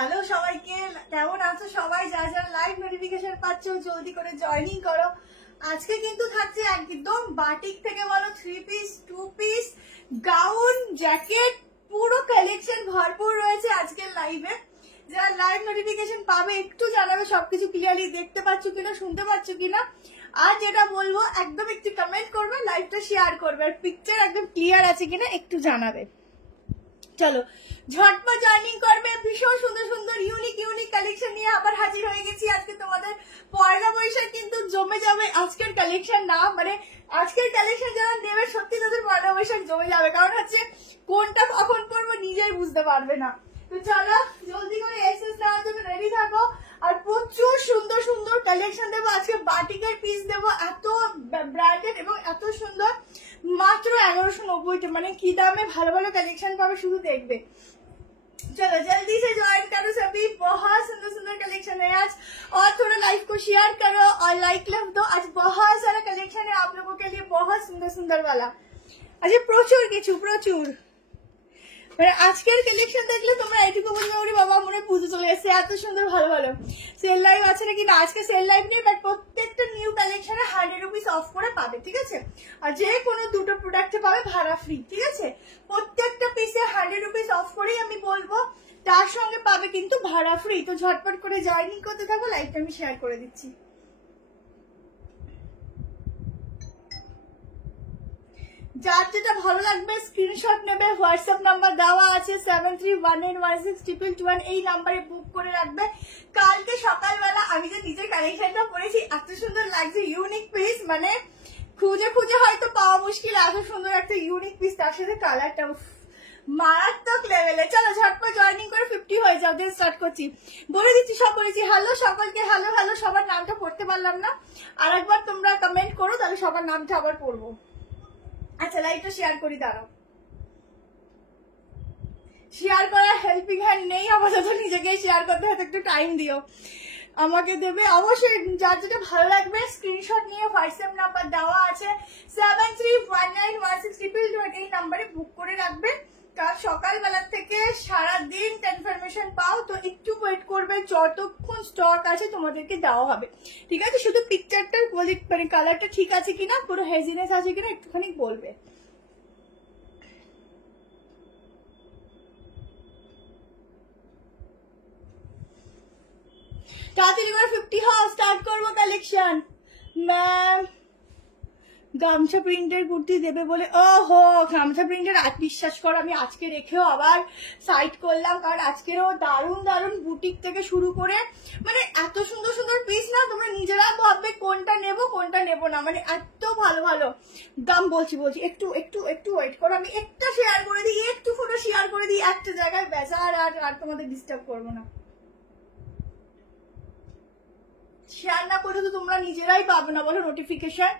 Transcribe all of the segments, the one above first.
Hello সবাইকে, কেমন আছো সবাই? যারা যারা লাইভ নোটিফিকেশন পাচ্ছ জলদি করে জয়েনিং করো। আজকে কিন্তু থাকছে একদম বাটিক থেকে বলো 3 পিস 2 পিস গাউন জ্যাকেট পুরো কালেকশন ভরপুর রয়েছে আজকের লাইভে। যারা লাইভ নোটিফিকেশন পাবে একটু জানাবে সবকিছু ক্লিয়ারলি দেখতে পাচ্ছ কিনা, শুনতে পাচ্ছ কিনা। আর যেটা বলবো একদম একটু কমেন্ট করবে, লাইভটা শেয়ার করবে, আর পিকচার একদম ক্লিয়ার আছে কিনা একটু জানাবে। চলো ঝটপট জার্নি করবে। ভীষণ সুন্দর সুন্দর ইউনিক ইউনিক কালেকশন নিয়ে আবার হাজির হয়ে গেছি আজকে তোমাদের। পয়লা বৈশাখ কিন্তু জমে যাবে আজকের কালেকশন, না মানে আজকের কালেকশন যারা নেবে সত্যি তাদের পয়লা বৈশাখ জমে যাবে, কারণ হচ্ছে কোনটা কখন করবো নিজেই বুঝতে পারবে না। তো চলো জলদি করে এসএস নেওয়ার জন্য রেডি থাকো। আর প্রচুর সুন্দর সুন্দর কালেকশন দেবো আজকে, বাটিকের পিস দেবো এত ব্র্যান্ডেড এবং এত সুন্দর, মাত্র 1190। মানে কি দামে ভালো ভালো कलेक्शन पावे शुरू देखते। चलो जल्दी से ज्वाइन करो सभी, बहुत सुंदर सुंदर कलेक्शन है आज। और थोड़ा लाइव को शेयर करो और लाइक लव दो, आज बहुत सारा कलेक्शन है आप लोगों के लिए, बहुत सुंदर सुंदर वाला। अच्छा प्रचुर किछु प्रचुर মানে আজকের কালেকশন দেখলে তোমরা এটুকু বলবে ওরে বাবা মনে পুজো চলে এসেছে, এত সুন্দর ভালো ভালো সেল লাইভ আছে নাকি না। আজকে সেল লাইভ নেই, বাট প্রত্যেকটা নিউ কালেকশনে 100 রুপিস অফ করে পাবে, ঠিক আছে। আর যে কোনো দুটো প্রোডাক্টে পাবে ভাড়া ফ্রি, ঠিক আছে। প্রত্যেকটা পিসে 100 রুপিস অফ করেই আমি বলবো, তার সঙ্গে পাবে কিন্তু ভাড়া ফ্রি। তো ঝটপট করে জয়েনিং করতে থাকো, লাইভটা আমি শেয়ার করে দিচ্ছি। যার যেটা ভালো লাগবে স্ক্রিনশট নেবে, হোয়াটসঅ্যাপ নাম্বার দেওয়া আছে 7318162221, এই নাম্বারে বুক করে রাখবে। কালকে সকালবেলা আমি যে নিজের কালেকশনটা পরেছি এত সুন্দর লাগছে, ইউনিক পিস, মানে খুঁজে খুঁজে হয়তো পাওয়া মুশকিল, এত সুন্দর একটা ইউনিক পিস, তার সাথে কালারটা মারাত্মক লেভেলে। চলো ঝটপট জয়েনিং করে 50 হয়ে যাও, দিয়ে স্টার্ট করছি। বলে দিচ্ছি সব বলেছি। হ্যালো সকলকে, হ্যালো হ্যালো। সবার নামটা পড়তে পারলাম না, আর একবার তোমরা কমেন্ট করো, তাহলে সবার নামটা আবার পড়বো। আচ্ছা লাইভটা শেয়ার করি, দাঁড়াও। শেয়ার করার হেল্পিং হ্যান্ড নেই আপাতত, নিজেকে শেয়ার করতে হয়তো একটু টাইম দিও, আমাকে দেবে অবশ্যই। যার যেটা ভালো লাগবে স্ক্রিনশট নিয়ে হোয়াটসঅ্যাপ নাম্বার দেওয়া আছে 7319162221, এই নাম্বারে বুক করে রাখবে। কাল সকালবেলা থেকে সারাদিন কনফার্মেশন পাও, তো একটু ওয়েট করবে, যতক্ষণ স্টক আছে তোমাদেরকে দেওয়া হবে, ঠিক আছে। শুধু পিকচারটা বলি, মানে কালারটা ঠিক আছে কিনা, পুরো হেজিনেস আছে কিনা একটুখানি বলবে। তাড়াতাড়ি করে 50 হওয়া, স্টার্ট করবো কালেকশন। ম্যাম গামছা প্রিন্টের কুর্তি দেবে বলে, ওহো গামছা প্রিন্টের বিশ্বাস করো আমি আজকে রেখেও আবার সাইড করলাম, কারণ আজকেরও দারুণ দারুণ বুটিক থেকে শুরু করে মানে এত সুন্দর সুন্দর পিস না, তোমরা নিজেরা ভাববে কোনটা নেবো কোনটা নেবো না, মানে এত ভালো ভালো দাম। বলছি একটু একটু একটু ওয়েট করো, আমি একটা শেয়ার করে দিই, একটু ফটো শেয়ার করে দিই একটা জায়গায়, ব্যাস আর তোমাদের ডিস্টার্ব করবো না। শেয়ার না করে তো তোমরা নিজেরাই পাবে না বলো নোটিফিকেশন,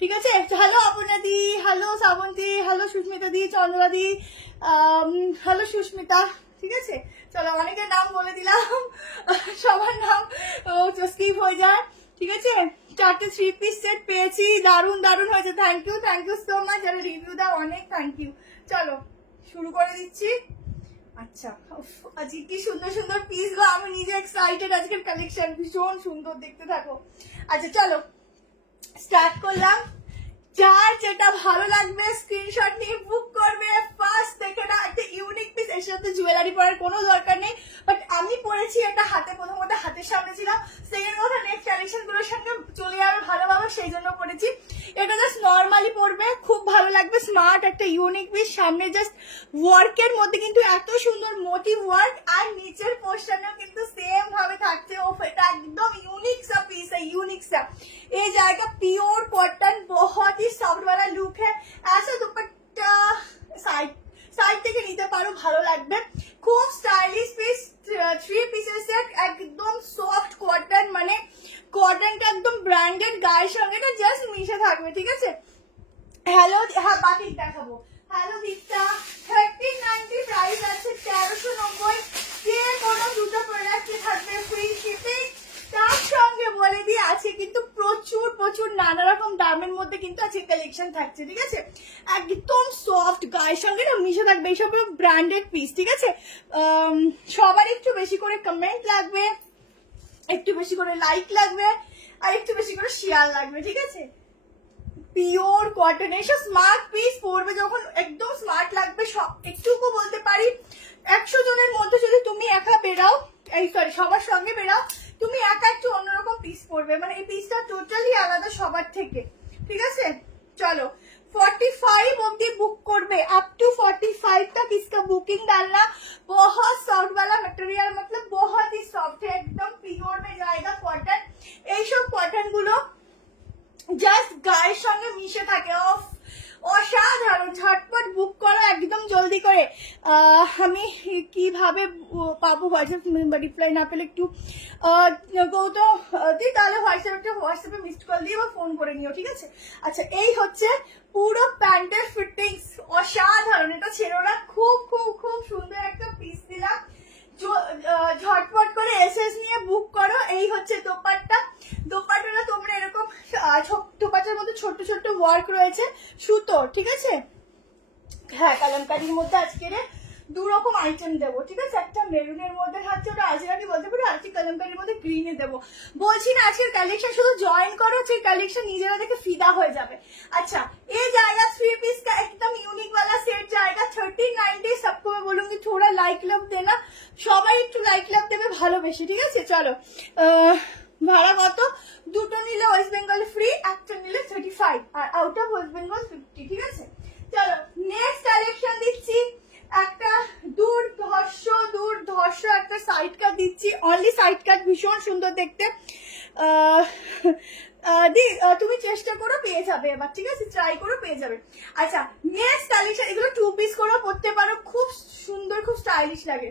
ঠিক আছে। হ্যালো অপর্ণা দি, হ্যালো শ্রাবন্তী, হ্যালো সুস্মিতা দি, চন্দ্রা দি, হ্যালো সুস্মিতা, ঠিক আছে। চলো অনেকের নাম বলে দিলাম, সবার নাম স্কিপ হয়ে যায়, ঠিক আছে। 4টে 3 পিস সেট পেয়েছি, দারুণ দারুণ হয়েছে, থ্যাংক ইউ সো মাচ যারা রিভিউ দাও, অনেক থ্যাংক ইউ। চলো শুরু করে দিচ্ছি। আচ্ছা আজকে কি সুন্দর সুন্দর পিস গো, আমি নিজে এক্সাইটেড, আজকের কালেকশন ভীষণ সুন্দর, দেখতে থাকো। আচ্ছা চলো স্টার্ট করলাম। যার যেটা ভালো লাগবে স্ক্রিনশট নিয়ে বুক করবে। ফার্স্ট দেখে না একটা ইউনিক পিস, এর সাথে জুয়েলারি পরার কোনো দরকার নেই, বাট আমি পরেছি এটা হাতে, প্রথমত হাতের সামনে ছিল, সেকেন্ড কথা নেক্সট কালেকশন গুলোর সঙ্গে চলে যাবে ভালোভাবে, সেই জন্য পরেছি। এটা জাস্ট নর্মালি পরবে, খুব ভালো লাগবে, স্মার্ট একটা ইউনিক পিস। সামনে জাস্ট ওয়ার্কের মধ্যে কিন্তু এত সুন্দর মোটিভ ওয়ার্ক, আর নিচের পোর্শনেও কিন্তু সেম ভাবে থাকছে। ও এটা একদম यूनिक सा पीस है, यूनिक सा। ये जाएगा प्योर कॉटन, बहुत ही सॉफ्ट वाला लुक है। ऐसा दुपट्टा साइड থেকে নিতে পারো, ভালো লাগবে, খুব স্টাইলিশ পিস। 3 পিসের সেট, একদম সফট কটন, মানে কটনটা একদম ব্র্যান্ডেড, গায়ের সঙ্গে এটা জাস্ট মিশে থাকবে, ঠিক আছে। হ্যালো হ্যাঁ বাকি দেখাবো। হ্যালো দীপ্তা, 1390 প্রাইস আছে, 1390। যে কোনো দুটো প্রোডাক্টে থাকবে ফ্রি শিপিং, তার সঙ্গে বলে দিয়ে আছে কিন্তু প্রচুর প্রচুর নানা রকম দামের মধ্যে কিন্তু আজকে কালেকশন থাকছে, ঠিক আছে? একদম সফট, গায়ের সঙ্গে না মিশে থাকবে, এইসব ব্র্যান্ডেড পিস, ঠিক আছে? সবার একটু বেশি করে কমেন্ট লাগবে, একটু বেশি করে লাইক লাগবে, আর একটু বেশি করে শেয়ার লাগবে, ঠিক আছে? পিওর কটন, এইসব স্মার্ট পিস পরবে যখন একদম স্মার্ট লাগবে। একটুকু বলতে পারি 100 জনের মধ্যে যদি তুমি একা বেরাও, এই সরি সবার সঙ্গে বেরাও, তুমি একা একটু অন্যরকম পিস পরবে, মানে এই পিসটা টোটালি আলাদা সবার থেকে, ঠিক আছে? চলো 45 অब्धि बुक करबे, अप टू 45 तक इसका बुकिंग डालना। बहुत सॉफ्ट वाला मटेरियल, मतलब बहुत ही सॉफ्ट है, एकदम प्योर में जाएगा कॉटन। এই সব কটন গুলো জাস্ট গায়ের সঙ্গে মিশে থাকে, অসাধারণ। ঝটপট বুক করো একদম জলদি করে। আমি কিভাবে পাবো হোয়াটসঅ্যাপ রিপ্লাই না পেলে একটু গৌতম দি তাহলে হোয়াটসঅ্যাপে মিসড কল দিয়ে বা ফোন করে নিও, ঠিক আছে? আচ্ছা, এই হচ্ছে পুরো প্যান্টের ফিটিংস, অসাধারণ। এটা ছেড়ো না, খুব খুব খুব সুন্দর একটা পিস দিলাম। ঝটপট করে এসএস নিয়ে বুক করো। এই হচ্ছে দোপাট্টা। দোপাট্টাটা তোমরা এরকম দোপাট্টার মধ্যে ছোট ছোট ওয়ার্ক রয়েছে সুতো, ঠিক আছে? হ্যাঁ, কালামকারীর মধ্যে আজকে 2 রকম আইটেম দেবো, ঠিক আছে? একটা মেরুনের মধ্যে থাকছে, ওটা আজরানি বলতে পারো, আজকে কালামকারীর মধ্যে গ্রিনে দেবো। বলছি না আজকের কালেকশন শুধু জয়েন করো, সেই কালেকশন নিজেরা দেখে ফিদা হয়ে যাবে। अच्छा, ये जाएगा 3 पीस का एकदम यूनिक वाला सेट जाएगा 1390। सबको मैं बोलूंगी थोड़ा लाइक लव देना, সবাই একটু লাইক লাভ দেবে ভালোবেসে, ঠিক আছে? চলো, ভাড়া কত? দুটো নিলে ওয়েস্ট বেঙ্গল ফ্রি, একটা নিলে 35, আর আউট অফ ওয়েস্ট বেঙ্গল 50, ঠিক আছে? চলো নেক্সট কালেকশন দিচ্ছি, একটা দুর্ধর্ষ একটা সাইড কাট দিচ্ছি। অনলি সাইড কাট, ভীষণ সুন্দর দেখতে। তুমি চেষ্টা করো, পেয়ে যাবে এবার, ঠিক আছে? ট্রাই করো, পেয়ে যাবে। আচ্ছা, নেক্সট কালেকশন, এগুলো 2 পিস করেও পরতে পারো, খুব সুন্দর, খুব স্টাইলিশ লাগে।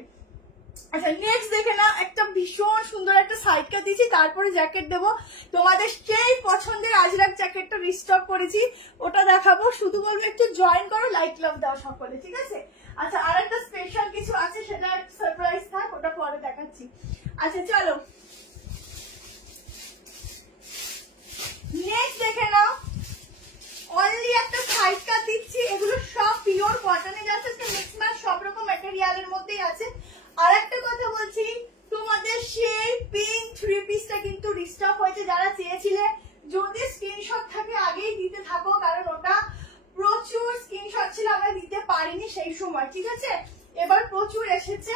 আচ্ছা, নেক্সট দেখে না, একটা ভীষণ সুন্দর একটা সাইড কাট দিচ্ছি, তারপরে জ্যাকেট দেবো। তোমাদের সেই পছন্দের আজরাক জ্যাকেটটা রিস্টক করেছি, ওটা দেখাবো। শুধু বলবো একটু জয়েন করো, লাইক লাভ দাও সকলে, ঠিক আছে? আচ্ছা, আর একটা স্পেশাল কিছু আছে, সেটা সারপ্রাইজ থাক, ওটা পরে দেখাচ্ছি। আচ্ছা চলো নেক্সট দেখে নাও, অনলি একটা সাইড কাট দিচ্ছি। এগুলো সব পিওর কটনে যাচ্ছে, মিক্স ম্যাচ সব রকম ম্যাটেরিয়ালের মধ্যেই আছে। আর একটা কথা বলছি, তোমাদের সেই পিঙ্ক 3 পিসটা কিন্তু রিস্টক হয়েছে। যারা চেয়েছিলে, যদি স্ক্রিনশট থাকে আগেই দিতে থাকো, কারণ ওটা প্রচুর স্ক্রিনশট ছিল, আমরা দিতে পারিনি সেই সময়, ঠিক আছে? এবার প্রচুর এসেছে,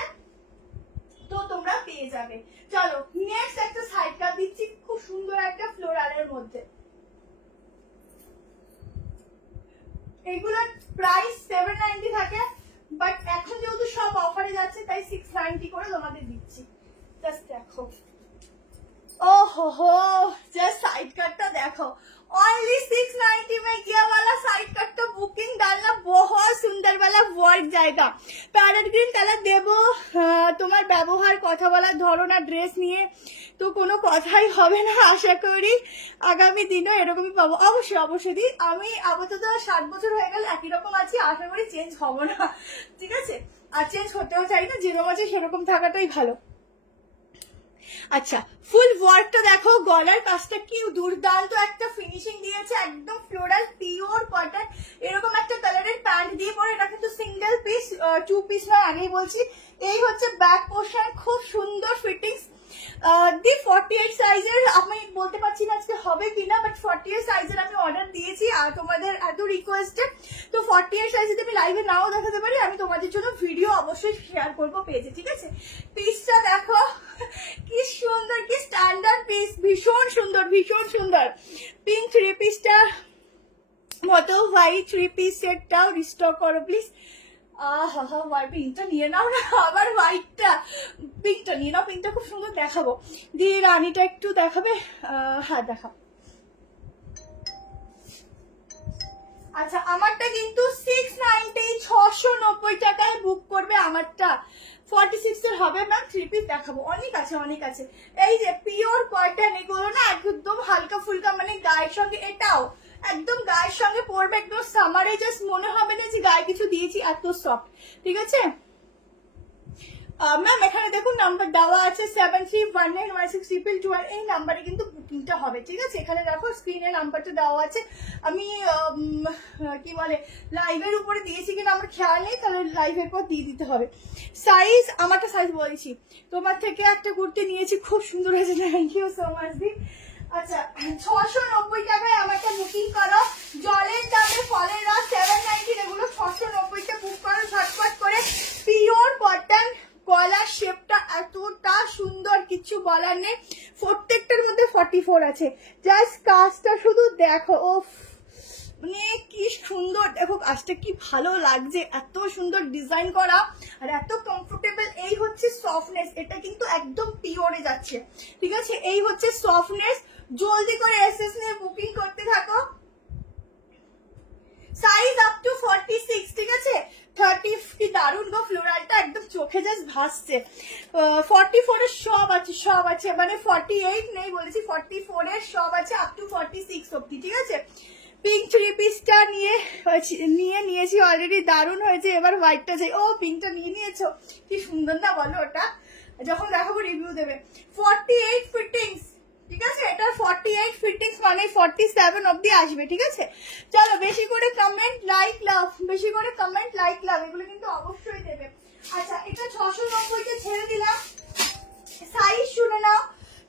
তো তোমরা পেয়ে যাবে। চলো নেক্সট একটা সাইড কাট দিচ্ছি, খুব সুন্দর একটা ফ্লোরালের মধ্যে। এগুলোর প্রাইস 790 থাকে, বাট এখন যেহেতু সব অফারে যাচ্ছে তাই 690 করে তোমাদের দিচ্ছি। জাস্ট দেখো, ओहो, जस्ट साइड कट देखो, ओनली 690 में ये वाला साइड कट तो बुकिंग डालना, बहुत सुंदर वाला वर्क जाएगा। প্যারেট গ্রিন কালার দেবো। তোমার ব্যবহার, কথা বলার ধরন আর ড্রেস নিয়ে তো কোনো কথাই হবে না, আশা করি আগামী দিনও এরকমই পাবো। অবশ্যই অবশ্যই দি, আমি আপাতত 7 বছর হয়ে গেল একই রকম আছি, আশা করি চেঞ্জ হব না, ঠিক আছে? আর চেঞ্জ হতেও চাই না, যেরকম আছে সেরকম থাকাটাই ভালো। আচ্ছা, ফুল ওয়ার্কটা দেখো, গলার কাজটা কি দুর্দান্ত একটা ফিনিশিং দিয়েছে, একদম ফ্লোরাল পিওর কটন। এরকম একটা কালারের প্যান্ট দিয়ে পরে, এটা কিন্তু সিঙ্গেল পিস, 2 পিস নয়, আগেই বলছি। এই হচ্ছে ব্যাক পোর্শন, খুব সুন্দর ফিটিংস। দি 48 সাইজের, আমি বলতে পারছি না আজকে হবে কিনা, বাট 48 সাইজের আমি অর্ডার দিয়েছি, আর তোমাদের এত রিকোয়েস্টে তো 48 সাইজ যদি আমি লাইভে নাও দেখাতে পারি, আমি তোমাদের জন্য ভিডিও অবশ্যই শেয়ার করবো পেজে, ঠিক আছে? পিসটা দেখো কি সুন্দর, কি স্ট্যান্ডার্ড পিস, ভীষণ সুন্দর, ভীষণ সুন্দর। পিঙ্ক 3 পিসটা মতো হোয়াইট 3 পিস সেটটাও রিস্টক করো প্লিজ। পিঙ্কটা নিয়ে নাও না, আবার হোয়াইটটা, পিঙ্কটা নিয়ে নাও, পিঙ্কটা খুব সুন্দর দেখাবো। দিয়ে রানীটা একটু দেখাবে? হ্যাঁ দেখাবো। আচ্ছা, আমারটা কিন্তু 690, 690 টাকায় বুক করবে আমারটা। 46 এর হবে ম্যাম, 3 পিস দেখাবো, অনেক আছে অনেক আছে। এই যে পিওর কটন, এগুলো না একদম হালকা ফুলকা, মানে গায়ের সঙ্গে, এটাও একদম গায়ের সঙ্গে পরবে, একদম সামারে জাস্ট মনে হবে না যে গায়ে কিছু দিয়েছি, এত সফট, ঠিক আছে? ম্যাম এখানে দেখুন নাম্বার দেওয়া আছে 73191612 এই নাম্বারে কিন্তু বুকিংটা হবে, ঠিক আছে? এখানে দেখো স্ক্রিনে নাম্বারটা দেওয়া আছে। আমি কি বলে লাইভের উপরে দিয়েছি কিনা আমার খেয়াল নেই, তাহলে লাইভের পর দিয়ে দিতে হবে। সাইজ আমারটা সাইজ বলেছি, তোমার থেকে একটা কুর্তি নিয়েছি, খুব সুন্দর হয়েছে, থ্যাংক ইউ সো মাচ দি। আচ্ছা 690 টাকায় আমাকে বুকিং করো। জলের দামে ফলের রস 790, এগুলো 690টা বুক করো ঝটপট করে। পিওর কটন, গলার শেপটা এতটা সুন্দর, কিছু বলার নেই। প্রত্যেকটার মধ্যে 44 আছে, জাস্ট কাজটা শুধু দেখো, ও মানে কি সুন্দর, দেখো কাজটা কি ভালো লাগছে, এত সুন্দর ডিজাইন করা আর এত কমফোর্টেবল। এই হচ্ছে সফটনেস, এটা কিন্তু একদম পিওরে যাচ্ছে, ঠিক আছে? এই হচ্ছে সফটনেস। জলদি করে এসএস নিয়ে বুকিং করতে থাকো। সাইজ আপ টু 46, ঠিক আছে? 30 কি দারুণ গো, ফ্লোরালটা একদম চোখে জাস্ট ভাসছে। 44 এর সব আছে, সব আছে, মানে 48 নেই বলেছি, 44 এর সব আছে আপ টু 46 অব্দি, ঠিক আছে? পিঙ্ক 3 পিসটা নিয়েছি অলরেডি, দারুণ হয়েছে। এবার হোয়াইটটা চাই। ও পিঙ্কটা নিয়ে নিয়েছো, কি সুন্দর না বলো, ওটা যখন দেখাবো রিভিউ দেবে। 48 ফিটিংস, ঠিক আছে? এটা 48 ফিটিংস মানে 47 অব্দি আসবে, ঠিক আছে? চলো বেশি করে কমেন্ট লাইক লাভ, বেশি করে কমেন্ট লাইক লাভ, এগুলো কিন্তু অবশ্যই দেবে। আচ্ছা এটা 690 ছেড়ে দিলাম। সাইজ শুনে নাও,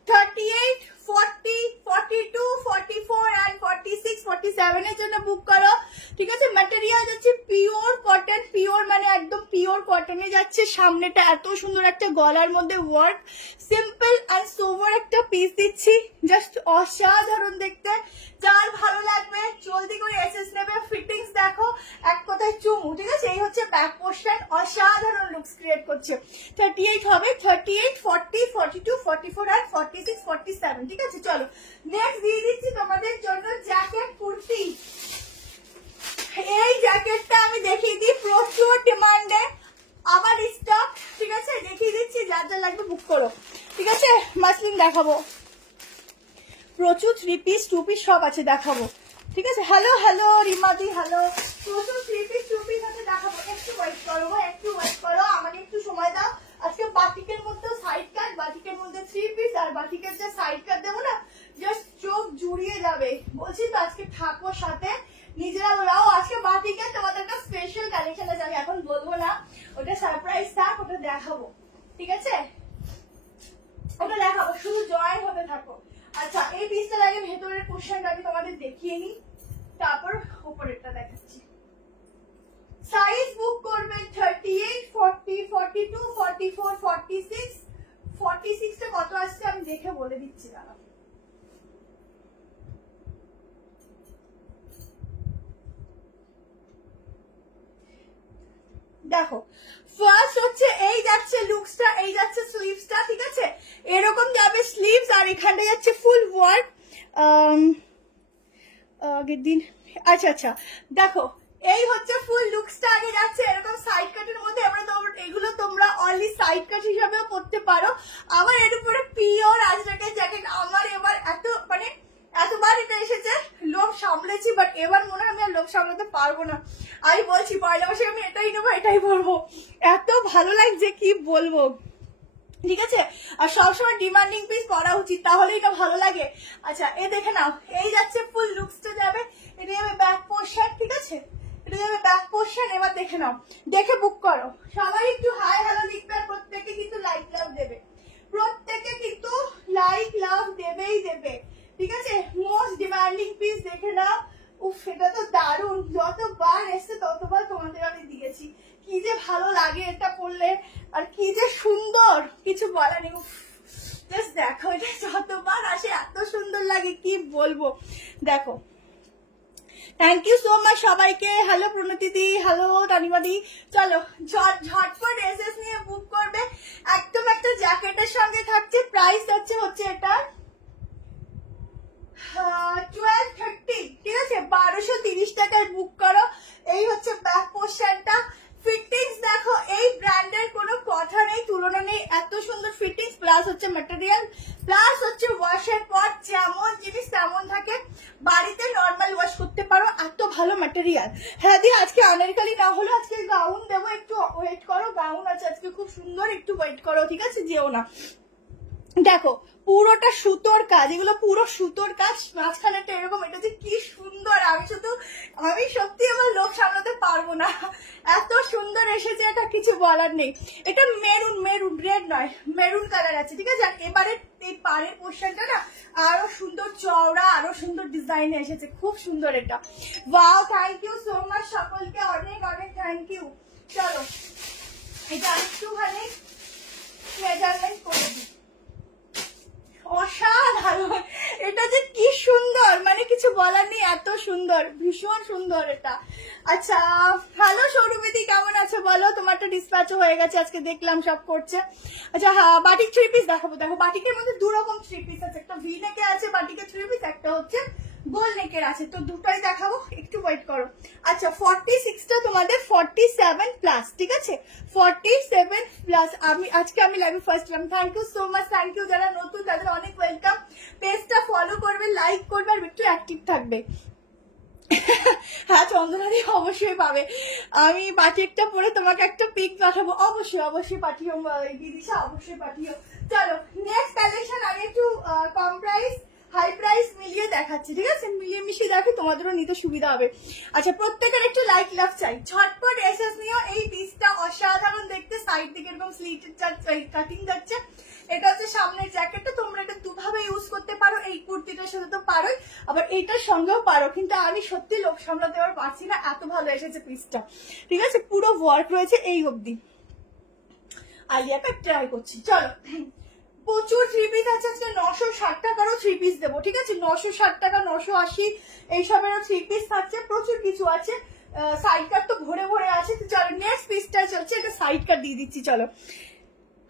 38, 40, 42, 44 and 46, 47 এর জন্য বুক করো, ঠিক আছে? ম্যাটেরিয়াল যাচ্ছে পিওর কটন, পিওর মানে একদম পিওর কটনে যাচ্ছে। সামনেটা এত সুন্দর একটা গলার মধ্যে ওয়ার্ক, সিম্পল আর সোভার একটা পিস দিচ্ছি, জাস্ট অসাধারণ দেখতে। যার ভালো লাগবে জলদি করে এসএস নেবে। ফিটিংস দেখো, এক কথায় চুমু, ঠিক আছে? এই হচ্ছে ব্যাক পোর্শন, অসাধারণ লুকস ক্রিয়েট করছে। 38 হবে, 38, 40, 42, 44 আর 46, 47, ঠিক আছে? চলো নেক্সট দিয়ে দিচ্ছি তোমাদের জন্য জ্যাকেট কুর্তি। এই জ্যাকেটটা আমি দেখিয়ে দিই, প্রচুর ডিমান্ডে, আবার স্টক, ঠিক আছে? দেখিয়ে দিচ্ছি, যার যা লাগবে বুক করো, ঠিক আছে? মাসলিন দেখাবো, প্রচুর 3 পিস 2 পিস সব আছে, দেখাবো, ঠিক আছে? হ্যালো হ্যালো রিমাদি, হ্যালো। প্রচুর 3 পিস 2 পিস আছে, দেখাবো। একটু ওয়েট করো, একটু ওয়েট করো, আমাকে একটু সময় দাও। আজকে বাটিকের মধ্যে সাইড কাট, বাটিকের মধ্যে 3 পিস আর বাটিকের যে সাইড কাট দেবো না, জাস্ট চোখ জুড়িয়ে যাবে, বলছি তো। আজকে থাকো সাথে, নিজেরা ওরাও আজকে বাটিকে তোমাদের একটা স্পেশাল কালেকশন আছে, আমি এখন বলবো না, ওটা সারপ্রাইজ থাক, ওটা দেখাবো, ঠিক আছে? ওটা দেখাবো, শুধু জয়েন হতে থাকো। আচ্ছা এই পিসটার আগে ভেতরের পোর্শনটা আমি তোমাদের দেখিয়ে নিই, তারপর উপরেরটা দেখাচ্ছি। সাইজ বুক করবে 38, 40, 42, 44, 46, 46 টা কত আসছে আমি দেখে বলে দিচ্ছি, দাঁড়াও। দেখো ফার্স্ট হচ্ছে এই যাচ্ছে লুকসটা, এই যাচ্ছে স্লিভসটা, ঠিক আছে? এরকম যাবে স্লিভস, আর এখানে যাচ্ছে ফুল ওয়ার্ক। আগের দিন, আচ্ছা আচ্ছা দেখো এই হচ্ছে ফুল লুকসটা, আগে যাচ্ছে এরকম সাইড কাটের মধ্যে। এবার এগুলো তোমরা অনলি সাইড কাট হিসাবেও পরতে পারো। আবার এর উপরে পিওর আজরাকের জ্যাকেট, আমার এবার এত মানে এতবার এটা এসেছে, লোভ সামলেছি, বাট এবার মনে হয় আমি আর লোভ সামলাতে পারবো না। আমি বলছি পয়লা মাসে আমি এটাই নেবো, এটাই পরবো, এত ভালো লাগছে কি বলবো, ঠিক আছে? আর সবসময় ডিমান্ডিং পিস পরা উচিত, তাহলে এটা ভালো লাগে। আচ্ছা এ দেখে নাও, এই যাচ্ছে ফুল লুকসটা যাবে, এটা যাবে ব্যাক পোর্শন, ঠিক আছে? এটা যাবে ব্যাক পোর্শন। এবার দেখে নাও, দেখে বুক করো। সবাই একটু হাই হ্যালো লিখবে, আর প্রত্যেকে কিন্তু লাইক লাভ দেবে, প্রত্যেকে কিন্তু লাইক লাভ দেবেই দেবে, ঠিক আছে? মোস্ট ডিমান্ডিং পিস দেখে নাও। উফ এটা তো দারুণ, যতবার এসছে ততবার তোমাদের আমি দিয়েছি, কি যে ভালো লাগে এটা পরলে, আর কি যে সুন্দর, কিছু বলার নেই। জাস্ট দেখো, এটা যতবার আসে এত সুন্দর লাগে, কি বলবো। দেখো থ্যাংক ইউ সো মাচ সবাইকে। হ্যালো প্রণতি দি, হ্যালো তানিমা দি। চলো ঝটপট এসএস নিয়ে বুক করবে। একদম একটা জ্যাকেটের সঙ্গে থাকছে, প্রাইস যাচ্ছে হচ্ছে এটা 1230, ঠিক আছে? 1230 টাকায় বুক করো। এই হচ্ছে ব্যাক পোর্শনটা। ফিটিংস দেখো, এই ব্র্যান্ডের কোনো কথা নেই, তুলনা নেই, এত সুন্দর ফিটিংস, প্লাস হচ্ছে ম্যাটেরিয়াল, প্লাস হচ্ছে ওয়াশের পর যেমন জিনিস তেমন থাকে, বাড়িতে নর্মাল ওয়াশ করতে পারো, এত ভালো ম্যাটেরিয়াল। হ্যাঁ দি আজকে আনারকলি না হলো, আজকে গাউন দেবো, একটু ওয়েট করো। গাউন আছে আজকে খুব সুন্দর, একটু ওয়েট করো, ঠিক আছে, যেও না। দেখো পুরোটা সুতোর কাজ, এগুলো পুরো সুতোর কাজ, মাঝখানেটা এরকম, এটা যে কি সুন্দর, আমি সত্যি আমার লোক সামলাতে পারবো না, এত সুন্দর এসেছে, এটা কিছু বলার নেই। এটা মেরুন, রেড নয়, মেরুন কালার আছে, ঠিক আছে। আর এবারে এই পাড়ের পোর্শনটা না আরো সুন্দর চওড়া, আরো সুন্দর ডিজাইনে এসেছে, খুব সুন্দর এটা। Wow, thank you so much সকলকে, অনেক অনেক থ্যাংক ইউ। চলো এটা একটুখানি মেজারমেন্ট করে দিই। অসাধারণ, এটা যে কি সুন্দর, মানে কিছু বলার নেই, এত সুন্দর, ভীষণ সুন্দর এটা। আচ্ছা হ্যালো সৌরভীদি, কেমন আছো বলো? তোমারটা ডিসপ্যাচও হয়ে গেছে, আজকে দেখলাম সব করছে। আচ্ছা হ্যাঁ, বাটিক থ্রি পিস দেখাবো। দেখো বাটিকের মধ্যে দু রকম থ্রি পিস আছে, একটা ভি নেকে আছে বাটিকের থ্রি পিস, একটা হচ্ছে গোল নেকের আছে, তো দুটোই দেখাবো, একটু ওয়েট করো। আচ্ছা 46টা তোমাদের 47 প্লাস, ঠিক আছে, 47 প্লাস। আজকে আমি লাইভে first time, thank you so much, thank you. যারা নতুন তাদের অনেক ওয়েলকাম, পেজটা ফলো করবে, লাইক করবে, আর একটু অ্যাক্টিভ থাকবে। হ্যাঁ চন্দনাদি অবশ্যই পাবে, আমি বাটিকটা পরে তোমাকে একটা পিক পাঠাবো, অবশ্যই পাঠিও দিদিশা, অবশ্যই পাঠিও। চলো নেক্সট কালেকশন, আমি একটু কম প্রাইস হাই প্রাইস মিলিয়ে দেখাচ্ছি, ঠিক আছে, মিলিয়ে মিশিয়ে দেখো, তোমাদেরও নিতে সুবিধা হবে। আচ্ছা প্রত্যেকের একটু লাইক লাভ চাই, ঝটপট এসএস নিও। এই পিসটা অসাধারণ দেখতে, সাইড থেকে এরকম স্লিটেড কাটিং যাচ্ছে, এটা হচ্ছে সামনের জ্যাকেটটা, তোমরা এটা দুভাবে ইউজ করতে পারো, এই কুর্তিটার সাথে তো পারোই, আবার এইটার সঙ্গেও পারো, কিন্তু আমি সত্যি লোক সামলাতে আর পারছি না, এত ভালো এসেছে পিসটা, ঠিক আছে, পুরো ওয়ার্ক রয়েছে এই অবধি। আলিয়া কাট ট্রাই করছি। চলো প্রচুর থ্রি পিস আছে, আজকে 960 টাকারও থ্রি পিস দেবো, ঠিক আছে, 960 টাকা, 980 এইসবেরও থ্রি পিস থাকছে, প্রচুর কিছু আছে। সাইড কাট তো ভরে ভরে আছে। তো চলো নেক্সট পিসটা চলছে, এটা সাইড কাট দিয়ে দিচ্ছি। চলো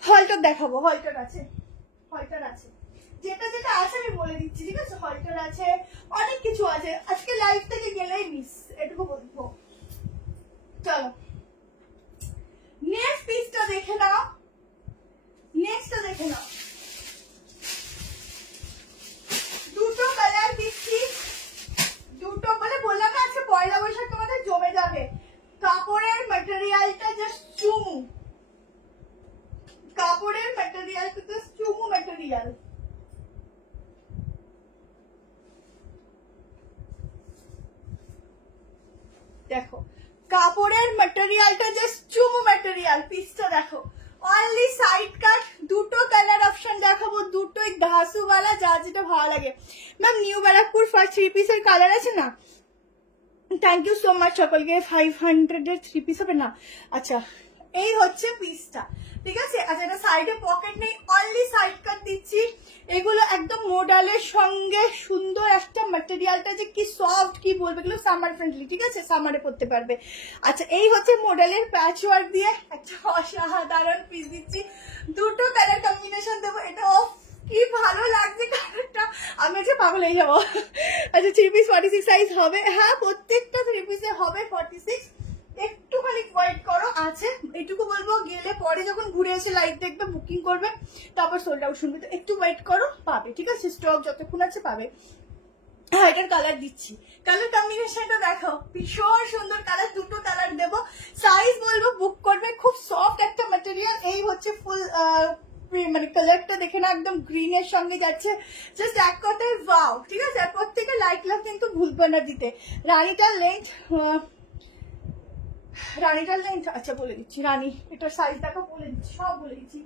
হলটার দেখাবো, হলটার আছে যেটা যেটা আছে আমি বলে দিচ্ছি, ঠিক আছে, হলটার আছে, অনেক কিছু আছে, আজকে লাইভ থেকে গেলেই মিস, এটুকু বলবো। চলো নেক্সট পিসটা দেখে নাও, দুটো কালার দিচ্ছি, দুটো বলে বললাম না আজকে পয়লা বৈশাখ তোমাদের জমে যাবে। কাপড়ের ম্যাটেরিয়ালটা জাস্ট চুমু, ম্যাটেরিয়াল। দেখো কাপড়ের ম্যাটেরিয়ালটা জাস্ট চুমু ম্যাটেরিয়াল, পিসটা দেখো, অনলি সাইড কাট, দুটো কালার অপশন দেখাবো, দুটোই ঘাসুওয়ালা, যা যেটা ভালো লাগে। Ma'am new Barrackpore first three পিসের কালার আছে না, থ্যাংক ইউ সো মাচ সকলকে। 500 এর থ্রি পিস হবে না। আচ্ছা এই হচ্ছে পিসটা, ঠিক আছে। আচ্ছা এটা সাইডে পকেট নেই, অনলি সাইড কাট দিচ্ছি। এগুলো একদম মোডালের সঙ্গে সুন্দর একটা ম্যাটেরিয়ালটা যে কি সফট, কি বলবে, এগুলো সামার ফ্রেন্ডলি, ঠিক আছে, সামারে পরতে পারবে। আচ্ছা এই হচ্ছে মডেলের প্যাচ ওয়ার্ক দিয়ে একটা অসাধারণ পিস দিচ্ছি, দুটো কালার কম্বিনেশন দেবো। এটা কি ভালো লাগছে কালারটা, আমি হচ্ছে পাগল হয়ে যাবো। আচ্ছা থ্রি পিস 46 সাইজ হবে, হ্যাঁ প্রত্যেকটা থ্রি পিসে হবে 46, একটুখানি ওয়েট করো, আছে এটুকু বলবো, গেলে পরে যখন ঘুরে এসে লাইভ দেখবে, বুকিং করবে, তারপর সোল্ড আউট শুনবে, তো একটু ওয়েট করো, পাবে, ঠিক আছে, স্টক যতক্ষণ আছে পাবে। হ্যাঁ এটার কালার দিচ্ছি, কালার কম্বিনেশনটা দেখো, ভীষণ সুন্দর কালার, দুটো কালার দেবো, সাইজ বলবো বুক করবে, খুব সফট একটা ম্যাটেরিয়াল। এই হচ্ছে ফুল মানে কালারটা দেখে না, একদম গ্রিনের সঙ্গে যাচ্ছে, জাস্ট এক কথায় ওয়াও, ঠিক আছে। আর প্রত্যেকে লাইক লাভ কিন্তু ভুলবে না দিতে। রানীটার লেন্থ আচ্ছা বলে দিচ্ছি, রানী এটার সাইজ দেখো, বলে দিচ্ছি, সব বলে দিচ্ছি,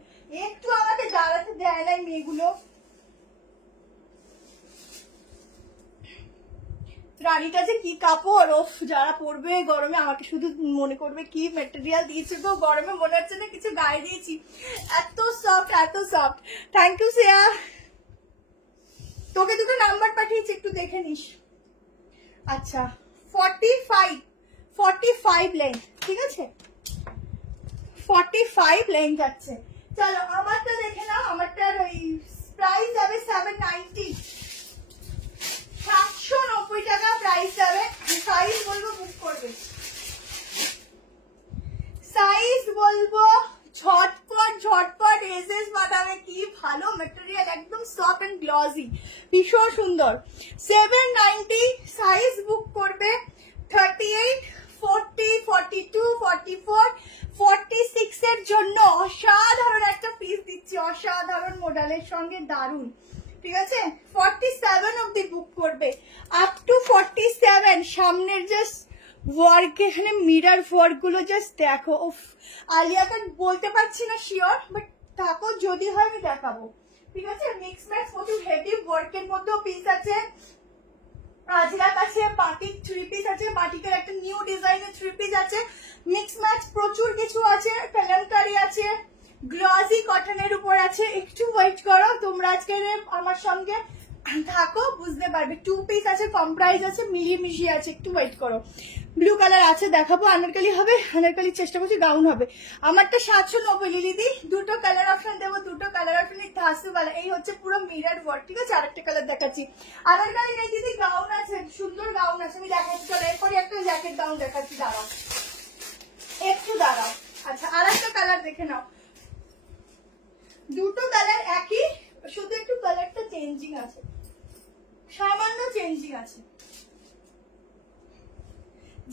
একটু আমাকে দাঁড়াতে দেয় নাই মেয়েগুলো। রানীটা যে কি কাপড়, ও যারা পরবে গরমে আমাকে শুধু মনে করবে কি ম্যাটেরিয়াল দিয়েছে গো, গরমে মনে হচ্ছে না কিছু গায়ে দিয়েছি, এত সফট, এত সফট। থ্যাংক ইউ শ্রেয়া, তোকে দুটো নাম্বার পাঠিয়েছি, একটু দেখে নিস। আচ্ছা 45 লেন্থ, ঠিক আছে, 45 লেন্থ যাচ্ছে। চলো আমারটা দেখে নাও, আমারটার ওই প্রাইস যাবে 790, 790 টাকা প্রাইস যাবে। সাইজ বলবো বুক করবে, সাইজ বলবো ঝটপট এসএস বানাবে, কি ভালো ম্যাটেরিয়াল, একদম সফট এন্ড গ্লসি, ভীষণ সুন্দর। 790 সাইজ বুক করবে, 38, 40, 42, 44, 46 এর জন্য অসাধারণ একটা পিস দিচ্ছি, অসাধারণ মডেলের সঙ্গে দারুন। ঠিক আছে, 47 অব্দি বুক করবে, আপ টু 47। সামনের জাস্ট ওয়ার্ক, এখানে মিরর ওয়ার্ক গুলো জাস্ট দেখো। উফ, আলিয়া কাট বলতে পারছি না শিওর, বাট তাকে যদি হয় আমি দেখাবো। ঠিক আছে, মিক্স ম্যাক্স প্রচুর হেভি ওয়ার্কের মধ্যেও পিস আছে। আজরাক আছে, বাটিক থ্রি পিস আছে, বাটিকের একটা নিউ ডিজাইনের থ্রি পিস আছে, মিক্স ম্যাচ প্রচুর কিছু আছে, কালামকারি আছে, গ্লসি কটনের উপর আছে। একটু ওয়েট করো তোমরা, আজকে আমার সঙ্গে থাকো বুঝতে পারবে। টু পিস আছে, কম প্রাইস আছে, মিলিয়ে মিশিয়ে আছে, একটু ওয়েট করো। ব্লু কালার আছে, দেখাবো। আনারকালি হবে, আনারকালির চেষ্টা করছি, গাউন হবে। আমারটা 790 লিলিদি। দুটো কালার অপশন দেবো, দুটো কালার অপশন ধাসু কালার। এই হচ্ছে পুরো মিরর ওয়ার্ক। ঠিক আছে, আরেকটা কালার দেখাচ্ছি। আনারকালির এই দিদি গাউন আছে, সুন্দর গাউন আছে, আমি দেখাচ্ছি। চলো এরপরে একটা জ্যাকেট গাউন দেখাচ্ছি, দাঁড়াও একটু দাঁড়াও। আচ্ছা, আরেকটা কালার দেখে নাও। দুটো কালার একই, শুধু একটু কালারটা চেঞ্জিং আছে, সামান্য চেঞ্জিং আছে।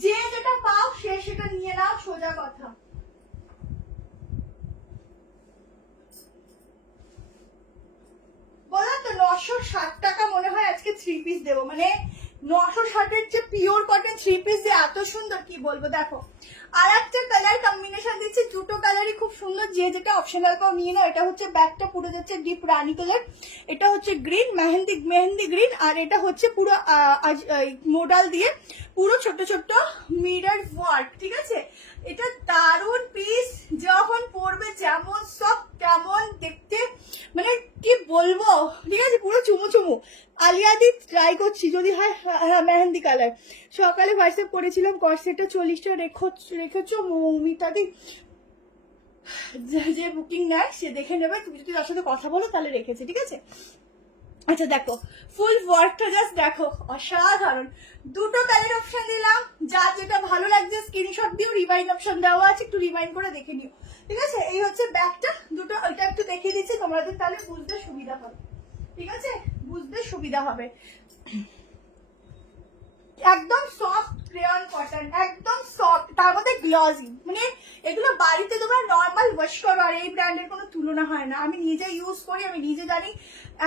যে যেটা পাও সে সেটা নিয়ে নাও, সোজা কথা। বললাম তো 960 টাকা মনে হয় আজকে থ্রি পিস দেবো, মানে 960-এর যে পিওর কটন থ্রি পিস যে এত সুন্দর কি বলবো। দেখো আর একটা কালার কম্বিনেশন দিচ্ছি, দুটো কালারই খুব সুন্দর, যে যেটা অপশনাল পাও নিয়ে নাও। এটা হচ্ছে ব্যাকটা পুরো যাচ্ছে ডিপ রানি কালার, এটা হচ্ছে গ্রিন, মেহেন্দি গ্রিন, আর এটা হচ্ছে পুরো মোডাল দিয়ে পুরো ছোট ছোট মিরর ওয়ার্ক। ঠিক আছে, এটা দারুন পিস, যখন পরবে যেমন সব কেমন দেখতে, মানে কি বলবো। ঠিক আছে, পুরো চুমু চুমু। আলিয়া দি ট্রাই করছি যদি হয়। হ্যাঁ, মেহেন্দি কালার। সকালে হোয়াটসঅ্যাপ করেছিলাম, কর্সেটটা 40টা রেখেছো মৌমিতাদি, যে বুকিং নেয় সে দেখে নেবে, তুমি যদি তার সাথে কথা বলো তাহলে রেখেছে। ঠিক আছে, আচ্ছা দেখো ফুল ওয়ার্কটা জাস্ট দেখো, অসাধারণ। দুটো কালার অপশন দিলাম, যার যেটা ভালো লাগছে স্ক্রিনশট দিও, রিভাইন্ড অপশন দেওয়া আছে, একটু রিভাইন্ড করে দেখে নিও। ঠিক আছে, এই হচ্ছে ব্যাগটা। দুটো এটা একটু দেখিয়ে দিচ্ছি তোমাদের, তাহলে বুঝতে সুবিধা হবে। ঠিক আছে, বুঝতে সুবিধা হবে। একদম সফট রেয়ন কটন, একদম সফট, তার মধ্যে গ্লসি, মানে এগুলো বাড়িতে তোমরা নর্মাল ওয়াশ করো, আর এই ব্র্যান্ডের কোনো তুলনা হয় না। আমি নিজে ইউজ করি, আমি নিজে জানি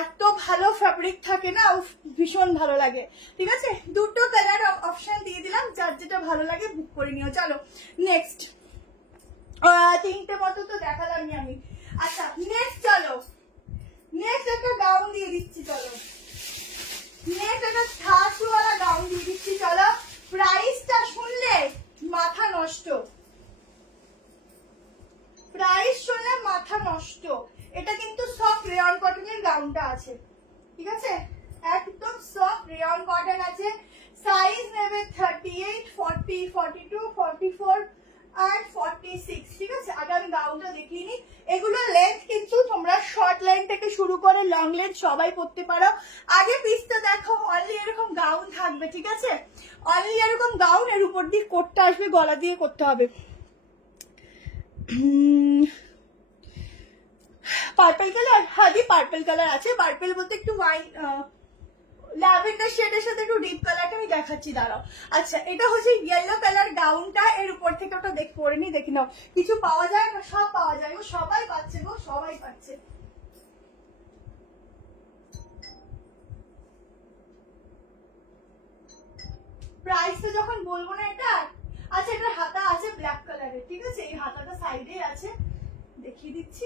এত ভালো ফ্যাব্রিক থাকে না, ভীষণ ভালো লাগে। ঠিক আছে, দুটো কালার অপশন দিয়ে দিলাম, যার যেটা ভালো লাগে বুক করে নিও। চলো নেক্সট, তিনটে মতো তো দেখালামই আমি। আচ্ছা নেক্সট চলো, নেক্সট একটা গাউন দিয়ে দিচ্ছি। চলো নেক্সট একটা ঠাসুওয়ালা গাউন দিয়ে দিচ্ছি। চলো, প্রাইসটা শুনলে মাথা নষ্ট, প্রাইস শুনলে মাথা নষ্ট। এটা কিন্তু সফট রেয়ন কটনের গাউনটা আছে। ঠিক আছে, একদম সফট রেয়ন কটন আছে। সাইজ নেবে 38, 40, 42, 44 আর 46। ঠিক আছে, আগে আমি গাউনটা দেখিয়ে নিই। এগুলো লেন্থ কিন্তু তোমরা শর্ট লেন্থ থেকে শুরু করে লং লেন্থ সবাই পরতে পারো। আগে পিসটা দেখো, অনলি এরকম গাউন থাকবে। ঠিক আছে, অনলি এরকম গাউন, এর উপর দিয়ে কোটটা আসবে, গলা দিয়ে করতে হবে। পার্পল কালার, হ্যাঁ দি পার্পল কালার আছে। পার্পল বলতে একটু ওয়াইন ল্যাভেন্ডার শেডের সাথে একটু ডিপ কালারটা আমি দেখাচ্ছি, দাঁড়াও। আচ্ছা, এটা হচ্ছে ইয়েলো কালার গাউনটা, এর উপর থেকে ওটা পরে নি, দেখে নাও। কিছু পাওয়া যায় না, সব পাওয়া যায়, ও সবাই পাচ্ছে গো, সবাই পাচ্ছে। প্রাইসটা যখন বলবো না এটা। আচ্ছা, এটা হাতা আছে ব্ল্যাক কালারের। ঠিক আছে, এই হাতাটা সাইডে আছে, দেখিয়ে দিচ্ছি,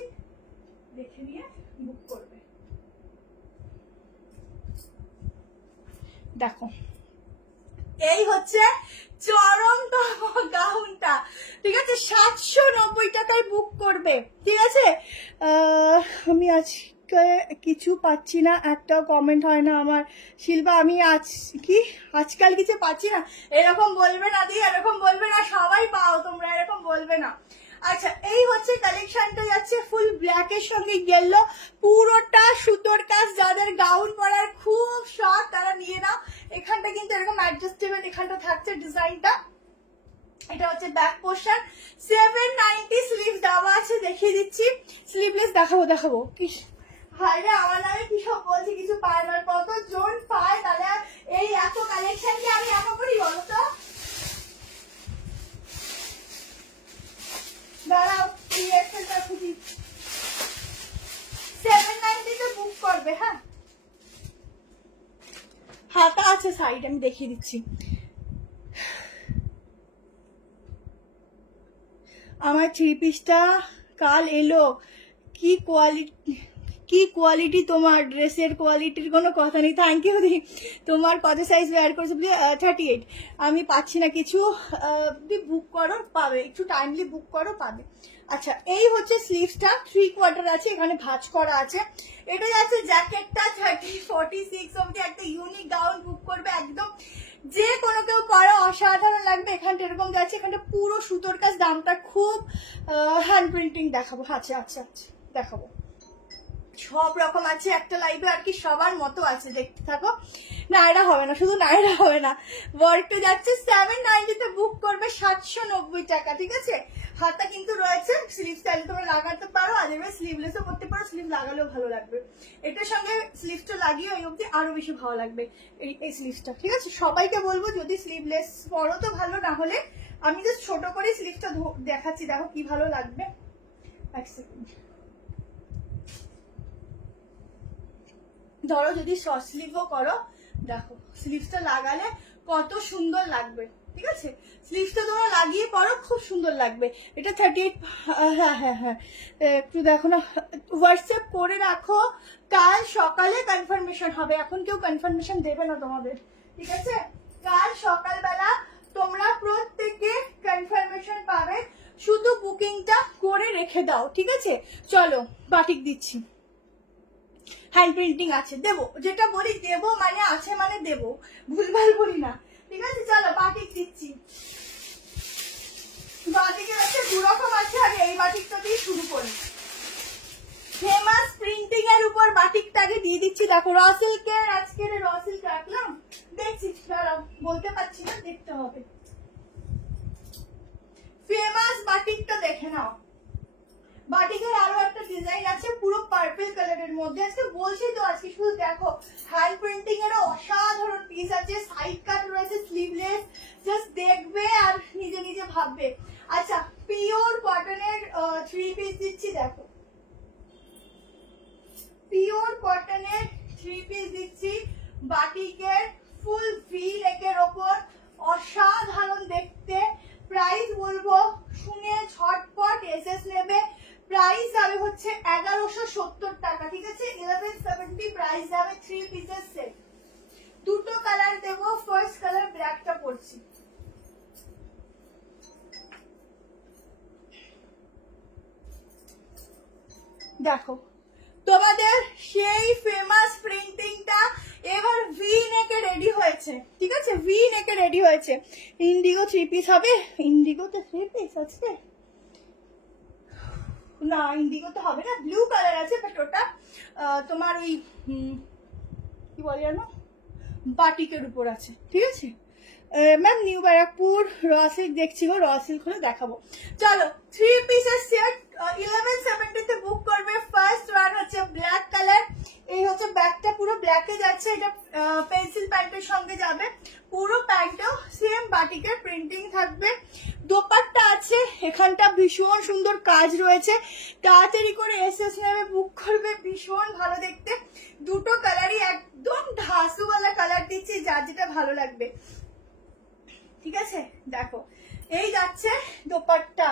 দেখে নিয়ে বুক করবে। দেখো এই হচ্ছে চরম গাউনটা। ঠিক আছে, 790 টাকায় বুক করবে। ঠিক আছে, আমি আজকে কিছু পাচ্ছি না, একটাও কমেন্ট হয় না আমার। শিল্পা আমি আজকাল কিছু পাচ্ছি না, এরকম বলবে না দি, এরকম বলবে না, সবাই পাও তোমরা, এরকম বলবে না। আচ্ছা, এই হচ্ছে কালেকশনটা যাচ্ছে ফুল ব্ল্যাকের সঙ্গে ইয়েলো, পুরোটা সুতোর কাজ। যাদের গাউন পরার খুব শখ তারা নিয়ে নাও। এখানটা কিন্তু এরকম অ্যাডজাস্টেবল, এখানটা থাকছে ডিজাইনটা। এটা হচ্ছে ব্যাক পোর্শন, 790 স্লিভ দেওয়া আছে, দেখিয়ে দিচ্ছি। স্লিভলেস দেখাবো কি ভাই রে, আমার নামে কি সব বলছে, কিছু পায় না, কতজন পায় তাহলে এই এত কালেকশন কি আমি একা করি বলো তো? সাইড আমি দেখিয়ে দিচ্ছি। আমার থ্রি পিসটা কাল এলো, কি কোয়ালিটি তোমার ড্রেসের, কোয়ালিটির কোনো কথা নেই। থ্যাংক ইউ দি। তোমার কত সাইজ ওয়্যার করেছে? 38। আমি পাচ্ছি না কিছু, বুক করো পাবে, একটু টাইমলি বুক করো পাবে। আচ্ছা, এই হচ্ছে স্লিভসটা, 3/4 আছে, এখানে ভাঁজ করা আছে। এটা যাচ্ছে জ্যাকেটটা 30-46 অবধি। একটা ইউনিক গাউন বুক করবে, একদম যে কোনো কেউ পরে অসাধারণ লাগবে। এখানটা এরকম যাচ্ছে, এখানটা পুরো সুতোর কাজ, দামটা খুব হ্যান্ড প্রিন্টিং দেখাবো। আচ্ছা আচ্ছা আচ্ছা দেখাবো, সব রকম আছে একটা লাইভে আর কি, সবার মতো আছে, দেখতে থাকো। নায়রা হবে না, শুধু নায়রা হবে না, ওয়ার্কটা যাচ্ছে 790 বুক করবে 790 টাকা, ঠিক আছে। হাতা কিন্তু রয়েছে, স্লিভ স্টাইল তোমরা লাগাতে পারো, আদারওয়াইজ স্লিভলেসও করতে পারো, স্লিভ লাগালেও ভালো লাগবে। এটার সঙ্গে স্লিভটা লাগিয়ে ওই অবধি আরো বেশি ভালো লাগবে এই স্লিভটা, ঠিক আছে। সবাইকে বলবো যদি স্লিভলেস পরো তো ভালো, না হলে আমি জাস্ট ছোট করে স্লিভটা দেখাচ্ছি, দেখো কি ভালো লাগবে। এক সেকেন্ড, ধরো যদি শর্ট স্লিভও করো, দেখো স্লিভসটা লাগালে কত সুন্দর লাগবে, ঠিক আছে। স্লিভসটা তোমরা লাগিয়ে পরো, খুব সুন্দর লাগবে। এটা 38। হ্যাঁ হ্যাঁ হ্যাঁ, একটু দেখো না, হোয়াটসঅ্যাপ করে রাখো, কাল সকালে কনফার্মেশন হবে। এখন কেউ কনফার্মেশন দেবে না তোমাদের, ঠিক আছে। কাল সকালবেলা তোমরা প্রত্যেকে কনফার্মেশন পাবে, শুধু বুকিংটা করে রেখে দাও, ঠিক আছে। চলো বাটিক দিচ্ছি, হ্যান্ড প্রিন্টিং আছে, দেবো, যেটা বলি দেবো মানে আছে মানে দেবো, ভুলভাল বলি না, ঠিক আছে। চলো বাটিক দিচ্ছি। বাটিকের আছে দু রকম আছে, আর এই বাটিকটা দিয়ে শুরু করি। ফেমাস প্রিন্টিং এর উপর বাটিকটাকে দিয়ে দিচ্ছি। দেখো র সিল্কে, আজকের র সিল্ক রাখলাম, দেখছি, দাঁড়াও বলতে পারছি না, দেখতে হবে। ফেমাস বাটিকটা দেখে নাও। বাটিকের আরো একটা ডিজাইন আছে পুরো পার্পল কালারের মধ্যে, আজকে বলছি তো, আজকে শুধু দেখো হ্যান্ড প্রিন্টিং এর অসাধারণ পিস আছে, সাইড কাট রয়েছে, স্লিভলেস, জাস্ট দেখবে আর নিজে নিজে ভাববে। আচ্ছা, পিওর কটনের 3 পিস দিচ্ছি, দেখো পিওর কটনের 3 পিস দিচ্ছি, বাটিকের ফুল ভি নেকের ওপর, অসাধারণ দেখতে। প্রাইস বলবো শুনে ঝটপট এসএস নেবে, প্রাইস যাবে হচ্ছে 1170 টাকা, ঠিক আছে। 1170 প্রাইস যাবে 3 পিসের সেট। দুটো কালার দেবো, ফার্স্ট কালার ব্ল্যাকটা পড়ছি। দেখো তোমাদের সেই ফেমাস প্রিন্টিংটা এবার ভি নেকে রেডি হয়েছে, ঠিক আছে, ভি নেকে রেডি হয়েছে। ইন্ডিগো 3 পিস হবে, ইন্ডিগো তো 3 পিস আছে না, ইন্ডিগো তো হবে না, ব্লু কালার আছে, বাট ওটা তোমার ওই কি বলে জানো, বাটিকের উপর আছে, ঠিক আছে। Ma'am new Barrackpore raw silk দেখছি গো, র সিল্ক হলে দেখাবো। চলো 3 পিসের সেট 1170 তে বুক করবে। ফার্স্ট ওয়ান হচ্ছে ব্ল্যাক কালার, এই হচ্ছে ব্যাকটা পুরো ব্ল্যাকে যাচ্ছে, এটা পেন্সিল প্যান্টের সঙ্গে যাবে, পুরো প্যান্টেও সেম বাটিকের প্রিন্টিং থাকবে। দোপাট্টা আছে, এখানটা ভীষণ সুন্দর কাজ রয়েছে, তাড়াতাড়ি করে এসএস নেবে, বুক করবে, ভীষণ ভালো দেখতে। দুটো কালারই একদম ধাসুওয়ালা কালার দিচ্ছি, যার যেটা ভালো লাগবে, ঠিক আছে। দেখো এই যাচ্ছে দোপাট্টা,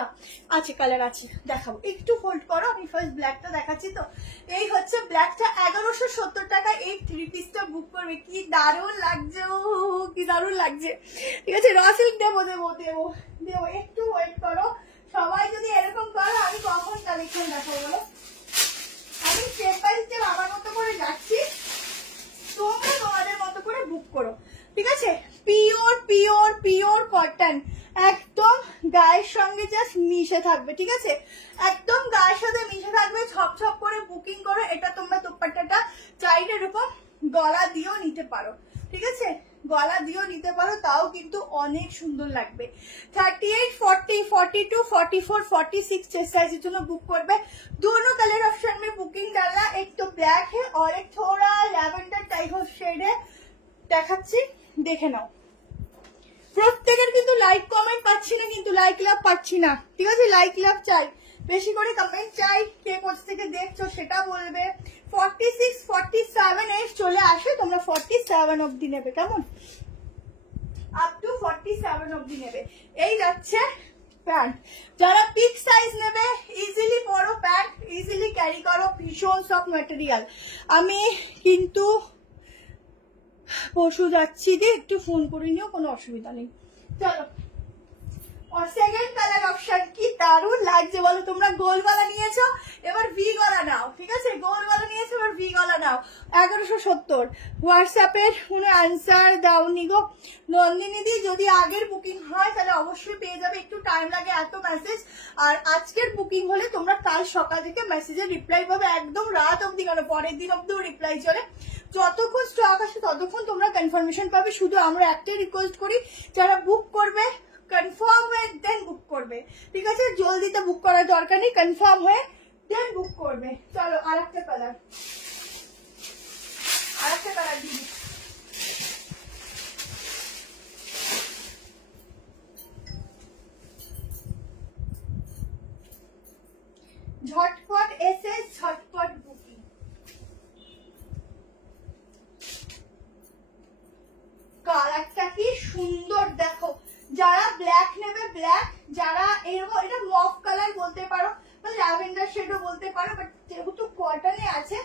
আছে কালার আছে, দেখাবো, একটু হোল্ড করো, আমি ফার্স্ট ব্ল্যাকটা দেখাচ্ছি। তো এই হচ্ছে ব্ল্যাকটা, 1170 টাকা এই 3 পিসটা বুক করবে। কি দারুণ লাগছে, ও কি দারুণ লাগছে, ঠিক আছে। র সিল্ক দেবো দেবো দেবো দেবো, একটু ওয়েট করো। সবাই যদি এরকম করো, আমি কখন কালেকশন দেখাবো বলো। আমি স্টেপ বাই স্টেপ আমার মতো করে যাচ্ছি, তোমরা তোমাদের মতো করে বুক করো, ঠিক আছে। পিওর পিওর পিওর কটন, একদম গায়ের সঙ্গে জাস্ট মিশে থাকবে, ঠিক আছে, একদম গায়ের সাথে মিশে থাকবে। ছপ ছপ করে বুকিং করো। এটা তোমরা দোপাট্টাটা চাইলে এরকম গলা দিয়েও নিতে পারো, ঠিক আছে, গলা দিয়েও নিতে পারো, তাও কিন্তু অনেক সুন্দর লাগবে। 38, 40, 42, 44, 46 चेस्ट साइज जন্য বুক করবে। दोनों कलर ऑप्शन में बुकिंग डालना, एक तो ब्लैक है और एक थोड़ा लैवेंडर टाइप ऑफ शेड है, দেখাচ্ছি দেখে নাও। প্রত্যেকের কিন্তু লাইক কমেন্ট পাচ্ছি না, কিন্তু লাইক লাভ পাচ্ছি না, ঠিক আছে। লাইক লাভ চাই, বেশি করে কমেন্ট চাই, কে কোথা থেকে দেখছো সেটা বলবে। 46, 47 এ চলে আসে, তোমরা 47 অবধি নেবে, কেমন। আপ টু 47 অবধি নেবে। এই যাচ্ছে প্যান্ট, যারা বিগ সাইজ নেবে ইজিলি পরো প্যান্ট, ইজিলি ক্যারি করো, ভীষণ সফট ম্যাটেরিয়াল। আমি কিন্তু পরশু যাচ্ছি দিয়ে একটু ফোন করে নিও, কোনো অসুবিধা নেই। চলো, और सेकंड कलर ऑप्शन की दारुण লাগছে বলো। তোমরা গোল গলা নিয়েছো, এবার ভি গলা নাও, ঠিক আছে? গোল গলা নিয়েছো, এবার ভি গলা নাও। 1170 হোয়াটসঅ্যাপের কোনো অ্যান্সার দাওনি গো নন্দিনী দি। যদি আগের বুকিং হয় তাহলে অবশ্যই পেয়ে যাবে, একটু টাইম লাগে এত মেসেজ। আর আজকের বুকিং হলে তোমরা কাল সকাল থেকে মেসেজের রিপ্লাই পাবে, একদম রাত অবধি, কেন পরের দিন অবধিও রিপ্লাই চলে। যতক্ষণ স্টক আসে ততক্ষণ তোমরা কনফার্মেশন পাবে। শুধু আমরা একটাই রিকোয়েস্ট করি, যারা বুক করবে কনফার্ম হয়ে দেন বুক করবে, ঠিক আছে? জলদিতে বুক করার দরকার নেই, কনফার্ম হয়ে দেন বুক করবে। চলো আরেকটা কালার, আরেকটা কালার দিদি। ঝটপট এসে ঝটপট বুকিং। কালারটা কি সুন্দর দেখো। যারা ব্ল্যাক নেবে ব্ল্যাক, যারা এরকম, এটা মফ কালার বলতে পারো বা ল্যাভেন্ডার শেডও বলতে পারো, বাট যেহেতু কটনে আছে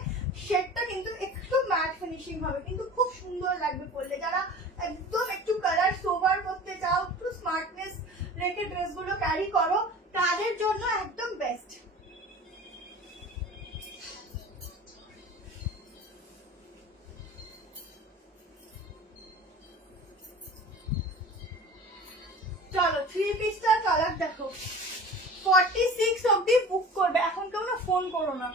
শেডটা কিন্তু একটু ম্যাট ফিনিশিং হবে, কিন্তু খুব সুন্দর লাগবে পরলে। যারা একদম একটু কালার সোভার করতে চাও, একটু স্মার্টনেস রেখে ড্রেসগুলো ক্যারি করো, তাদের জন্য একদম বেস্ট। চলো 3 পিসটার কালার দেখো। 46 অবধি বুক করবে। এখন কেউ না ফোন করো না,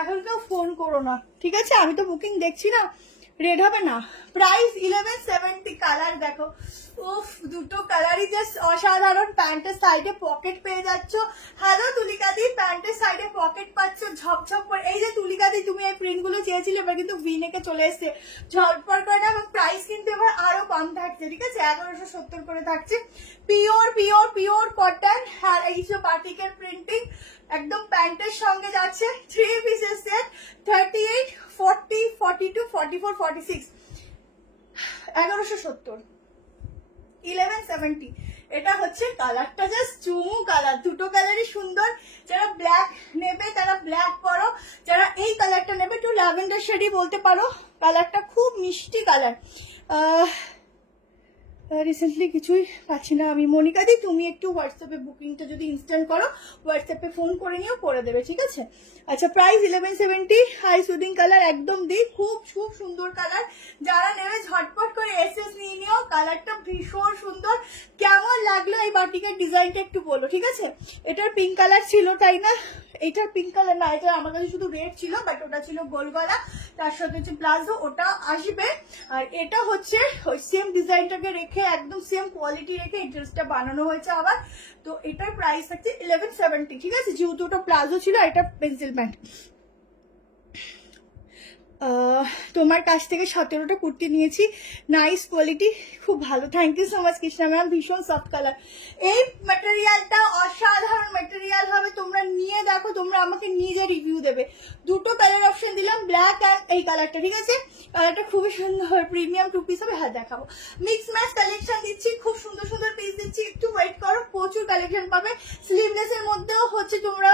এখন কেউ ফোন করো না, ঠিক আছে? আমি তো বুকিং দেখছি না, রেড হবে না। প্রাইস 1170। কালার দেখো, উফ দুটো কালারই জাস্ট অসাধারণ। প্যান্টের সাইডে পকেট পেয়ে যাচ্ছ। হ্যালো তুলিকাদি, প্যান্টের সাইডে পকেট পাচ্ছ ঝপঝপ করে। এই যে তুলিকাদি, তুমি এই প্রিন্ট গুলো চেয়েছিলে, এবার কিন্তু ভিনেকে চলে এসছে ঝটপট করে না। এবং প্রাইস কিন্তু এবার আরো কম থাকছে, ঠিক আছে? 1170 করে থাকছে। Pure pure pure cotton. আর এই যে বাটিকের প্রিন্টিং একদম প্যান্টের সঙ্গে যাচ্ছে। 3 পিসের সেট, 38, 40, 42, 44, 46, 1170, 1170। এটা হচ্ছে কালারটা জাস্ট চুমু কালার, দুটো কালারই সুন্দর। যারা ব্ল্যাক নেবে তারা ব্ল্যাক পরো, যারা এই কালারটা নেবে একটু ল্যাভেন্ডার শেডই বলতে পারো। কালারটা খুব মিষ্টি কালার। রিসেন্টলি কিছুই পাচ্ছি না আমি। মনিকা দি, তুমি একটু হোয়াটসঅ্যাপে বুকিংটা যদি ইনস্ট্যান্ট করো, হোয়াটসঅ্যাপে ফোন করে নিও, করে দেবে, ঠিক আছে? আচ্ছা, প্রাইস 1170। হাই সুদিং কালার একদম দি, খুব খুব সুন্দর কালার। যারা নেবে ঝটপট করে এসএস নিয়ে নিও। কালারটা ভীষণ সুন্দর। কেমন লাগলো এই বাটিকের ডিজাইনটা একটু বলো, ঠিক আছে? এটার পিঙ্ক কালার ছিল তাই না? এটার পিঙ্ক কালার না, এটা আমার কাছে শুধু রেড ছিল, বাট ওটা ছিল গোল গলা, তার সাথে হচ্ছে প্লাজো, ওটা আসবে। আর এটা হচ্ছে ওই সেম ডিজাইনটাকে রেখে, একদম সেম কোয়ালিটি রেখে এই ড্রেসটা বানানো হয়েছে আবার। তো এটার প্রাইস হচ্ছে 1170, ঠিক আছে? যেহেতু ওটা প্লাজো ছিল, এটা পেন্সিল প্যান্ট। তোমার কাছ থেকে 17টা কুর্তি নিয়েছি, নাইস কোয়ালিটি, খুব ভালো, thank you so much Krishna ma'am. ভীষণ সফট কালার। এই ম্যাটেরিয়ালটা অসাধারণ ম্যাটেরিয়াল হবে, তোমরা নিয়ে দেখো, তোমরা আমাকে নিজে রিভিউ দেবে। দুটো কালার অপশন দিলাম, ব্ল্যাক অ্যান্ড এই কালারটা, ঠিক আছে? কালারটা খুবই সুন্দর, প্রিমিয়াম 2 পিস হবে। হ্যাঁ দেখাবো, মিক্স ম্যাচ কালেকশন দিচ্ছি, খুব সুন্দর সুন্দর পিস দিচ্ছি, একটু ওয়েট করো, প্রচুর কালেকশন পাবে। স্লিভলেস এর মধ্যেও হচ্ছে তোমরা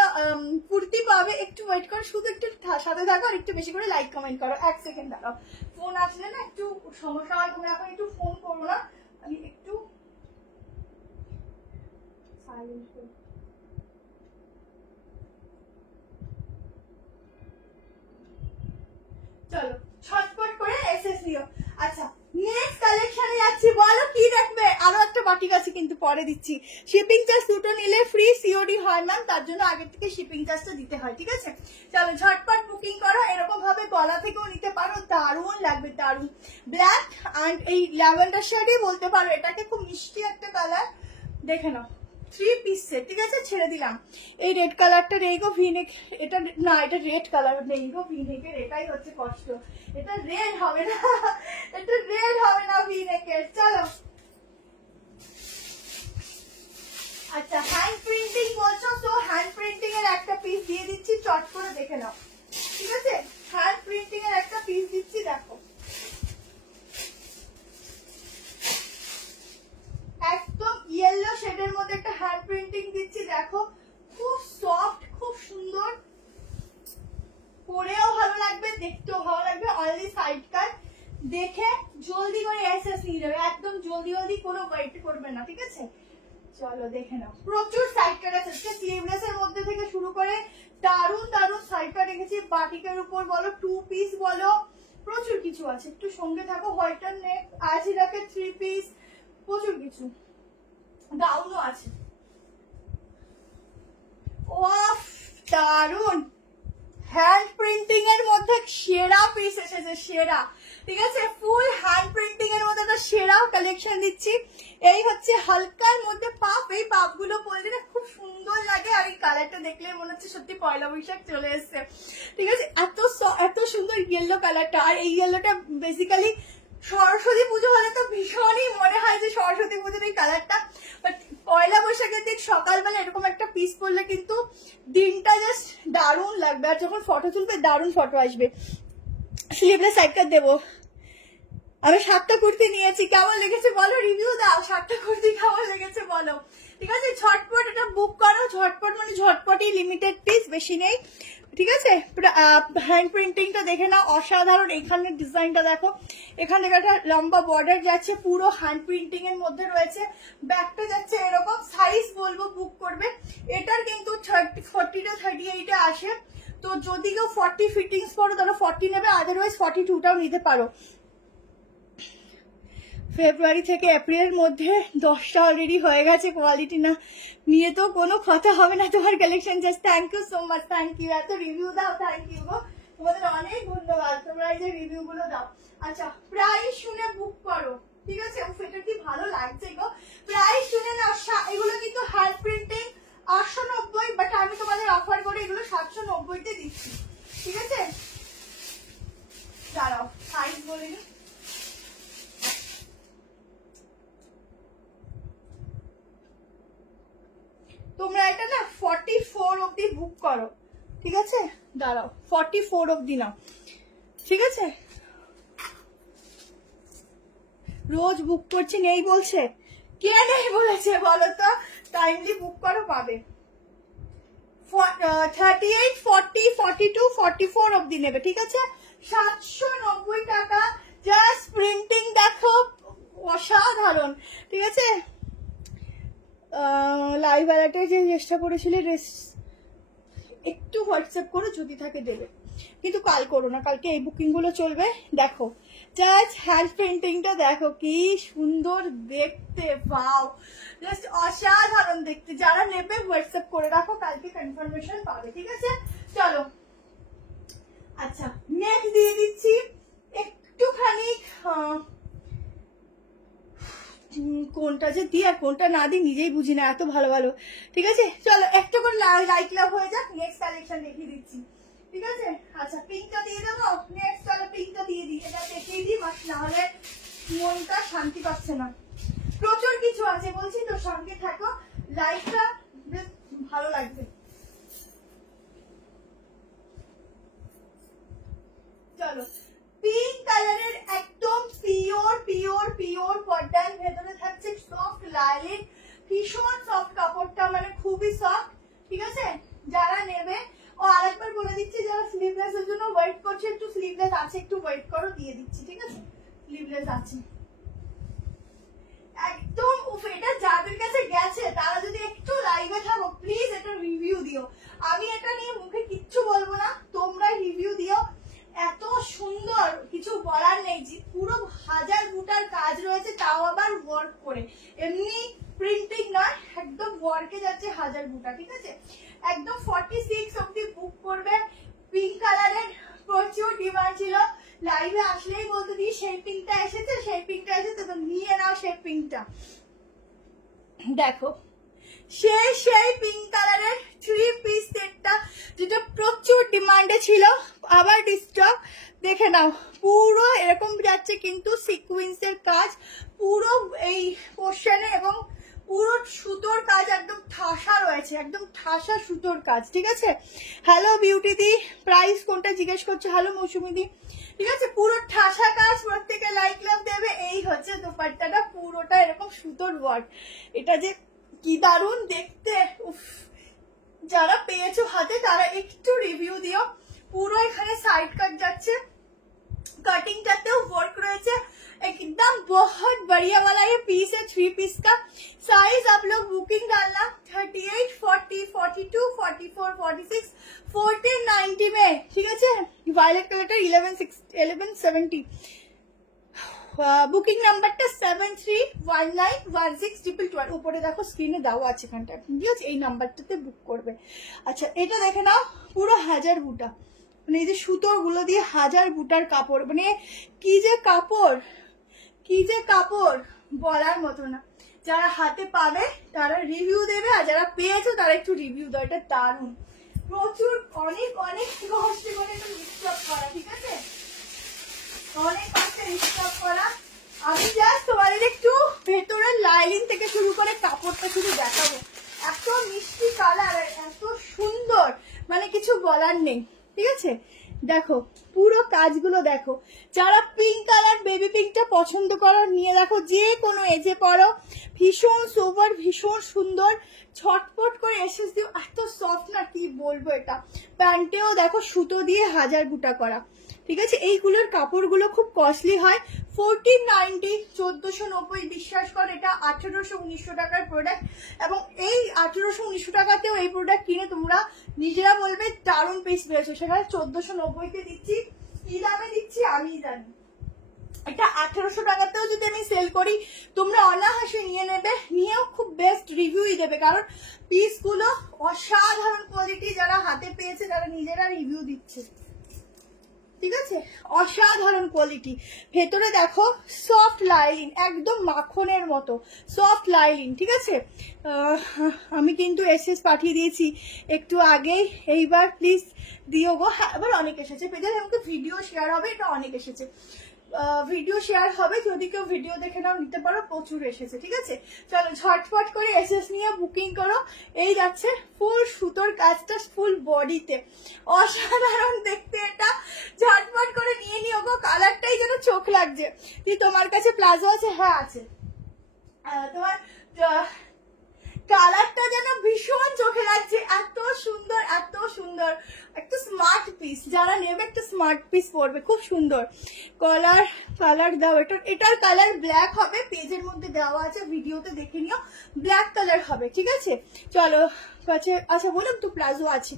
কুর্তি পাবে, একটু ওয়েট করো, শুধু একটু সাথে থাকো আর একটু বেশি করে লাইক কমেন্ট করো। 1 সেকেন্ড দাঁড়াও, ফোন আসলে না একটু সমস্যা হয়, তোমরা এখন একটু ফোন করো না, আমি একটু সাইলেন্ট করি। চলো ছটপট করে এসএস নিও। আচ্ছা, নেক্সট কালেকশনে যাচ্ছি, বলো কি দেখবে? আরো একটা বাটিক আছে কিন্তু পরে দিচ্ছি। শিপিং চার্জ দুটো নিলে ফ্রি সিওডি হয় ম্যাম, তার জন্য আগে থেকে শিপিং চার্জটা দিতে হয়, ঠিক আছে? চলো ঝটপট বুকিং করো। এরকম ভাবে গলা থেকেও নিতে পারো, দারুণ লাগবে, দারুণ। ব্ল্যাক অ্যান্ড এই ল্যাভেন্ডার শেডই বলতে পারো, এটাকে খুব মিষ্টি একটা কালার, দেখে নাও। 3 পিস সেট, ঠিক আছে? ছেড়ে দিলাম। এই রেড কালারটা নেই গো ভিনেক, এটা না, এটা রেড কালার নেই গো ভিনেকের, এটাই হচ্ছে কষ্ট। এটা রেড হবে না, এটা রেড হবে না ভিনেকের। চলো, আচ্ছা হ্যান্ড প্রিন্টিং বলছো, তো হ্যান্ড প্রিন্টিং এর একটা পিস দিয়ে দিচ্ছি, চট করে দেখে নাও, ঠিক আছে? হ্যান্ড প্রিন্টিং এর একটা পিস দিচ্ছি, দেখো দেখে জলদি করে এসএস নিয়ে যাবে, একদম জলদি জলদি কোনো ওয়েট করবে না, ঠিক আছে? চলো দেখে নাও, প্রচুর সাইড কাট আছে, স্লিভলেস এর মধ্যে থেকে শুরু করে দারুন দারুন সাইড কাট রেখেছি, বাটিকের উপর বলো, 2 পিস বলো, প্রচুর কিছু আছে। একটু সঙ্গে থাকো, হোয়াইটার নেক, আজিরাকের 3 পিস, প্রচুর কিছু, গাউনও আছে। ওয়াফ দারুন, হ্যান্ড প্রিন্টিং এর মধ্যে সেরা পিস এসেছে, সেরা, ঠিক আছে? ফুল হ্যান্ড প্রিন্টিং এর মধ্যে একটা সেরা কালেকশন দিচ্ছি। এই হচ্ছে হালকার মধ্যে পাপ, এই পাপ গুলো পরলে না খুব সুন্দর লাগে, আর এই কালারটা দেখলে মনে হচ্ছে সত্যি পয়লা বৈশাখ চলে এসছে, ঠিক আছে? এত সুন্দর ইয়েলো কালারটা, আর এই ইয়েলোটা বেসিক্যালি সরস্বতী পুজো হলে তো ভীষণই মনে হয় যে সরস্বতী পুজোর এই কালারটা, বাট পয়লা বৈশাখের দিন সকালবেলা এরকম একটা পিস পরলে কিন্তু দিনটা জাস্ট দারুণ লাগবে, আর যখন ফটো তুলবে দারুণ ফটো আসবে। স্লিভলেস সাইড কাট দেবো। আমি 7টা কুর্তি নিয়েছি, কেমন লেগেছে বলো, রিভিউ দাও। 7টা কুর্তি কেমন লেগেছে বলো, ঠিক আছে? ঝটপট এটা বুক করো, ঝটপট মানে ঝটপটই, লিমিটেড পিস, বেশি নেই, ঠিক আছে? হ্যান্ড প্রিন্টিংটা দেখে নাও, অসাধারণ। এখানে ডিজাইনটা দেখো, এখানে একটা লম্বা বর্ডার যাচ্ছে, পুরো হ্যান্ড প্রিন্টিং এর মধ্যে রয়েছে, ব্যাকটা যাচ্ছে এরকম। সাইজ বলবো বুক করবে, এটার কিন্তু 40 to 38 আসে, তো যদি কেউ 40 ফিটিংস করো তাহলে 40 নেবে, আদারওয়াইজ 42টাও নিতে পারো। ফেব্রুয়ারি থেকে এপ্রিলের মধ্যে 10টা অলরেডি হয়ে গেছে, কোয়ালিটি না নিয়ে তো কোনো কথা হবে না তোমার collection. Just thank you so much, thank you, এত রিভিউ দাও, থ্যাংক ইউ গো, তোমাদের অনেক ধন্যবাদ, তোমরা এই যে রিভিউ গুলো দাও। আচ্ছা, প্রাইস শুনে বুক করো, ঠিক আছে? এটা কি ভালো লাগছে গো, প্রাইস শুনে না। এগুলো কিন্তু হ্যান্ড প্রিন্টিং 890, বাট আমি তোমাদের অফার করে এগুলো 790-তে দিচ্ছি, ঠিক আছে? দাঁড়াও, সাইজ বলে নি, তোমরা এটা না 44 অব্দি বুক করো, ঠিক আছে? দাঁড়াও, 44 অব্দি নাও, ঠিক আছে? রোজ বুক করছি, নেই বলছে, কে নেই বলেছে বলো তো? টাইমলি বুক করো, পাবে। 38, 40, 42, 44 অব্দি নেবে, ঠিক আছে? 790 টাকা, জাস্ট প্রিন্টিং দেখো, অসাধারণ, ঠিক আছে? লাইভ অ্যালার্টে যে চেষ্টা করেছিলে, একটু হোয়াটসঅ্যাপ করে যদি থাকে দেবে, কিন্তু কাল করো না, কালকে এই বুকিং গুলো চলবে। দেখো জাস্ট হ্যান্ড প্রিন্টিংটা দেখো, কি সুন্দর দেখতে, পাও জাস্ট অসাধারণ দেখতে। যারা নেবে হোয়াটসঅ্যাপ করে রাখো, কালকে কনফার্মেশন পাবে, ঠিক আছে? চলো, আচ্ছা নেক্সট দিয়ে দিচ্ছি একটুখানি, কোনটা যে দিই আর কোনটা না দিই নিজেই বুঝি না, এত ভালো ভালো, ঠিক আছে? চলো একটু করে লাইট লাভ হয়ে যাক, নেক্সট কালেকশন দেখিয়ে দিচ্ছি, ঠিক আছে? আচ্ছা, পিঙ্কটা দিয়ে দেবো, নেক্সট চলো পিঙ্কটা দিয়ে দিই, এটা দেখিয়ে দিই, বাস না হলে মনটা শান্তি পাচ্ছে না। প্রচুর কিছু আছে বলছি তো, সঙ্গে থাকো, লাইটটা বেশ ভালো লাগবে। চলো, পিঙ্ক কালারের একদম পিওর পিওর পিওর কটন, ভেতরে থাকছে সফট লাইলিন, ভীষণ সফট কাপড়টা, মানে খুবই সফট, ঠিক আছে? যারা নেবে, ও আরেকবার বলে দিচ্ছি, যারা স্লিভলেস এর জন্য ওয়েট করছে, একটু স্লিভলেস আছে, একটু ওয়েট করো, দিয়ে দিচ্ছি, ঠিক আছে? স্লিভলেস আছে একদম। এটা যাদের কাছে গেছে তারা যদি একটু লাইভে থাকো, প্লিজ এটা রিভিউ দিও। আমি এটা নিয়ে মুখে কিচ্ছু বলবো না, তোমরা রিভিউ দিও। এত সুন্দর, কিছু বলার নেই, যে পুরো 1000 বুটার কাজ রয়েছে, তাও আবার ওয়ার্ক করে, এমনি প্রিন্টিং নয়, একদম ওয়ার্কে যাচ্ছে 1000 বুটা, ঠিক আছে? একদম 46 অব্দি বুক করবে। পিঙ্ক কালারের প্রচুর ডিমান্ড ছিল, লাইভে আসলেই বলতে দিই সেই পিঙ্কটা এসেছে, সেই পিঙ্কটা এসেছে, তো নিয়ে নাও সেই পিঙ্কটা। দেখো সেই পিঙ্ক কালারের 3 পিস সেটটা, যেটা প্রচুর ডিমান্ডে ছিল, আবার ডিস্টক, দেখে নাও, পুরো এরকম যাচ্ছে, কিন্তু সিকুয়েন্সের কাজ পুরো এই পোর্শনে, এবং পুরো সুতোর কাজ একদম ঠাসা রয়েছে, একদম ঠাসা সুতোর কাজ, ঠিক আছে? হ্যালো বিউটি দি, প্রাইস কোনটা জিজ্ঞেস করছে? হ্যালো মৌসুমি দি, ঠিক আছে? পুরো ঠাসা কাজ, প্রত্যেকে লাইক লাভ দেবে। এই হচ্ছে দোপাট্টাটা, পুরোটা এরকম সুতোর ওয়ার্ক, এটা যে কি দারুণ দেখতে, উফ, যারা পেয়েছো হাতে তারা একটু রিভিউ দিও। পুরো এখানে সাইড কাট যাচ্ছে, কাটিংটাতেও ওয়ার্ক রয়েছে, बहुत बढ़िया वाला ये पीस है 3 पीस का। साइज आप लोग बुकिंग डालना 38, 40, 42, 44, 46, 1490 में, ठीक है। Violet colour 1170। বুকিং নাম্বারটা 73191612। উপরে দেখো স্ক্রিনে দেওয়া আছে এখানটা, ঠিক আছে, এই নাম্বারটাতে বুক করবে। আচ্ছা এটা দেখে নাও, পুরো 1000 বুটা, মানে এই যে সুতোর গুলো দিয়ে 1000 বুটার কাপড়, মানে কি যে কাপড়, কি যে কাপড় বলার মতো না। যারা হাতে পাবে তারা রিভিউ দেবে, আর যারা পেয়েছো তারা একটু রিভিউ দাও। এটা দারুণ, প্রচুর অনেক অনেক কষ্ট করে এটা মিক্সআপ করা, ঠিক আছে, অনেক কষ্টে মিক্সআপ করা। আমি জাস্ট তোমাদের একটু ভেতরের লাইনিং থেকে শুরু করে কাপড়টা শুধু দেখাবো। এত মিষ্টি কালার, এত সুন্দর, মানে কিছু বলার নেই, ঠিক আছে। দেখো পুরো কাজগুলো দেখো। যারা পিঙ্ক কালার বেবি পিঙ্কটা পছন্দ করো নিয়ে দেখো, যে কোনো এজে পরো, ভীষণ সোবার, ভীষণ সুন্দর, ছটপট করে এসেস দিও, এত সফট না কি বলবো। এটা প্যান্টেও দেখো সুতো দিয়ে 1000 বুটা করা, ঠিক আছে। এইগুলোর কাপড়গুলো খুব কস্টলি হয়। 1490, 1490, বিশ্বাস কর এটা 1800-1900 টাকার প্রোডাক্ট। এবং এই 1800-1900 টাকাতেও এই প্রোডাক্ট কিনে তোমরা নিজেরা বলবে দারুণ পিস পেয়েছো। সেখানে 1490-তে দিচ্ছি, কি দামে দিচ্ছি আমি জানি। এটা 1800 টাকাতেও যদি আমি সেল করি তোমরা অনাহাসে নিয়ে নেবে, নিয়েও খুব বেস্ট রিভিউই দেবে, কারণ পিসগুলো অসাধারণ কোয়ালিটি। যারা হাতে পেয়েছে তারা নিজেরা রিভিউ দিচ্ছে, ঠিক আছে, অসাধারণ কোয়ালিটি। ভেতরে দেখো সফট লাইলিন, একদম মাখনের মতো সফট লাইলিন, ঠিক আছে। আমি কিন্তু এসএস পাঠিয়ে দিয়েছি একটু আগেই, এইবার প্লিজ দিও গো। হ্যাঁ এবার অনেক এসেছে, পেজে আমাকে ভিডিও শেয়ার হবে, এটা অনেক এসেছে, ভিডিও শেয়ার হবে, যদি কেউ ভিডিও দেখে নাও নিতে পারো, প্রচুর এসেছে, ঠিক আছে। চলো ঝটপট করে এসএস নিয়ে বুকিং করো। এই যাচ্ছে ফুল সুতোর কাজটা ফুল বডিতে, অসাধারণ দেখতে এটা, ঝটপট করে নিয়ে নিও গো। কালারটাই যেন চোখ লাগছে। তোমার কাছে প্লাজো আছে? হ্যাঁ আছে। তোমার কালারটা যেন ভীষণ চোখে লাগছে, এত সুন্দর, এত সুন্দর। একটা স্মার্ট পিস, যারা নেবে একটা স্মার্ট পিস পরবে, খুব সুন্দর। কালার দাও, এটার কালার ব্ল্যাক হবে, পেজের মধ্যে দেওয়া আছে, ভিডিওতে দেখে নিও, ব্ল্যাক কালার হবে, ঠিক আছে। চলো আচ্ছা বললাম তো প্লাজো আছে।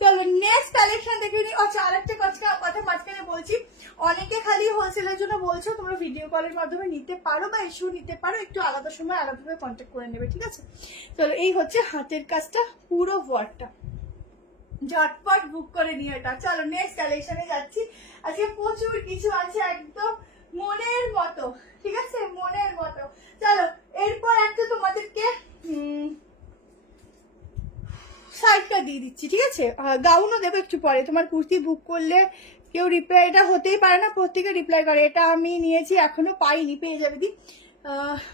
চলো নেক্সট কালেকশন দেখে নিই। আচ্ছা আরেকটা কথা মাঝখানে বলছি, অনেকে খালি হোলসেলের জন্য বলছো, তোমরা ভিডিও কলের মাধ্যমে নিতে পারো বা এসেও নিতে পারো, একটু আলাদা সময় আলাদাভাবে কন্ট্যাক্ট করে নেবে, ঠিক আছে। চলো এই হচ্ছে হাতের কাজটা, পুরো ওয়ার্কটা, ঝটপট বুক করে নিয়ে এটা। চলো নেক্সট কালেকশনে যাচ্ছি। আজকে প্রচুর কিছু আছে, একদম মনের মতো, ঠিক আছে, মনের মতো। চলো এরপর একটা তোমাদেরকে সাইডটা দিয়ে দিচ্ছি, ঠিক আছে। গাউনও দেবো একটু পরে। তোমার কুর্তি বুক করলে কেউ রিপ্লাই, এটা হতেই পারে না প্রত্যেকে রিপ্লাই করে, এটা আমি নিয়েছি এখনো পাইনি, পেয়ে যাবে দি।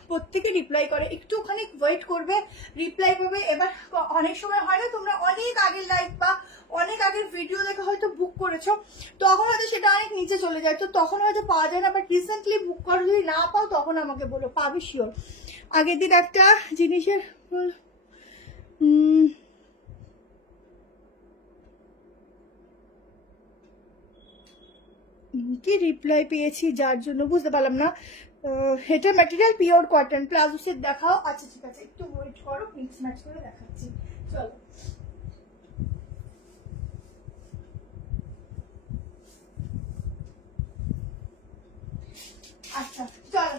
প্রত্যেকে রিপ্লাই করে, একটুখানি ওয়েট করবে, রিপ্লাই পাবে। এবার অনেক সময় হয় না, তোমরা অনেক আগের লাইভ বা অনেক আগের ভিডিও দেখে হয়তো বুক করেছো, তখন হয়তো সেটা অনেক নিচে চলে যায়, তো তখন হয়তো পাওয়া যায় না। বাট রিসেন্টলি বুক করো, যদি না পাও তখন আমাকে বলো, পাবি শিওর। আগের দিন একটা জিনিসের কি রিপ্লাই পেয়েছি, যার জন্য বুঝতে পারলাম না। এটা material pure cotton, palazzo set দেখাও। আচ্ছা ঠিক আছে, একটু ওয়েট করো, মিক্স ম্যাচ করে দেখাচ্ছি। চলো আচ্ছা চলো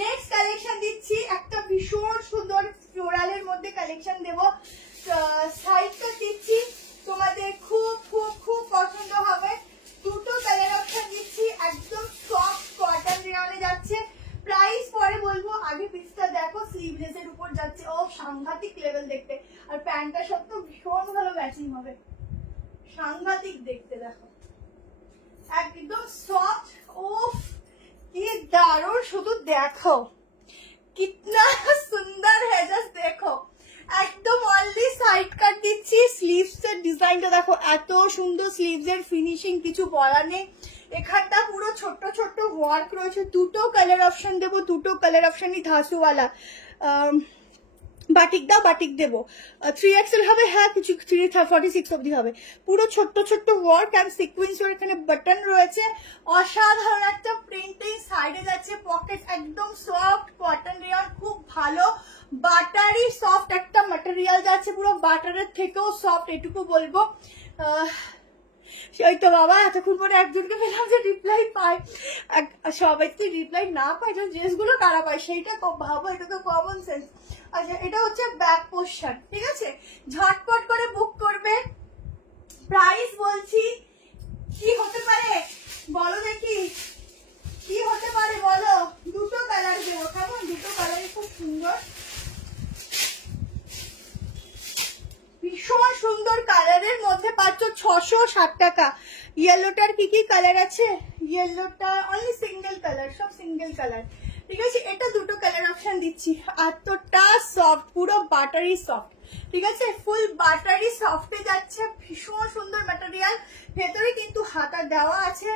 নেক্সট কালেকশন দিচ্ছি। একটা ভীষণ সুন্দর ফ্লোরালের মধ্যে কালেকশন দেবো, সাইজটা দিচ্ছি, তোমাদের খুব খুব খুব পছন্দ হবে। দুটো কালার অপশন দিচ্ছি, একদম সফট কটন রেয়নে যাচ্ছে। প্রাইস পরে বলবো, আগে পিসটা দেখো, স্লিভলেসের উপর যাচ্ছে, ও সাংঘাতিক লেভেল দেখতে। আর প্যান্টটা সত্য ভীষণ ভালো ম্যাচিং হবে, সাংঘাতিক দেখতে। দেখো একদম সফট, ওফ কি দারুণ, শুধু দেখো কিতনা সুন্দর है, জাস্ট দেখো। একদম অনলি সাইড কাট দিচ্ছি, স্লিভস এর ডিজাইনটা দেখো, এত সুন্দর স্লিভস এর ফিনিশিং, কিছু বলার নেই। এখানটা পুরো ছোট্ট ছোট্ট ওয়ার্ক রয়েছে। দুটো কালার অপশন দেবো, দুটো কালার অপশনই ধাসুওয়ালা। বাটিক দাও, বাটিক দেবো। 3XL হবে, হ্যাঁ কিছু 46 অব্দি হবে। পুরো ছোট্ট ছোট্ট ওয়ার্ক অ্যান্ড সিকুয়েন্স, এখানে বাটন রয়েছে, অসাধারণ একটা প্রিন্টিং। সাইডে যাচ্ছে যাচ্ছে, পকেট একদম সফট কটন রেয়ন, খুব ভালো বাটারি সফট একটা ম্যাটেরিয়াল যাচ্ছে, পুরো বাটারের থেকেও সফট, এটুকু বলবো। ওই তো বাবা এতক্ষণ পরে একজনকে পেলাম যে রিপ্লাই পায়, সবাই কি রিপ্লাই না পায়, ড্রেসগুলো কারা পায় সেইটা ভাবো, এটা তো কমন সেন্স। আচ্ছা এটা হচ্ছে ব্যাক পোর্শন, ঠিক আছে, ঝটপট করে বুক করবে। প্রাইস বলছি, কি হতে পারে বলো দেখি, কি হতে পারে বলো? দুটো কালার দেবো, কেমন? দুটো কালারই খুব সুন্দর, ভীষণ সুন্দর কালারের মধ্যে পাচ্ছ 660 টাকা। ইয়েলোটার কি কি কালার আছে? ইয়েলোটা অনলি সিঙ্গেল কালার, সব সিঙ্গেল কালার, ঠিক আছে। এটা দুটো কালার অপশন দিচ্ছি, এতটা সফট, পুরো বাটারি সফট, ঠিক আছে, ফুল বাটারি সফটে যাচ্ছে, ভীষণ সুন্দর ম্যাটেরিয়াল। ভেতরে কিন্তু হাতা দেওয়া আছে,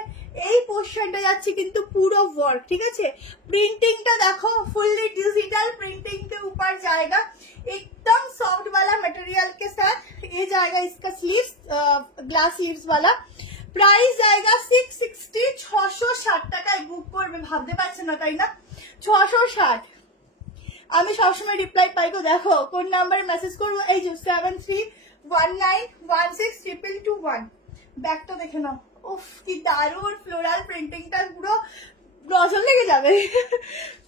এই পোর্শনটা যাচ্ছে কিন্তু পুরো ওয়ার্ক, ঠিক আছে। प्रिंटिंगটা দেখো, फुल्ली डिजिटल प्रिंटिंग के ऊपर जाएगा, एकदम सॉफ्ट वाला मटेरियल के साथ। ये जाएगा इसका स्लीव्स, ग्लास स्लीव्स वाला। प्राइस जाएगा 660, 660 টাকায় বুক করবে, ভাবতে পারছেন না তাই না? 660। আমি সবসময় রিপ্লাই পাই গো, দেখো কোন নাম্বারে মেসেজ করবো, এই যে 7319162221। ব্যাগটা দেখে নাও, উফ কি দারুণ ফ্লোরাল প্রিন্টিংটা, পুরো নজর লেগে যাবে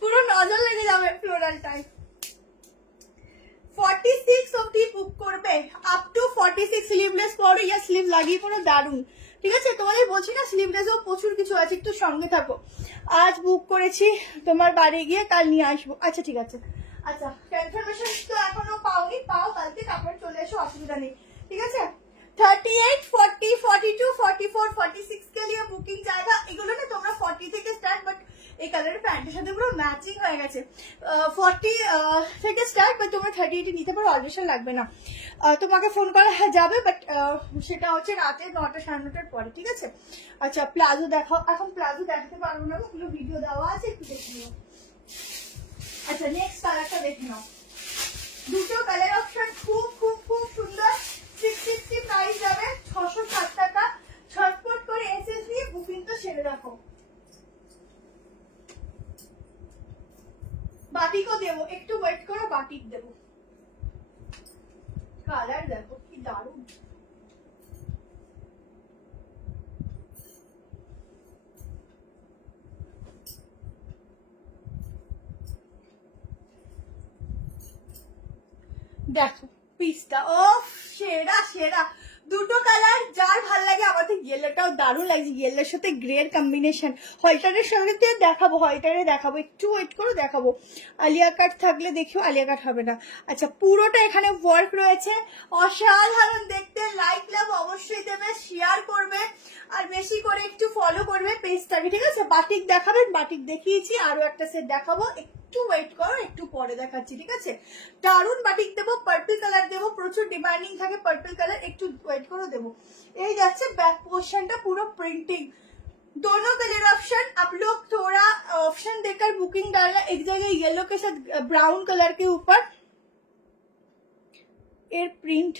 পুরো নজর লেগে যাবে ফ্লোরালটাই। 46 অবধি বুক করবে, আপ টু 46। স্লিভলেস পরো, ইয়া স্লিভ লাগিয়ে পরো, দারুণ, ঠিক আছে। তোমাদের বলছি না স্লিভলেসও প্রচুর কিছু আছে, একটু সঙ্গে থাকো। আজ বুক করেছি, তোমার বাড়ি গিয়ে কাল নিয়ে আসবো। আচ্ছা ঠিক আছে, আচ্ছা কনফার্মেশন তো এখনো পাওনি, পাও কালকে, তারপরে চলে এসো, অসুবিধা নেই, ঠিক আছে। 38, 40, 42, 44, 46 के लिए বুকিং जाएगा। এগুলো না তোমরা 40 থেকে স্টার্ট, বাট এই কালারের প্যান্টের সাথে পুরো ম্যাচিং হয়ে গেছে। 40 থেকে স্টার্ট, বাট তোমরা 38 নিতে পারো, অল্টারেশন লাগবে না। তোমাকে ফোন করা যাবে, বাট সেটা হচ্ছে রাতে 9টা 9:30টার পরে, ঠিক আছে। আচ্ছা প্লাজো দেখাও, এখন প্লাজো দেখাতে পারবো না, ওগুলো ভিডিও দেওয়া আছে, একটু দেখে নিও। আচ্ছা নেক্সট কালারটা দেখে নাও, দুটো কালার অপশন খুব খুব খুব সুন্দর। 660 প্রাইস যাবে, 660 টাকা। ছটপট করে এসএস দিয়ে বুকিংটা সেরে রাখো। বাটিকও দেবো, একটু ওয়েট করো, বাটিক দেবো। কালার দেখো কি দারুণ, দেখো পিসটা, ও সেরা সেরা, দুটো কালার যার ভাল লাগে। আমাদের ইয়েলোটাও দারুণ লাগছে, ইয়েলোর সাথে গ্রের কম্বিনেশন। হোয়াইটারের সঙ্গে তো দেখাবো, হোয়াইটারে দেখাবো, একটু ওয়েট করো দেখাবো। আলিয়া কাট থাকলে দেখিও, আলিয়া কাট হবে না। আচ্ছা পুরোটা এখানে ওয়ার্ক রয়েছে, অসাধারণ দেখতে। লাইক লাভ অবশ্যই দেবে, শেয়ার করবে, আর বেশি করে একটু ফলো করবে পেজটাকে, ঠিক আছে। বাটিক দেখাবেন, বাটিক দেখিয়েছি, আরো একটা সেট দেখাবো, একটু ওয়েট করো, একটু পরে দেখাচ্ছি, ঠিক আছে। দারুন বাটিক দেবো, পার্পল কালার দেবো, প্রচুর ডিমান্ডিং থাকে পার্পল কালার, একটু ওয়েট করে দেবো। এই যাচ্ছে बैक पोर्शनটা পুরো प्रिंटिंग, दोनों कलर ऑप्शन। आप लोग थोड़ा ऑप्शन देकर बुकिंग डालना। एक जगह येलो के साथ ब्राउन कलर के ऊपर এর প্রিন্ট,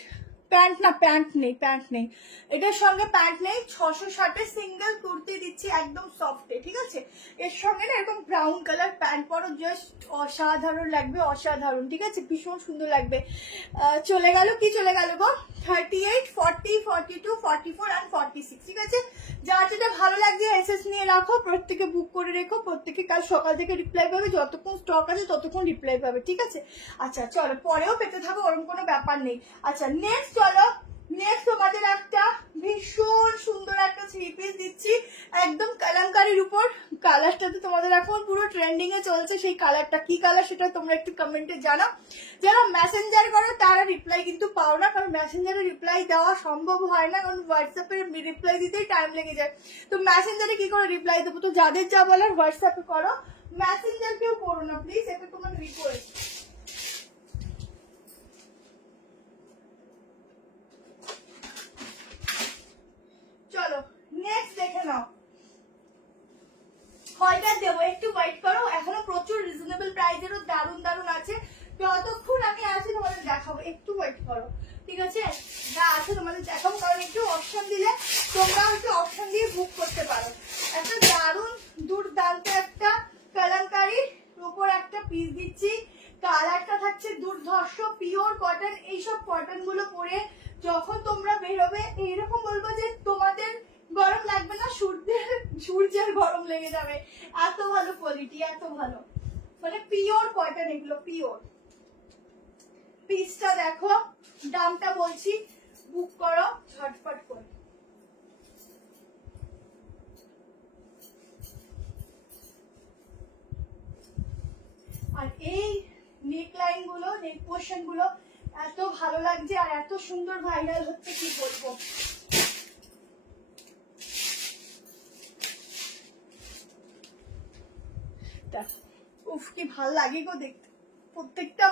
প্যান্ট না, প্যান্ট নেই, প্যান্ট নেই, এটার সঙ্গে প্যান্ট নেই। 660 সিঙ্গেল কুর্তি দিচ্ছি, একদম সফটে, ঠিক আছে। এর সঙ্গে না এরকম ব্রাউন কালার প্যান্ট পরো, জাস্ট অসাধারণ লাগবে, অসাধারণ, ঠিক আছে, ভীষণ সুন্দর লাগবে। চলে গেল, কি চলে গেল গো, 38, 40, 42, 44 আর 46, ঠিক আছে। যার যেটা ভালো লাগছে এসএস নিয়ে রাখো, প্রত্যেকে বুক করে রেখো, প্রত্যেকে কাল সকাল থেকে রিপ্লাই পাবে, যতক্ষণ স্টক আছে ততক্ষণ রিপ্লাই পাবে, ঠিক আছে। আচ্ছা চলো, পরেও পেতে থাকো, ওরকম কোনো ব্যাপার নেই। আচ্ছা নেক্সট চলো, নেক্সট তোমাদের একটা ভীষণ সুন্দর একটা থ্রি পিস দিচ্ছি, একদম কালামকারীর উপর। কালারটা তো তোমাদের এখন পুরো ট্রেন্ডিং এ চলছে, সেই কালারটা কি কালার সেটা তোমরা একটু কমেন্টে জানাও। যারা মেসেঞ্জার করো তারা রিপ্লাই কিন্তু পাও না, কারণ মেসেঞ্জারে রিপ্লাই দেওয়া সম্ভব হয় না, কারণ হোয়াটসঅ্যাপে রিপ্লাই দিতেই টাইম লেগে যায়। তো মেসেঞ্জারে কি করে রিপ্লাই দেবো? তো যাদের যা বলার হোয়াটসঅ্যাপে করো, মেসেঞ্জার কেউ করো না প্লিজ, এটা তোমার রিকোয়েস্ট। চলো নেক্সট দেখে নাও, হোয়াইটার দেবো, একটু ওয়েট করো, এখনো প্রচুর রিজনেবল প্রাইসেরও দারুন দারুন আছে, যতক্ষণ আমি আছি তোমাদের দেখাবো, একটু ওয়েট করো, ঠিক আছে। যা আছে তোমাদের দেখাবো, কারণ একটু অপশন দিলে তোমরা একটু অপশন দিয়ে বুক করতে পারো। একটা দারুন দুর্দান্ত একটা কটন গুলো পরে যখন তোমরা বেরোবে এইরকম বলবো যে তোমাদের গরম লাগবে না, সূর্যের গরম লেগে যাবে, এত ভালো কোয়ালিটি, এত ভালো, মানে পিওর কটন এগুলো, পিওর। পিসটা দেখো, দামটা বলছি, বুক করো ঝটপট করে। আর এই নেক লাইন গুলো, নেক পোর্শন গুলো এত ভালো লাগছে আর এত সুন্দর ভাইরাল হচ্ছে, কি বলবো। উফ কি ভাল লাগে গো দেখতে, প্রত্যেকটা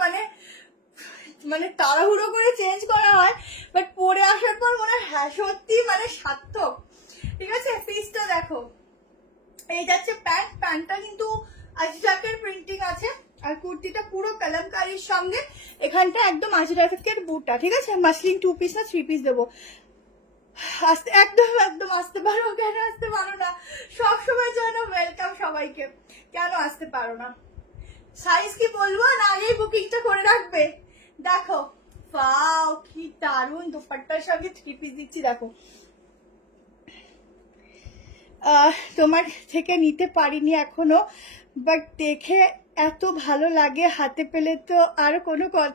মানে তাড়াহুড়ো করে চেঞ্জ করা হয়, বাট পরে আসার পর মনে হয় হ্যাঁ সত্যি মানে সার্থক। ঠিক আছে, পিসটা দেখো, এই যাচ্ছে প্যান্ট, প্যান্টটা কিন্তু আজরাকের প্রিন্টিং আছে, আর কুর্তিটা পুরো কলমকারীর সঙ্গে, এখানটা একদম আজরাকের বুটটা। ঠিক আছে, মাসলিন 2 পিস না 3 পিস দেবো। আসতে একদম একদম আসতে পারো, কেন আসতে পারো না, সবসময় জন্য ওয়েলকাম সবাইকে, কেন আসতে পারো না। সাইজ কি বলবো না, আগেই বুকিংটা করে রাখবে। দেখো ওয়াও কি দারুণ, দোপাট্টার সঙ্গে 3 পিস দিচ্ছি। দেখো তোমার থেকে নিতে পারিনি এখনো, বাট দেখে এত ভালো লাগে, হাতে পেলে তো আর কোনো কত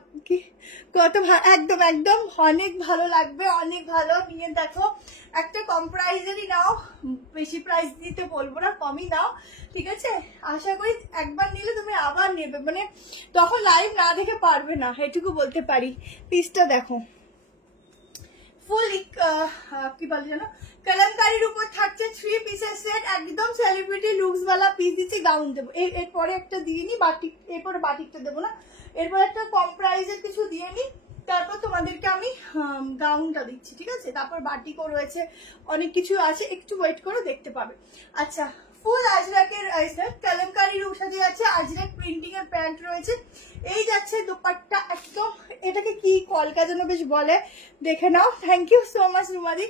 একদম একদম অনেক ভালো লাগবে, অনেক ভালো। নিয়ে দেখো, একটা কম প্রাইজেরই নাও, বেশি প্রাইস দিতে বলবো না, কমই নাও। ঠিক আছে, আশা করি একবার নিলে তুমি আবার নেবে, মানে তখন লাইভ না দেখে পারবে না, এটুকু বলতে পারি। পিসটা দেখো, ফুল কি বলে জানো, কলমকারীর উপর থাকছে 3 পিসের সেট, একদম সেলিব্রিটি লুকস वाला পিস দিচ্ছি। গাউন দেবো, এরপরে একটা দিয়ে নি বাটিক, এরপরে বাটিকটা দেবো না, এরপর একটা কম প্রাইজের কিছু দিয়ে নি, তারপর তোমাদেরকে আমি গাউনটা দিচ্ছি। ঠিক আছে, তারপর বাটিকও রয়েছে, অনেক কিছু আছে, একটু ওয়েট করে দেখতে পাবে। আচ্ছা, ফুল আজরাকের কলমকারীর সাথে আছে আজরাক প্রিন্টিং এর প্যান্ট রয়েছে। এই যাচ্ছে দোপাট্টা, একদম এটাকে কি কলকা যেন বেশ বলে, দেখে নাও। থ্যাংক ইউ সো মাচ রুমাদি।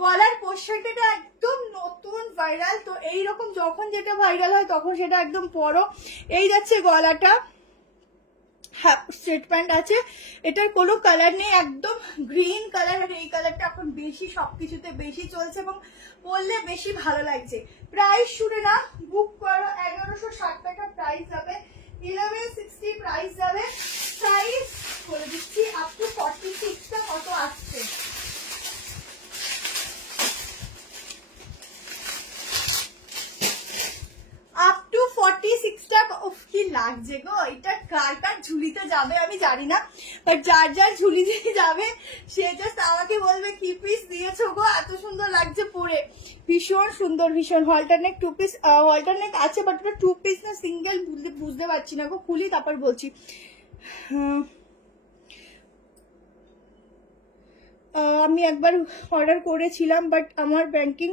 গলার পোশাকটা একদম নতুন ভাইরাল, তো এইরকম যখন যেটা ভাইরাল হয় তখন সেটা একদম পরো। এই যাচ্ছে গলাটা, হ্যাঁ স্ট্রেট প্যান্ট আছে, এটার কোনো কালার নেই, একদম গ্রিন কালার, আর এই কালারটা এখন বেশি সবকিছুতে বেশি চলছে এবং পরলে বেশি ভালো লাগছে। প্রাইস শুনে না, বুক করো, 1160 টাকা প্রাইস যাবে, 1160 প্রাইস যাবে। প্রাইস বলে দিচ্ছি, আপ টু 46টা কত আসছে। আপ টু 46টা, কি লাগছে গো, এটা কার কার ঝুলিতে যাবে আমি জানি না, বাট যার যার ঝুলিতে যাবে সে জাস্ট আমাকে বলবে কি পিস দিয়েছো গো, এত সুন্দর লাগছে পরে, ভীষণ সুন্দর, ভীষণ। হলটারনেক 2 পিস, হলটারনেক আছে, বাট ওটা 2 পিস না সিঙ্গেল বুঝতে পারছি না গো, খুলি তারপর বলছি। আমি একবার অর্ডার করেছিলাম, বাট আমার ব্যাংকিং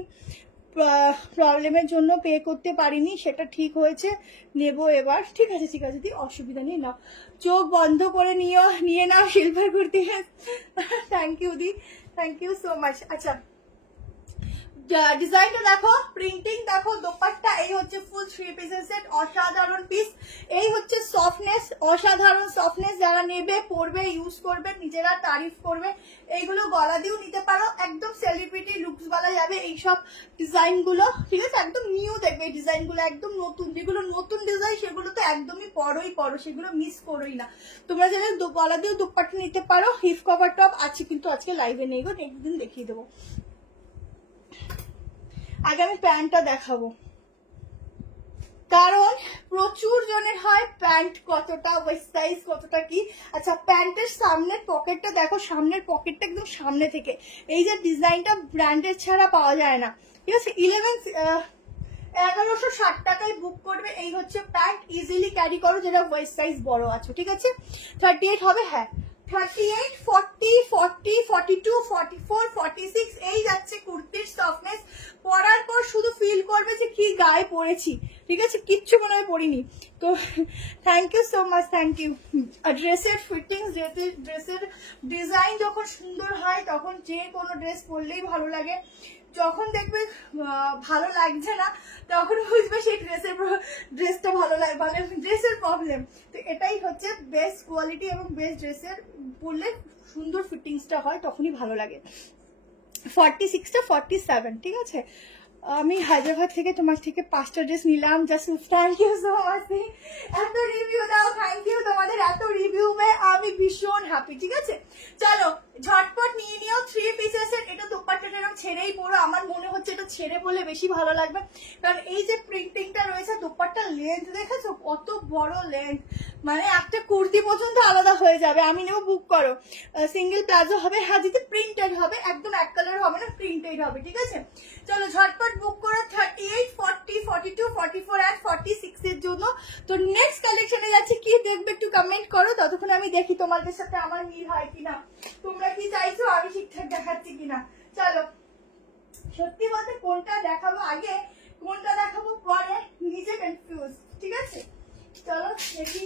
প্রবলেমের জন্য পে করতে পারিনি, সেটা ঠিক হয়েছে, নেব এবার। ঠিক আছে ঠিক আছে দি, অসুবিধা নেই, নাও চোখ বন্ধ করে নিয়ে নাও সিলভার কুর্তি। থ্যাংক ইউ দি, থ্যাংক ইউ সো মাচ। আচ্ছা, ডিজাইনটা দেখো, প্রিন্টিং দেখো, দোপাট্টা এই হচ্ছে ফুল 3 পিসের সেট, অসাধারণ পিস। এই হচ্ছে সফটনেস, অসাধারণ সফটনেস, যারা নেবে পরবে ইউজ করবে নিজেরা তারিফ করবে। এইগুলো গলা দিয়েও নিতে পারো, একদম সেলিব্রিটি লুকস বলা যাবে এইসব ডিজাইন গুলো। ঠিক আছে, একদম নিউ দেখবে এই ডিজাইন গুলো, একদম নতুন, যেগুলো নতুন ডিজাইন সেগুলো তো একদমই পরো, সেগুলো মিস করোই না। তোমরা যারা গলা দিয়েও দোপাট্টা নিতে পারো। হিপ কভার টপ আছে কিন্তু আজকে লাইভে নেই গো, নেক্সট দিন দেখিয়ে দেবো। আগে আমি প্যান্টটা দেখাবো, কারণ প্রচুর জনের হয় প্যান্ট কতটা, ওয়েস্ট সাইজ কতটা কি। আচ্ছা, প্যান্টের সামনের পকেটটা দেখো, সামনের পকেটটা একদম সামনে থেকে, এই যে ডিজাইনটা ব্র্যান্ডের ছাড়া পাওয়া যায় না। ঠিক আছে, 1160 টাকায় বুক করবে। এই হচ্ছে প্যান্ট, ইজিলি ক্যারি করো যারা ওয়েস্ট সাইজ বড় আছো। ঠিক আছে, 38 হবে, হ্যাঁ 38, 40, 40, 42, 44, 46 এই যাচ্ছে কুর্তির সফটনেস। পরার পর শুধু ফিল করবে যে কি গায়ে পরেছি। ঠিক আছে, কিচ্ছু মনে হয় পরিনি। তো thank you so much, thank you. ড্রেসের ফিটিংস, ড্রেসের ডিজাইন যখন সুন্দর হয় তখন যে কোনো ড্রেস পরলেই ভালো লাগে। যখন দেখবে ভালো লাগছে না তখন বুঝবে সেই ড্রেসটা ভালো লাগে, মানে ড্রেসের প্রবলেম। তো এটাই হচ্ছে বেস্ট কোয়ালিটি এবং বেস্ট ড্রেসের পরলে সুন্দর ফিটিংসটা হয়, তখনই ভালো লাগে। 46টা 47, ঠিক আছে। আমি হায়দ্রাবাদ থেকে তোমার থেকে 5টা ড্রেস নিলাম, just thank you so much. এত রিভিউ দাও, থ্যাংক ইউ, তোমাদের এত রিভিউ আমি ভীষণ হ্যাপি, ঠিক আছে। চলো ঝটপট নিয়ে নিও 3 পিসের। এটা দোপাট্টাটা এরকম ছেড়েই পরো, আমার মনে হচ্ছে এটা ছেড়ে বলে বেশি ভালো লাগবে, কারণ এই যে প্রিন্টিংটা রয়েছে, দোপাট্টার লেন্থ দেখেছো কত বড় লেন্থ, মানে একটা কুর্তি পর্যন্ত আলাদা হয়ে যাবে। আমি নেবো, বুক করো। সিঙ্গেল প্লাজো হবে, হ্যাঁ দিদি প্রিন্টেড হবে, একদম এক কালার হবে না, প্রিন্টেড হবে, ঠিক আছে। চলো ঝটপট বুক করো 38, 40, 42, 44 আর 46 এর জন্য। তো নেক্সট কালেকশনে যাচ্ছি, কি দেখবে একটু কমেন্ট করো, ততক্ষণ আমি দেখি তোমাদের সাথে আমার মিল হয় কিনা, তোমরা কি চাইছো আমি ঠিকঠাক দেখাচ্ছি কিনা। চলো, সত্যি বলতে কোনটা দেখাবো আগে কোনটা দেখাবো পরে নিজে কনফিউজ, ঠিক আছে। চলো দেখি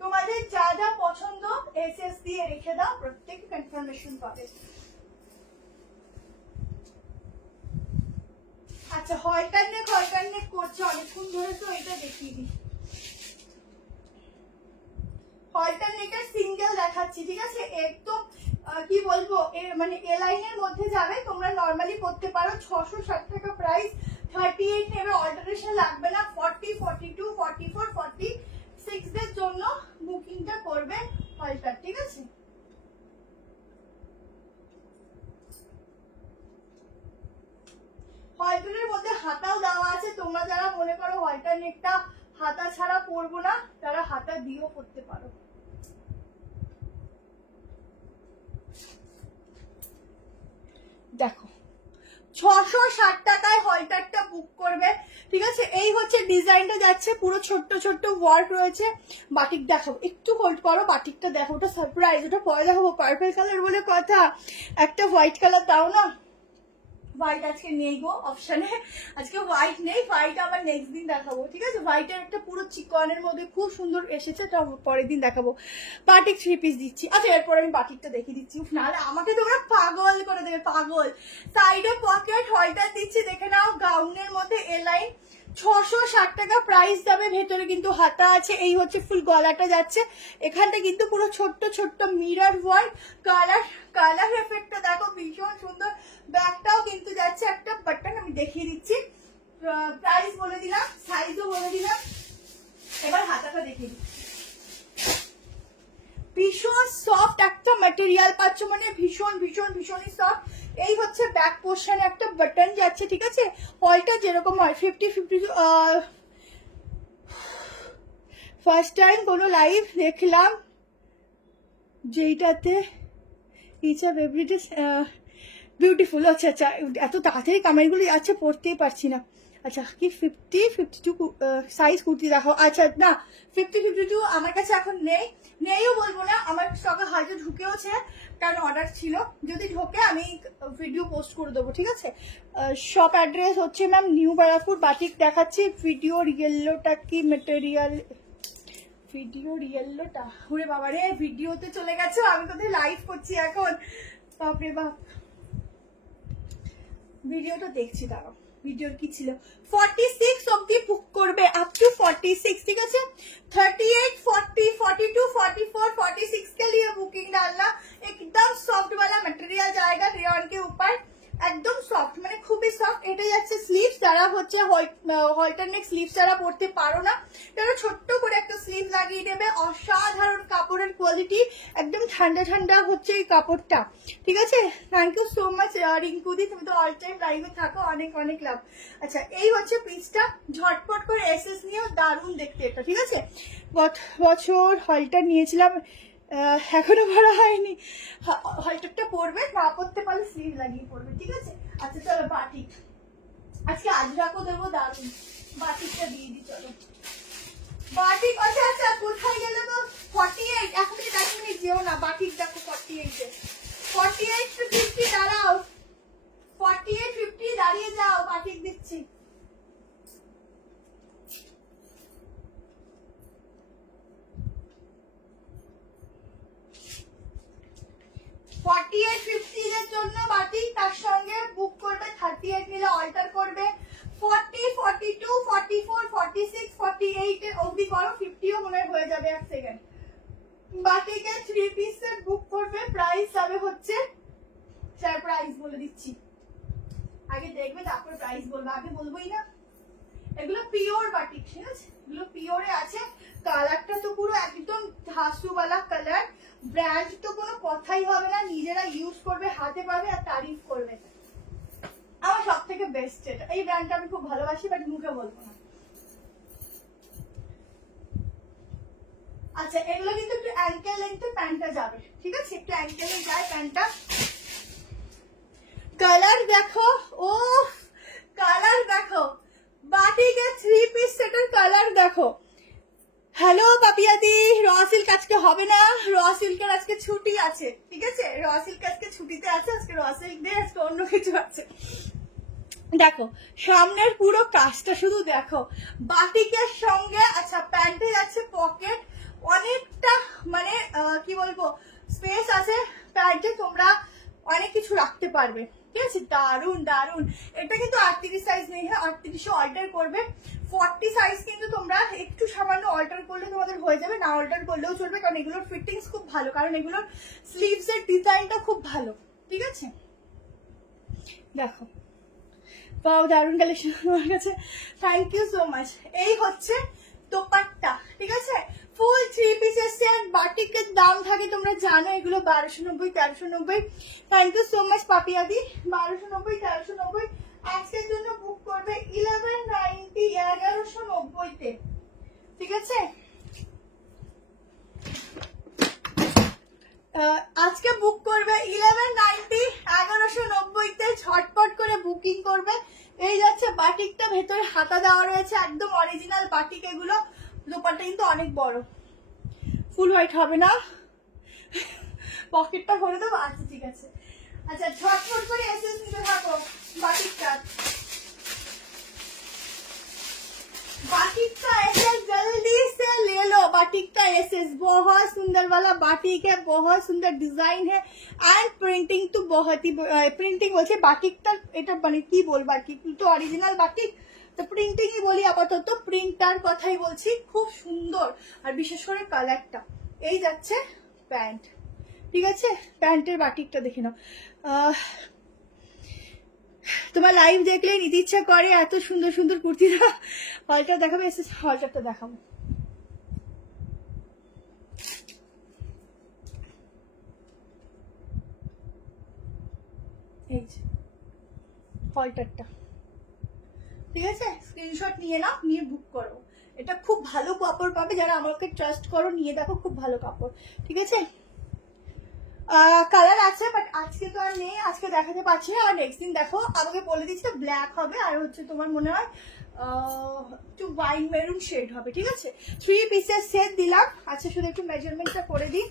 তোমাদের যা যা পছন্দ এসএস দিয়ে রেখে দাও, প্রত্যেক কনফার্মেশন পাবে। আচ্ছা হলটার নেক করছে অনেকক্ষণ ধরে, তো এটা দেখিয়ে দিই। হলটার নেকের সিঙ্গেল দেখাচ্ছি, ঠিক আছে। একদম কি বলবো, মানে এ লাইনের মধ্যে যাবে, তোমরা নর্মালি করতে পারো। 660 টাকা প্রাইস, 38 নেবে, অল্টারেশন লাগবে না। 40, 42, 44, 46 এর জন্য বুকিংটা করবে হলটার, ঠিক আছে। হলটারের মধ্যে হাতাও দেওয়া আছে, তোমরা যারা মনে করো হলটার নেকটা হাতা ছাড়া পরবো না, তারা হাতা দিয়েও পরতে পারো। দেখো 660 টাকায় হলটারটা বুক করবে, ঠিক আছে। এই হচ্ছে ডিজাইনটা যাচ্ছে, পুরো ছোট্ট ছোট্ট ওয়ার্ক রয়েছে। বাটিক দেখাবো, একটু হোল্ড করো, বাটিকটা দেখো, ওটা সারপ্রাইজ, ওটা পরে দেখাবো। পার্পল কালার বলে কথা, একটা হোয়াইট কালার দাও না। হোয়াইট আজকে নেই গো অপশনে, আজকে হোয়াইট নেই, হোয়াইট আবার নেক্সট দিন দেখাবো, ঠিক আছে। হোয়াইটের একটা পুরো চিকনের মধ্যে খুব সুন্দর এসেছে, তা পরের দিন দেখাবো। বাটিক 3 পিস দিচ্ছি। আচ্ছা এরপর আমি বাটিকটা দেখিয়ে দিচ্ছি, নাহলে আমাকে তোমরা পাগল করে দেবে, পাগল। সাইডে পকেট হলটার দিচ্ছি, দেখে নাও, গাউনের মধ্যে এ লাইন, 660 টাকা প্রাইস যাবে। ভেতরে কিন্তু হাতা আছে, এই হচ্ছে ফুল গলাটা যাচ্ছে, এখানটা কিন্তু পুরো ছোট্ট ছোট্ট মিরর ওয়ার্ক, কালার এফেক্টটা দেখো ভীষণ সুন্দর। ব্যাগটাও কিন্তু যাচ্ছে একটা বাটন, আমি দেখিয়ে দিচ্ছি, প্রাইস বলে দিলাম, সাইজও বলে দিলাম, এবার হাতাটা দেখিয়ে দিচ্ছি। ভীষণ সফট একটা ম্যাটেরিয়াল পাচ্ছ, মানে ভীষণ ভীষণ ভীষণই সফট। এই হচ্ছে ব্যাক পোর্শনে একটা বাটন যাচ্ছে, ঠিক আছে। হলটা যেরকম হয় 50-50, ফার্স্ট টাইম কোনো লাইভ দেখলাম যেইটাতে ইচ অফ এভরিডে বিউটিফুল। আচ্ছা আচ্ছা, এত তাড়াতাড়ি কমেন্টগুলো যাচ্ছে, পড়তেই পারছি না। আচ্ছা কি 50-52 সাইজ কুর্তি দেখো। আচ্ছা না, 50-52 আমার কাছে এখন নেইও বলবো না, আমার স্টকে হয়তো ঢুকেওছে, কারণ অর্ডার ছিল। যদি ঢোকে আমি ভিডিও পোস্ট করে দেবো, ঠিক আছে। শপ অ্যাড্রেস হচ্ছে ম্যাম নিউ বারাকপুর। বাটিক দেখাচ্ছি, ভিডিও ইয়েলোটা কি মেটেরিয়াল, ভিডিও ইয়েলোটা, ওরে বাবা রে, ভিডিওতে চলে গেছে, আমি কোথায় লাইভ করছি এখন, বাপরে বাপ। ভিডিওটা দেখছি, দাঁড়াও, ভিডিওর কি ছিল। 46 অব্দি বুক করবে, আপ টু 46, ঠিক আছে। 38, 40, 42, 44, 46 के लिए बुकिंग डालना। एकदम सॉफ्ट वाला मटेरियल जाएगा रेयन के ऊपर, একদম সফট, মানে খুবই সফট। এটা যাচ্ছে স্লিভস, যারা হচ্ছে হলটার নেক স্লিভস যারা পরতে পারো না, তারা ছোট্ট করে একটা স্লিভ লাগিয়ে দেবে। অসাধারণ কাপড়ের কোয়ালিটি, একদম ঠান্ডা ঠান্ডা হচ্ছে এই কাপড়টা, ঠিক আছে। থ্যাংক ইউ সো মাচ রিঙ্কুদি, তুমি তো অল টাইম লাইভে থাকো, অনেক অনেক লাভ। আচ্ছা এই হচ্ছে পিসটা, ঝটপট করে এসএস নিয়েও, দারুণ দেখতে এটা, ঠিক আছে। গত বছর হলটা নিয়েছিলাম, এখনো ভরা হয়নি। হলটারটা পরবে, না পরতে পারলে স্লিভ লাগিয়ে পরবে, ঠিক আছে। আচ্ছা চলো বাটিক, আজকে আজরাকও দেবো, দারুণ। বাটিকটা দিয়ে দিই, চলো বাটিক। আচ্ছা আচ্ছা, কোথায় গেলে তো 48, এখন 10 মিনিট যেও না, বাটিক দেখো 48 48-50 দাঁড়াও, 48-50 দাঁড়িয়ে যাও, বাটিক দিচ্ছি। 48 50 এর জন্য বাটিক, তার সঙ্গে বুক করবে 38 নিলে অল্টার করবে, 40 42 44 46 48 এর অবধি করো, 50ও মনে হয়ে যাবে। এক সেকেন্ড, বাটিকে 3 পিস এর বুক করবে, প্রাইস যাবে হচ্ছে, স্যার প্রাইস বলে দিচ্ছি, আগে দেখবে তারপর প্রাইস বলবো, আগে বলবোই না। এগুলো পিওর বাটিক, ঠিক আছে, এগুলো পিওরে আছে। কালারটা তো পুরো একদম ধাসুওয়ালা কালার, ব্র্যান্ড তো কোনো কথাই হবে না, নিজেরা ইউজ করবে, হাতে পাবে আর তারিফ করবে। আমার সব থেকে বেস্ট এটা, এই ব্র্যান্ডটা আমি খুব ভালোবাসি, বাট মুখে বলবো না। আচ্ছা, এগুলো কিন্তু একটু অ্যাঙ্কেল লেন্থে প্যান্টটা যাবে, ঠিক আছে, একটু অ্যাঙ্কেলে যায় প্যান্টটা। কালার দেখো, ও কালার দেখো, বাটিকের 3 পিস সেটের কালার দেখো। হ্যালো পাপিয়াদি, র সিল্ক আজকে হবে না, র সিল্কের আজকে ছুটি আছে, ঠিক আছে, র সিল্ক আজকে ছুটিতে আছে, আজকে র সিল্ক দিয়ে আজকে অন্য কিছু আছে। দেখো সামনের পুরো কাজটা শুধু দেখো, বাটিকের সঙ্গে, আচ্ছা প্যান্টে যাচ্ছে পকেট, অনেকটা মানে কি বলবো স্পেস আছে প্যান্টে, তোমরা অনেক কিছু রাখতে পারবে, ঠিক আছে, দারুন দারুন। এটা কিন্তু 38 সাইজ নেই, হ্যাঁ 38 অল্টার করবে, 40 সাইজ কিন্তু তোমরা একটু সামান্য অল্টার করলে তোমাদের হয়ে যাবে, না অল্টার করলেও চলবে, কারণ এগুলোর ফিটিংস খুব ভালো, কারণ এগুলোর স্লিভস এর ডিজাইনটা খুব ভালো, ঠিক আছে। দেখো পাও, দারুন কালেকশন আমার কাছে, থ্যাংক ইউ সো মাচ। এই হচ্ছে দোপাট্টা, ঠিক আছে, ফুল 3 পিসের সেট, বাটিকের দাম থাকে তোমরা জানো, এগুলো 1290 1390। থ্যাংক ইউ সো মাচ পাপিয়াদি, 1290 1390। আজকের জন্য বুক করবে 1190 1190 তে, ঠিক আছে। আজকে বুক করবে 1190 1190 তে, ঝটপট করে বুকিং করবে। এই যাচ্ছে বাটিকটা, ভেতরে হাতা দেওয়া রয়েছে, একদম অরিজিনাল বাটিক এগুলো। দোপাট্টা কিন্তু অনেক বড়, ফুল হোয়াইট হবে না, পকেটটা ভরে দেবো, আচ্ছা ঠিক আছে। আচ্ছা ঝটপট করে এসএস নিতে থাকো, বাটিকটা बाटिक का एसेस जल्दी से ले लो, बाटिक का एसेस बहुत सुंदर वाला बाटिक है, बहुत सुंदर डिजाइन है एंड प्रिंटिंग तो बहुत ही प्रिंटिंग बोलছে বাটিকটা এটা মানে কি বলবো আর কি, তো অরিজিনাল বাটিক তো প্রিন্টিংই বলি আপাতত, প্রিন্টার কথাই বলছি, খুব সুন্দর আর বিশেষ করে কালারটা। এই যাচ্ছে প্যান্ট, ঠিক আছে, প্যান্টের বাটিকটা দেখে নাও। তোমার লাইভ দেখলে নিতে ইচ্ছা করে, এত সুন্দর সুন্দর কুর্তিটা। হলটার দেখাবো, এসে হলটারটা দেখাবো। এই যে হলটারটা, ঠিক আছে, স্ক্রিনশট নিয়ে নাও, নিয়ে বুক করো। এটা খুব ভালো কাপড় পাবে, যারা আমাকে ট্রাস্ট করো নিয়ে দেখো, খুব ভালো কাপড়, ঠিক আছে। কালার আছে বাট আজকে তো আর নেই, আজকে দেখাতে পারছি না, আর নেক্সট দিন দেখো। আমাকে বলে দিচ্ছে ব্ল্যাক হবে আর হচ্ছে তোমার মনে হয় একটু ওয়াইন মেরুন শেড হবে, ঠিক আছে। 3 পিসের সেট দিলাম। আচ্ছা শুধু একটু মেজারমেন্টটা করে দিই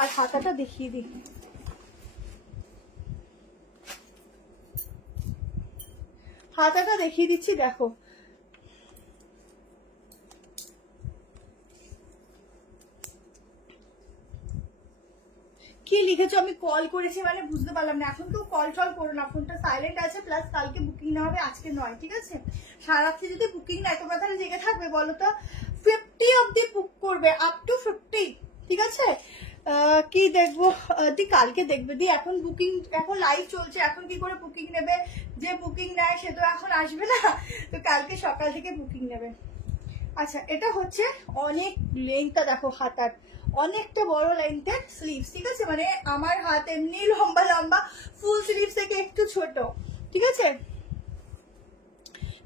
আর হাতাটা দেখিয়ে দিই। হাতাটা দেখিয়ে দিচ্ছি, দেখো কি লিখেছো, আমি কল করেছি মানে বুঝতে পারলাম না। এখন তো কল টল করো না, ফোনটা সাইলেন্ট আছে, প্লাস কালকে বুকিং না হবে, আজকে নয়, ঠিক আছে। সারাত্রি যদি বুকিং না, তোমরা তাহলে জেগে থাকবে বলো তো। 50 অব্দি বুক করবে, আপ টু 50, ঠিক আছে। কি দেখবো দি, কালকে দেখবে দি, এখন বুকিং, এখন লাইভ চলছে, এখন কি করে বুকিং নেবে, যে বুকিং নেয় সে তো এখন আসবে না, তো কালকে সকাল থেকে বুকিং নেবে। আচ্ছা এটা হচ্ছে অনেক লেন্থটা দেখো, হাতার অনেকটা বড় লেন্থের স্লিভস, ঠিক আছে, মানে আমার হাত এমনি লম্বা লম্বা, ফুল স্লিভস থেকে একটু ছোট, ঠিক আছে।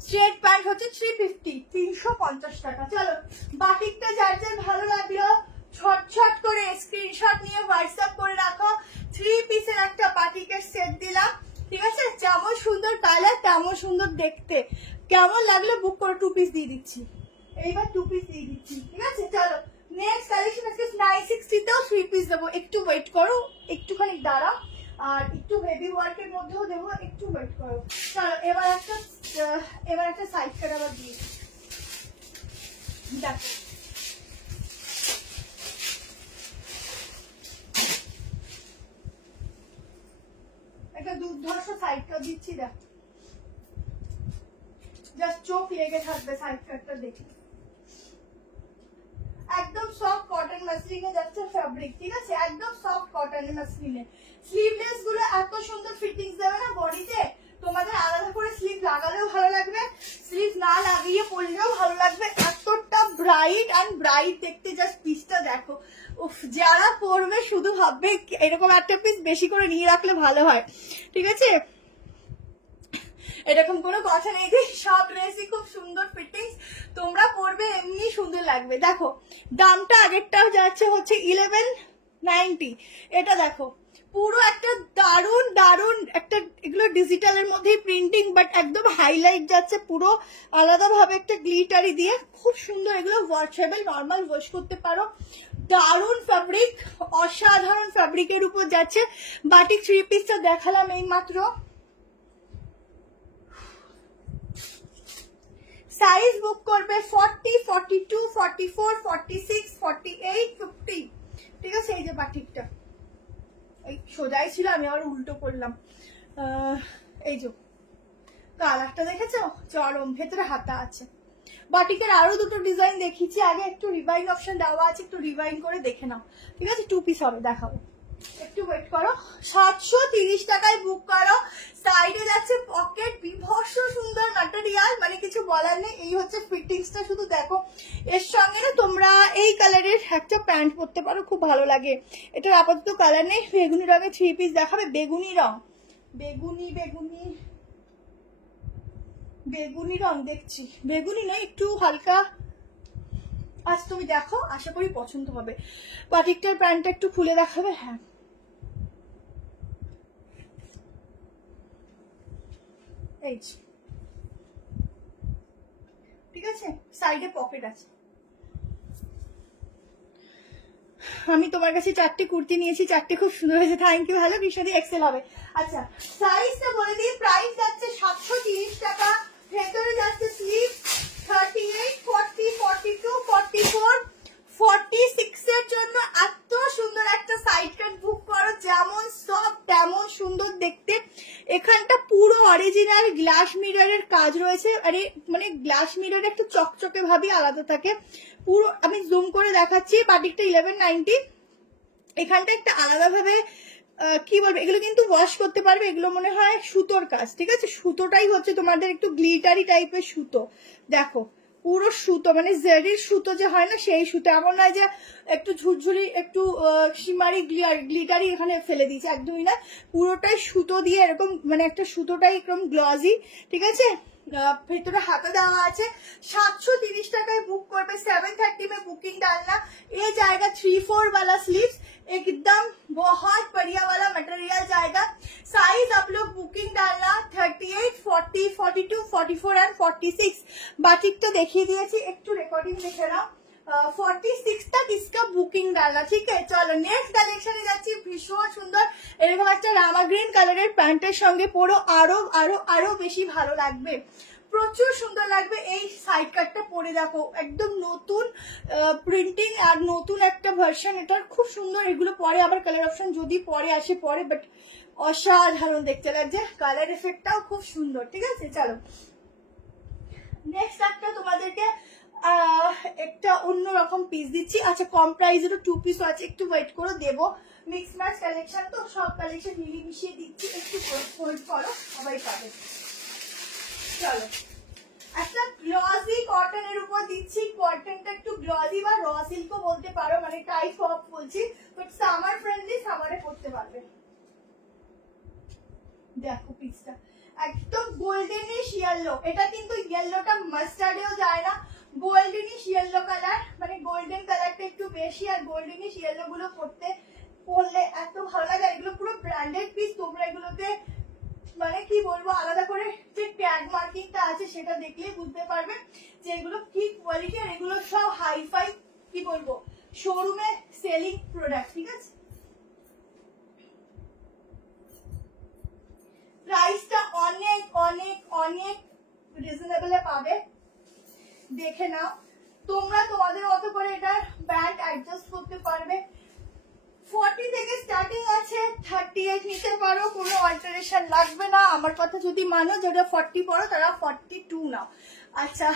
স্ট্রেট প্যান্ট হচ্ছে 350 350 টাকা। চলো বাটিকটা যার যার ভালো লাগলো ছটছট করে স্ক্রিনশট নিয়ে হোয়াটসঅ্যাপ করে রাখো। 3 পিসের একটা বাটিকের সেট দিলাম, ঠিক আছে, যেমন সুন্দর কালার তেমন সুন্দর দেখতে। কেমন লাগলো বুক করে 2 পিস দিয়ে দিচ্ছি, এইবার 2 পিস দিয়ে দিচ্ছি, ঠিক আছে। চলো নেক্সট কালেকশন আজকে 960 তেও 3 পিস দেবো, একটু ওয়েট করো, একটুখানি দাঁড়াও, আর একটু হেভি ওয়ার্কের মধ্যেও দেবো, একটু ওয়েট করো। চলো এবার একটা সাইড কাট আবার দিয়ে দেখো। দিচ্ছি, দেখ জাস্ট চোখ লেগে থাকবে সাইড কাটটা দেখে। একদম সফট কটন মাসলিনে যাচ্ছে ফ্যাব্রিক, ঠিক আছে, একদম সফট কটন মাসলিনে। স্লিভলেস গুলো এত সুন্দর ফিটিংস দেবে না বডিতে, তোমাদের আলাদা করে স্লিভ লাগালেও ভালো লাগবে, স্লিভ না লাগিয়ে পরলেও ভালো লাগবে, এতটা ব্রাইট অ্যান্ড ব্রাইট দেখতে। জাস্ট পিসটা দেখো, উফ, যারা পরবে শুধু ভাববে এরকম একটা পিস বেশি করে নিয়ে রাখলে ভালো হয়, ঠিক আছে। এরকম কোনো কথা নেই যে সব ড্রেসই খুব সুন্দর ফিটিংস, তোমরা পরবে এমনি সুন্দর লাগবে। দেখো দামটা আগেরটাও যাচ্ছে হচ্ছে 1190, এটা দেখো পুরো একটা দারুন দারুন একটা, এগুলো ডিজিটালের মধ্যেই প্রিন্টিং, বাট একদম হাইলাইট যাচ্ছে পুরো আলাদাভাবে একটা গ্লিটারি দিয়ে, খুব সুন্দর। এগুলো ওয়াশেবল, নর্মাল ওয়াশ করতে পারো, দারুন ফ্যাব্রিক, অসাধারণ ফ্যাব্রিকের উপর যাচ্ছে। বাটিক থ্রি পিসটা দেখালাম এই মাত্র। সাইজ বুক করবে 40, 42, 44, 46, 48, 50, ঠিক আছে। এই যে বাটিকটা এই সোজাই ছিল, আমি আবার উল্টো করলাম। এই যে কালারটা দেখেছো, চরম, ভেতরে হাতা আছে। বাটিকের আরো দুটো ডিজাইন দেখিয়েছি, আগে একটু রিভাইন অপশন দেওয়া আছে, একটু রিভাইন করে দেখে নাও, ঠিক আছে। 2 পিস হবে, দেখাবো, একটু ওয়েট করো। 730 টাকায় বুক করো। সাইডে যাচ্ছে পকেট, বিভৎস সুন্দর ম্যাটেরিয়াল, মানে কিছু বলার নেই। এই হচ্ছে ফিটিংসটা, শুধু দেখো। এর সঙ্গে না তোমরা এই কালারের একটা প্যান্ট পরতে পারো, খুব ভালো লাগে। এটার আপাতত কালার নেই, বেগুনি রঙের 3 পিস দেখাবে। বেগুনি রং, বেগুনি বেগুনি বেগুনি রং দেখছি, বেগুনি নয়, একটু হালকা। আজ তুমি দেখো, আশা করি পছন্দ হবে। বাটিকটার প্যান্টটা একটু খুলে দেখাবে। হ্যাঁ, এই ঠিক আছে, সাইডে পকেট আছে। আমি তোমার কাছে 4টে কুর্তি নিয়েছি, 4টে খুব সুন্দর হয়েছে, থ্যাংক ইউ। ভালো, কৃষ্ণাদি এক্সেল হবে। আচ্ছা, সাইজটা বলে দিই, প্রাইস যাচ্ছে 730 টাকা। ভেতরে যাচ্ছে স্লিভ 38, 40, 42, 44, 46 এর জন্য এত সুন্দর একটা সাইড কাট বুক করো, যেমন সব তেমন সুন্দর দেখতে। এখানটা পুরো অরিজিনাল গ্লাস মিররের কাজ রয়েছে, আরে মানে গ্লাস মিররের একটু চকচকে ভাবে আলাদা থাকে পুরো। আমি জুম করে দেখাচ্ছি, বাটিকটা 1190। এখানটা একটা আলাদাভাবে কি বলবো, এগুলো কিন্তু ওয়াশ করতে পারবে, এগুলো মনে হয় সুতোর কাজ, ঠিক আছে। সুতোটাই হচ্ছে তোমাদের একটু গ্লিটারি টাইপের সুতো, দেখো পুরো সুতো, মানে জেরির সুতো যে হয় না সেই সুতো, এমন নয় যে একটু ঝুরঝুরি একটু শিমারি গ্লিটারি এখানে ফেলে দিয়েছে, একদমই না, পুরোটাই সুতো দিয়ে এরকম, মানে একটা সুতোটাই একদম গ্লজি, ঠিক আছে। ভেতরে হাতা দেওয়া আছে। 730 টাকায় बुक করবে। 730 में बुकिंग डालना। ये जाएगा 3/4 वाला स्लीव्स, एकदम बहुत बढ़िया वाला मटेरियल जाएगा। साइज आप लोग बुकिंग डालना 38, 40, 42, 44 एंड 46। बाटिक तो देखिए दिए, একটু রেকর্ডিং দেখে নাও। 46 तक इसका बुकिंग डालना, ठीक है। चलो नेक्स्ट কালেকশনে যাচ্ছি, ভীষণ সুন্দর এরকম একটা রামা গ্রিন কালারের প্যান্টের সঙ্গে পরো, আরো আরো আরো বেশি ভালো লাগবে, প্রচুর সুন্দর লাগবে। এই সাইড কাটটা পরে দেখো, একদম নতুন প্রিন্টিং আর নতুন একটা ভার্সন, এটার খুব সুন্দর। এগুলো পরে আবার কালার অপশন যদি পরে আসে পরে, বাট অসাধারণ দেখতে লাগছে, কালার এফেক্টটাও খুব সুন্দর, ঠিক আছে। চলো নেক্সট একটা তোমাদেরকে একটা অন্যরকম পিস দিচ্ছি। আচ্ছা, কম প্রাইসেরও 2 পিস আছে, একটু ওয়েট করো, দেবো। মিক্স ম্যাচ কালেকশন তো, সব কালেকশন মিলিয়ে মিশিয়ে দিচ্ছি, একটু হোল্ড করো, সবাই পাবে। চলো একটা গ্লসি কটনের উপর দিচ্ছি, কটনটা একটু গ্লসি বা র সিল্কও বলতে পারো, মানে টাইট ফপ বলছি, বাট সামার ফ্রেন্ডলি, সামারে পরতে পারবে। দেখো পিসটা একদম গোল্ডেনিশ ইয়েলো, এটা কিন্তু ইয়েলোটা মাস্টার্ডেও যায় না, গোল্ডেনিশ ইয়েলো কালার, মানে গোল্ডেন কালারটা একটু বেশি, আর গোল্ডেনিশ ইয়েলো গুলো পরলে এত ভালো লাগে। এগুলো পুরো ব্র্যান্ডেড পিস, তোমরা এগুলোতে মানে কি বলবো, আলাদা করে যে ট্যাগ মার্কিংটা আছে সেটা দেখলেই বুঝতে পারবে যে এগুলো কি কোয়ালিটি, আর এগুলো সব হাইফাই কি বলবো শোরুমে সেলিং প্রোডাক্ট, ঠিক আছে। প্রাইসটা অনেক অনেক অনেক রিজনেবলে পাবে, দেখে নাও। তোমরা তোমাদের মতো করে এটার ব্যান্ড অ্যাডজাস্ট করতে পারবে, 40 থেকে স্টার্টিং আছে, 38 নিতে পারো, কোনো অল্টারেশন লাগবে না। আমার কথা যদি মানো, যারা 40 পড়ো তারা 42 নাও। আচ্ছা,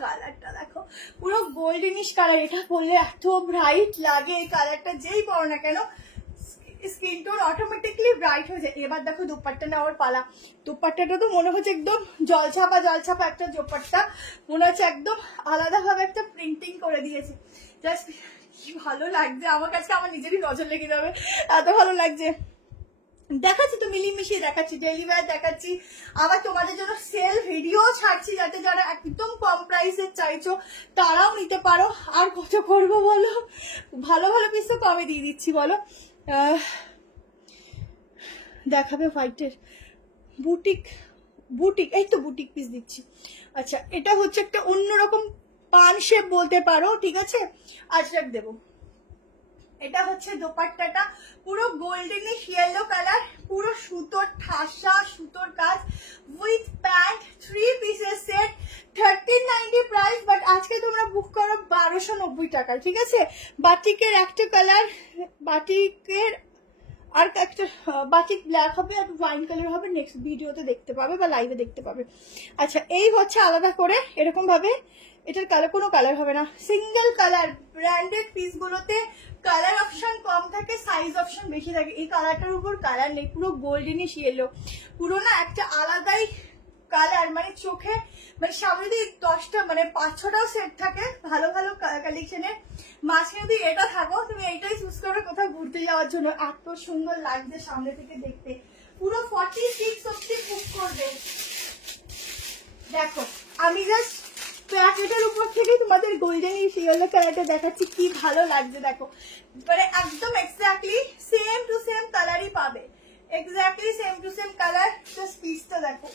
কালারটা দেখো পুরো গোল্ডেনিশ কালার, এটা পরলে এত ব্রাইট লাগে। এই কালারটা যেই পরো না কেন স্কিন টোন অটোমেটিকলি ব্রাইট হয়ে যায়। এবার দেখো দোপাট্টা নেওয়ার পালা। দোপাট্টাটা তো মনে হচ্ছে একদম জলছাপা জলছাপা একটা দোপাট্টা, মনে হচ্ছে একদম আলাদাভাবে একটা প্রিন্টিং করে দিয়েছে। জাস্ট কি ভালো লাগছে আমার কাছে, আমার নিজেরই নজর লেগে যাবে, এত ভালো লাগছে। দেখাচ্ছি তো মিলিমিশিয়ে দেখাচ্ছি, ডেইলি ওয়্যার দেখাচ্ছি, আবার তোমাদের জন্য সেল ভিডিও ছাড়ছি, যাতে যারা একদম কম প্রাইসের চাইছো তারাও নিতে পারো। আর কত করবো বলো, ভালো ভালো পিস তো কমে দিয়ে দিচ্ছি বলো। দেখাবে হোয়াইটের বুটিক, বুটিক এই তো বুটিক পিস দিচ্ছি। আচ্ছা, এটা হচ্ছে একটা অন্যরকম পান শেপ বলতে পারো, ঠিক আছে, আজরাক দেবো। এটা হচ্ছে দোপাট্টাটা, পুরো গোল্ডেনিশ ইয়েলো কালার, পুরো সুতোর ঠাসা, সুতোর কাজ, উইথ প্যান্ট, 3 পিসের সেট, 1390 প্রাইস। বাট আজকে তোমরা বুক করো 1290 টাকায়, ঠিক আছে। বাটিকের একটা কালার, বাটিকের আর একটা বাটিক ব্ল্যাক হবে আর ওয়াইন কালার হবে, নেক্সট ভিডিওতে দেখতে পাবে বা লাইভে দেখতে পাবে। আচ্ছা, এই হচ্ছে আলাদা করে এরকম ভাবে, এটার কালার কোনো কালার হবে না, সিঙ্গেল কালার। ব্র্যান্ডেড পিসগুলোতে কালার অপশন কম থাকে, সাইজ অপশন বেশি থাকে। এই কালারটার উপর কালার নেই, পুরো গোল্ডেনিশ ইয়েলো, পুরো না একটা আলাদাই কালার, মানে চোখে মানে সামনে যদি 10টা মানে 5-6টাও সেট থাকে ভালো ভালো কালেকশনের, মাঝখানে যদি এটা থাকো তুমি এইটাই চুজ করো কোথাও ঘুরতে যাওয়ার জন্য, এত সুন্দর লাগছে সামনে থেকে দেখতে। পুরো 46 অবধি বুক করবে। দেখো আমি জাস্ট প্যাকেটের উপর থেকে তোমাদের গোল্ডেন ইয়েলো কালারটা দেখাচ্ছি, কি ভালো লাগছে দেখো, মানে একদম এক্স্যাক্টলি সেম টু সেম কালারই পাবে, exactly same to same colour. Just পিসটা দেখো,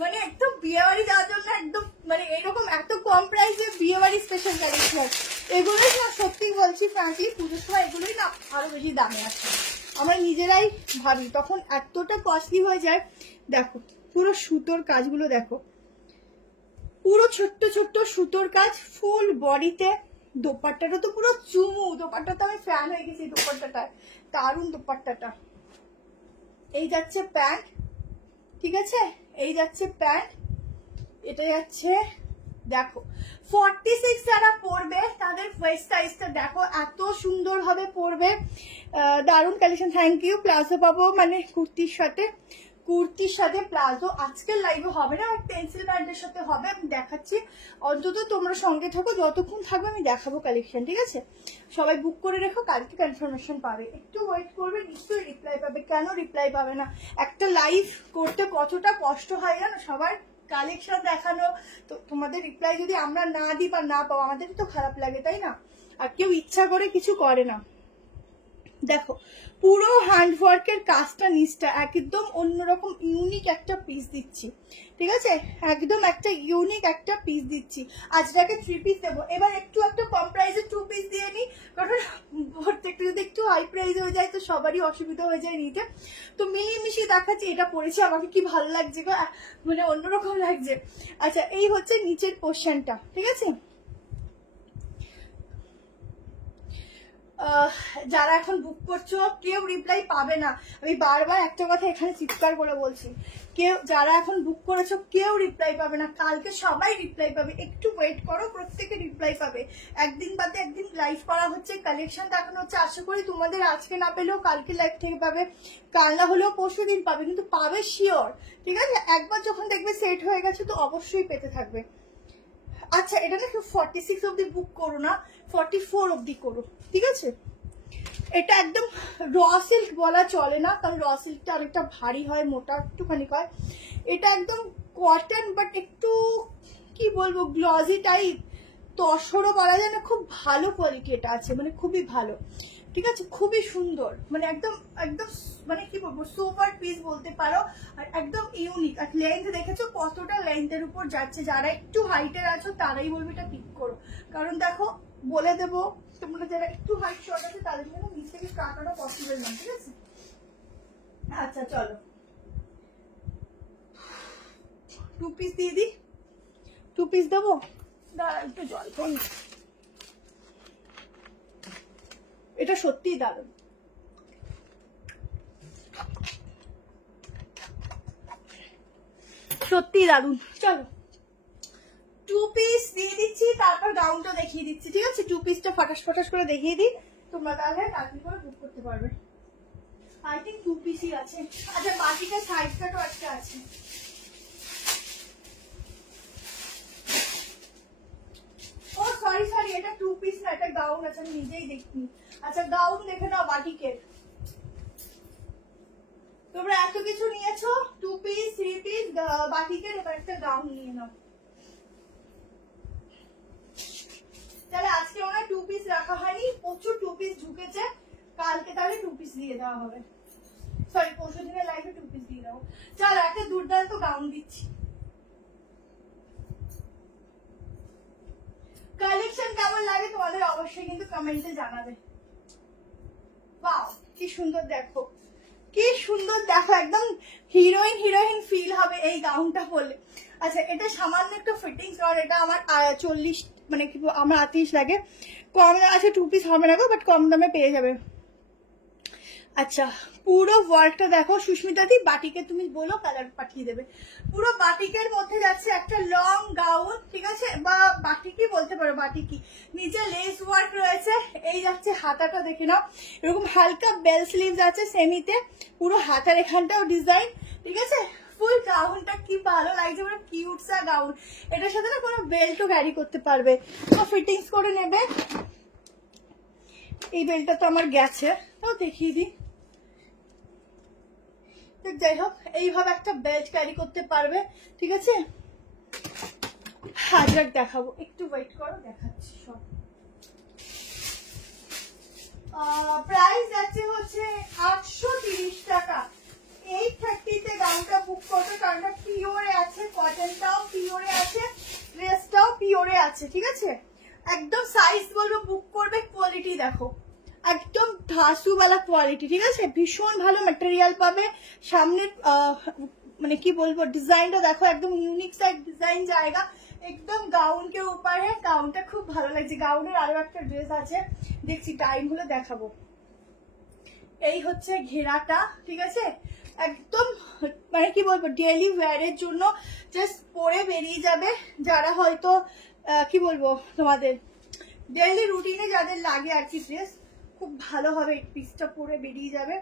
মানে একদম বিয়ে বাড়ি যাওয়ার জন্য একদম, মানে এরকম এত কম প্রাইসে বিয়ে বাড়ি স্পেশাল কালেকশন। এগুলোই না সত্যি বলছি ফ্র্যাঙ্কলি, পুজোর সময় এগুলোই না আরো বেশি দামে আছে, আমরা নিজেরাই ভাবি তখন এতটা কস্টলি হয়ে যায়। দেখো পুরো সুতোর কাজগুলো দেখো, পুরো ছোট্ট ছোট্ট সুতোর কাজ ফুল বডিতে। দোপাট্টাটা তো পুরো চুমু, দোপাট্টাটা আমি ফ্যান হয়ে গেছি দোপাট্টাটায়, দারুণ দোপাট্টাটা। এই যাচ্ছে প্যান্ট, ঠিক আছে, এই যাচ্ছে প্যান্ট, এটা যাচ্ছে দেখো 46 যারা পরবে তাদের ওয়েস্ট সাইজটা দেখো এত সুন্দর ভাবে পরবে, দারুণ কালেকশন। Thank you. প্লাজো পাবো মানে কুর্তির সাথে, কুর্তির সাথে প্লাজো আজকের লাইভে হবে না, পেন্সিল ব্যান্ডের সাথে হবে, আমি দেখাচ্ছি। অন্তত তোমরা সঙ্গে থাকো, যতক্ষণ থাকবে আমি দেখাবো কালেকশন, ঠিক আছে। সবাই বুক করে রেখো, কালকে কনফার্মেশন পাবে, একটু ওয়েট করবে, নিশ্চয়ই রিপ্লাই পাবে। কেন রিপ্লাই পাবে না, একটা লাইভ করতে কতটা কষ্ট হয় জানো সবার, কালেকশন দেখানো, তো তোমাদের রিপ্লাই যদি আমরা না দিই বা না পাবো আমাদেরই তো খারাপ লাগে, তাই না। আর কেউ ইচ্ছা করে কিছু করে না। দেখো পুরো হ্যান্ডওয়ার্কের কাজটা নিচটা একদম অন্যরকম ইউনিক একটা পিস দিচ্ছি, ঠিক আছে, একদম একটা ইউনিক একটা পিস দিচ্ছি। আজটাকে 3 পিস দেবো। এবার একটু একটা কম প্রাইসে 2 পিস দিয়ে নিই, কারণ প্রত্যেকটা যদি একটু হাই প্রাইস হয়ে যায় তো সবারই অসুবিধা হয়ে যায় নিতে। তো মিলিয়ে দেখাচ্ছি, এটা পরেছি আমাকে কি ভালো লাগছে গো, মানে অন্যরকম লাগছে। আচ্ছা, এই হচ্ছে নিচের পোর্শনটা, ঠিক আছে। যারা এখন বুক করছো কেউ রিপ্লাই পাবে না, আমি বারবার একটা কথা এখানে চিৎকার করে বলছি, কেউ যারা এখন বুক করেছো কেউ রিপ্লাই পাবে না, কালকে সবাই রিপ্লাই পাবে, একটু ওয়েট করো, প্রত্যেকে রিপ্লাই পাবে। একদিন বাদে একদিন লাইভ করা হচ্ছে, কালেকশন দেখানো হচ্ছে, আশা করি তোমাদের আজকে না পেলেও কালকে লাইভ থেকে পাবে, কাল না হলেও পরশু দিন পাবে, কিন্তু পাবে শিওর, ঠিক আছে। একবার যখন দেখবে সেট হয়ে গেছে তো অবশ্যই পেতে থাকবে। আচ্ছা, এটা না 46 অব্দি বুক করো না, 44 অব্দি করো, ঠিক আছে। এটা একদম র সিল্ক বলা চলে না, কারণ র সিল্কটা অনেকটা ভারী হয়, মোটা একটুখানি হয়। এটা একদম কটন, বাট একটু কি বলবো গ্লজি টাইপ, তসরও বলা যায় না, খুব ভালো কোয়ালিটি এটা আছে, মানে খুবই ভালো, ঠিক আছে, খুবই সুন্দর, মানে একদম একদম মানে কি বলবো সুপার পিস বলতে পারো, আর একদম ইউনিক। আর লেন্থ দেখেছো কতটা লেন্থের উপর যাচ্ছে, যারা একটু হাইটের আছো তারাই বলবে এটা পিক করো, কারণ দেখো বলে দেবো তোমরা যারা একটু হাইট শর্ট আছে তাদের জন্য নিচ থেকে কাটানো পসিবল না, ঠিক আছে। আচ্ছা চলো 2 পিস দিয়ে দিই, 2 পিস দেবো, দাঁড়া একটু জল খাই। এটা সত্যিই দারুণ। সত্যি দারুণ। চলো 2 পিস দিয়ে দিচ্ছি, তারপর গাউনটা দেখিয়ে দিচ্ছি, ঠিক আছে? 2 পিসটা ফটাস ফটাস করে দেখিয়ে দিই, তোমরা তাহলে তাড়াতাড়ি করে বুক করতে পারবে। আই থিঙ্ক 2 পিসই আছে। আচ্ছা বাকিটা সাইড কাটও একটা আছে। ও সরি সরি, এটা 2 পিস না, এটা গাউন আছে, আমি নিজেই দেখিনি। আচ্ছা গাউন দেখে নাও বাটিকের। তোমরা এত কিছু নিয়েছো, 2 পিস 3 পিস বাটিকের, এবার একটা গাউন নিয়ে নাও। তাহলে আজকে ওনার 2 পিস রাখা হয়নি, প্রচুর 2 পিস ঢুকেছে, কালকে তাহলে 2 পিস দিয়ে দেওয়া হবে। সরি পরশু দিনের লাইভে 2 পিস দিয়ে দাও। চলো একটা দুর্দান্ত গাউন দিচ্ছি। কালেকশন কেমন লাগে তোমাদের অবশ্যই কিন্তু কমেন্টে জানাবে। ওয়াও কি সুন্দর দেখো, কি সুন্দর দেখো, একদম হিরোইন হিরোইন ফিল হবে এই গাউনটা পরলে। আচ্ছা এটা সামান্য একটু ফিটিংস, আর এটা আমার 40 মানে কি আমার 38 লাগে, কম দামে আছে, 2 পিস হবে না গো, বাট কম দামে পেয়ে যাবে। আচ্ছা পুরো ওয়ার্কটা দেখো সুস্মিতা দি, বাটিকে তুমি বলো কালার পাঠিয়ে দেবে। পুরো বাটিকের মধ্যে যাচ্ছে একটা লং গাউন, ঠিক আছে, বা বাটিকই বলতে পারো, বাটিকি। নিচে লেস ওয়ার্ক রয়েছে, এই যাচ্ছে হাতাটা দেখে নাও, এরকম হালকা বেল স্লিভস আছে সেমিতে, পুরো হাতার এখানটাও ডিজাইন, ঠিক আছে। ফুল গাউনটা কি ভালো লাগছে, পুরো কিউট সা গাউন। এটার সাথে না কোনো বেল্টও ক্যারি করতে পারবে, তো ফিটিংস করে নেবে। এই বেল্টটা তো আমার গেছে, তো দেখিয়ে দিই। যাই হোক এইভাবে একটা বেল্ট ক্যারি করতে পারবে, ঠিক আছে। হাজার দেখাবো, একটু ওয়েট করো, দেখাচ্ছি সব। প্রাইস যাচ্ছে হচ্ছে 830 টাকা। 830 তে গাউনটা বুক করবে, কারণটা পিওরে আছে, কটনটাও পিওরে আছে, ড্রেসটাও পিওরে আছে, ঠিক আছে। একদম সাইজ বলবো বুক করবে, কোয়ালিটি দেখো একদম ধাসুওয়ালা কোয়ালিটি, ঠিক আছে। ভীষণ ভালো ম্যাটেরিয়াল পাবে, সামনের মানে কি বলবো ডিজাইনটা দেখো, একদম ইউনিক সাইড ডিজাইন জায়গা, একদম গাউন के ऊपर है। গাউনটা খুব ভালো লাগছে। গাউনের আরো একটা ড্রেস আছে, দেখছি টাইম হলে দেখাবো। এই হচ্ছে ঘেরাটা, ঠিক আছে, একদম মানে কি বলবো ডেইলি ওয়্যারের জন্য জাস্ট পরে বেরিয়ে যাবে, যারা হয়তো কি বলবো তোমাদের ডেইলি রুটিনে যাদের লাগে আর কি ড্রেস, খুব ভালো হবে। এই পিসটা পরে বেরিয়ে যাবে।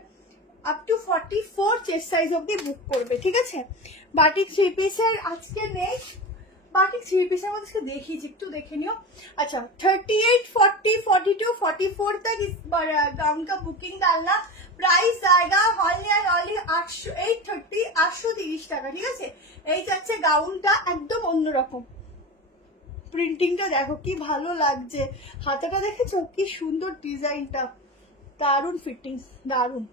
আপ টু 44 চেস্ট সাইজ অব্দি বুক করবে, ঠিক আছে। বাটিক 3 পিসের আজকে নেই, বাটিক 3 পিসের মধ্যে দেখিয়েছি, একটু দেখে নিও। अच्छा 38, 40, 42, 44 तक इस गाउन का बुकिंग डालना। प्राइस आएगा ऑनली एंड ऑनली 830 টাকা, ঠিক আছে। এই যাচ্ছে গাউনটা, একদম অন্যরকম। প্রিন্টিংটা দেখো কি ভালো লাগছে, হাতাটা দেখেছো কি সুন্দর ডিজাইনটা, দারুন ফিটিংস, দারুন।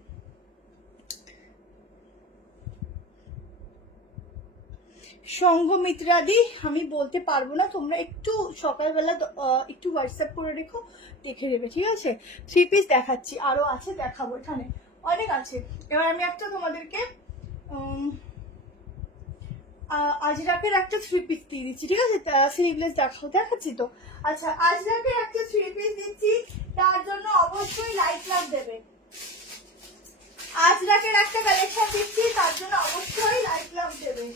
সঙ্গমিত্রাদি আমি বলতে পারবো না, তোমরা একটু সকালবেলা একটু হোয়াটসঅ্যাপ করে রেখো, দেখে নেবে, ঠিক আছে। 3 পিস দেখাচ্ছি, আরো আছে দেখাবো, এখানে অনেক আছে। এবার আমি একটা তোমাদেরকে আজরাকের একটা 3 পিস দিয়ে দিচ্ছি, ঠিক আছে। স্লিভলেস দেখাচ্ছি তো। আচ্ছা আজরাকের একটা 3 পিস দিচ্ছি, তার জন্য অবশ্যই লাইক লাভ দেবে। আজরাকের একটা কালেকশন দিচ্ছি, তার জন্য অবশ্যই লাইক লাভ দেবে।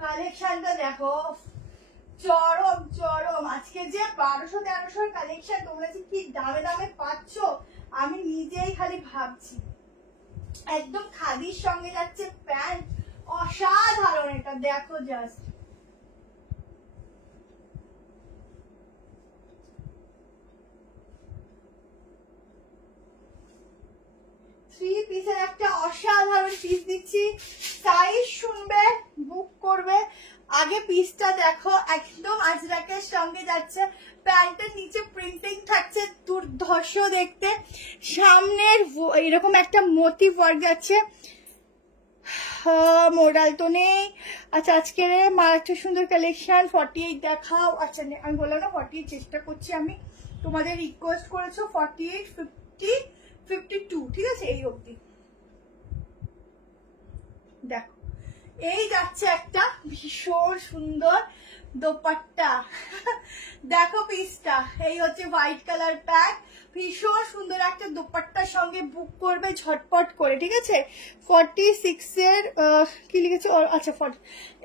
কালেকশনটা দেখো, চরম চরম। আজকে যে 1200-1300 কালেকশন, তোমরা যে কি দামে দামে পাচ্ছ আমি নিজেই খালি ভাবছি। একদম খাদির সঙ্গে যাচ্ছে প্যান্ট, অসাধারণ। এটা দেখো জাস্ট, পিসের একটা অসাধারণ পিস দিচ্ছি। সাইজ শুনবে, বুক করবে। আগে পিসটা দেখো, একদম আজরাকের সঙ্গে যাচ্ছে, প্যান্টের নিচে প্রিন্টিং থাকছে, দুর্ধর্ষ দেখতে। সামনের এরকম একটা মোটিভ ওয়ার্ক যাচ্ছে, মোডাল তো নেই। আচ্ছা আজকে একটা সুন্দর কালেকশন 48 দেখাও। আচ্ছা আমি বললাম না 48 চেষ্টা করছি আমি, তোমাদের রিকোয়েস্ট করেছো 48, 50, 52, ঠিক আছে এই অবধি। দেখো এই যাচ্ছে একটা ভীষণ সুন্দর দোপাট্টা দেখো পিসটা, এই হচ্ছে হোয়াইট কালার প্যাক, ভীষণ সুন্দর একটা দোপাট্টার সঙ্গে বুক করবে ঝটপট করে, ঠিক আছে। 46 এর কি লিখেছে, আচ্ছা 40,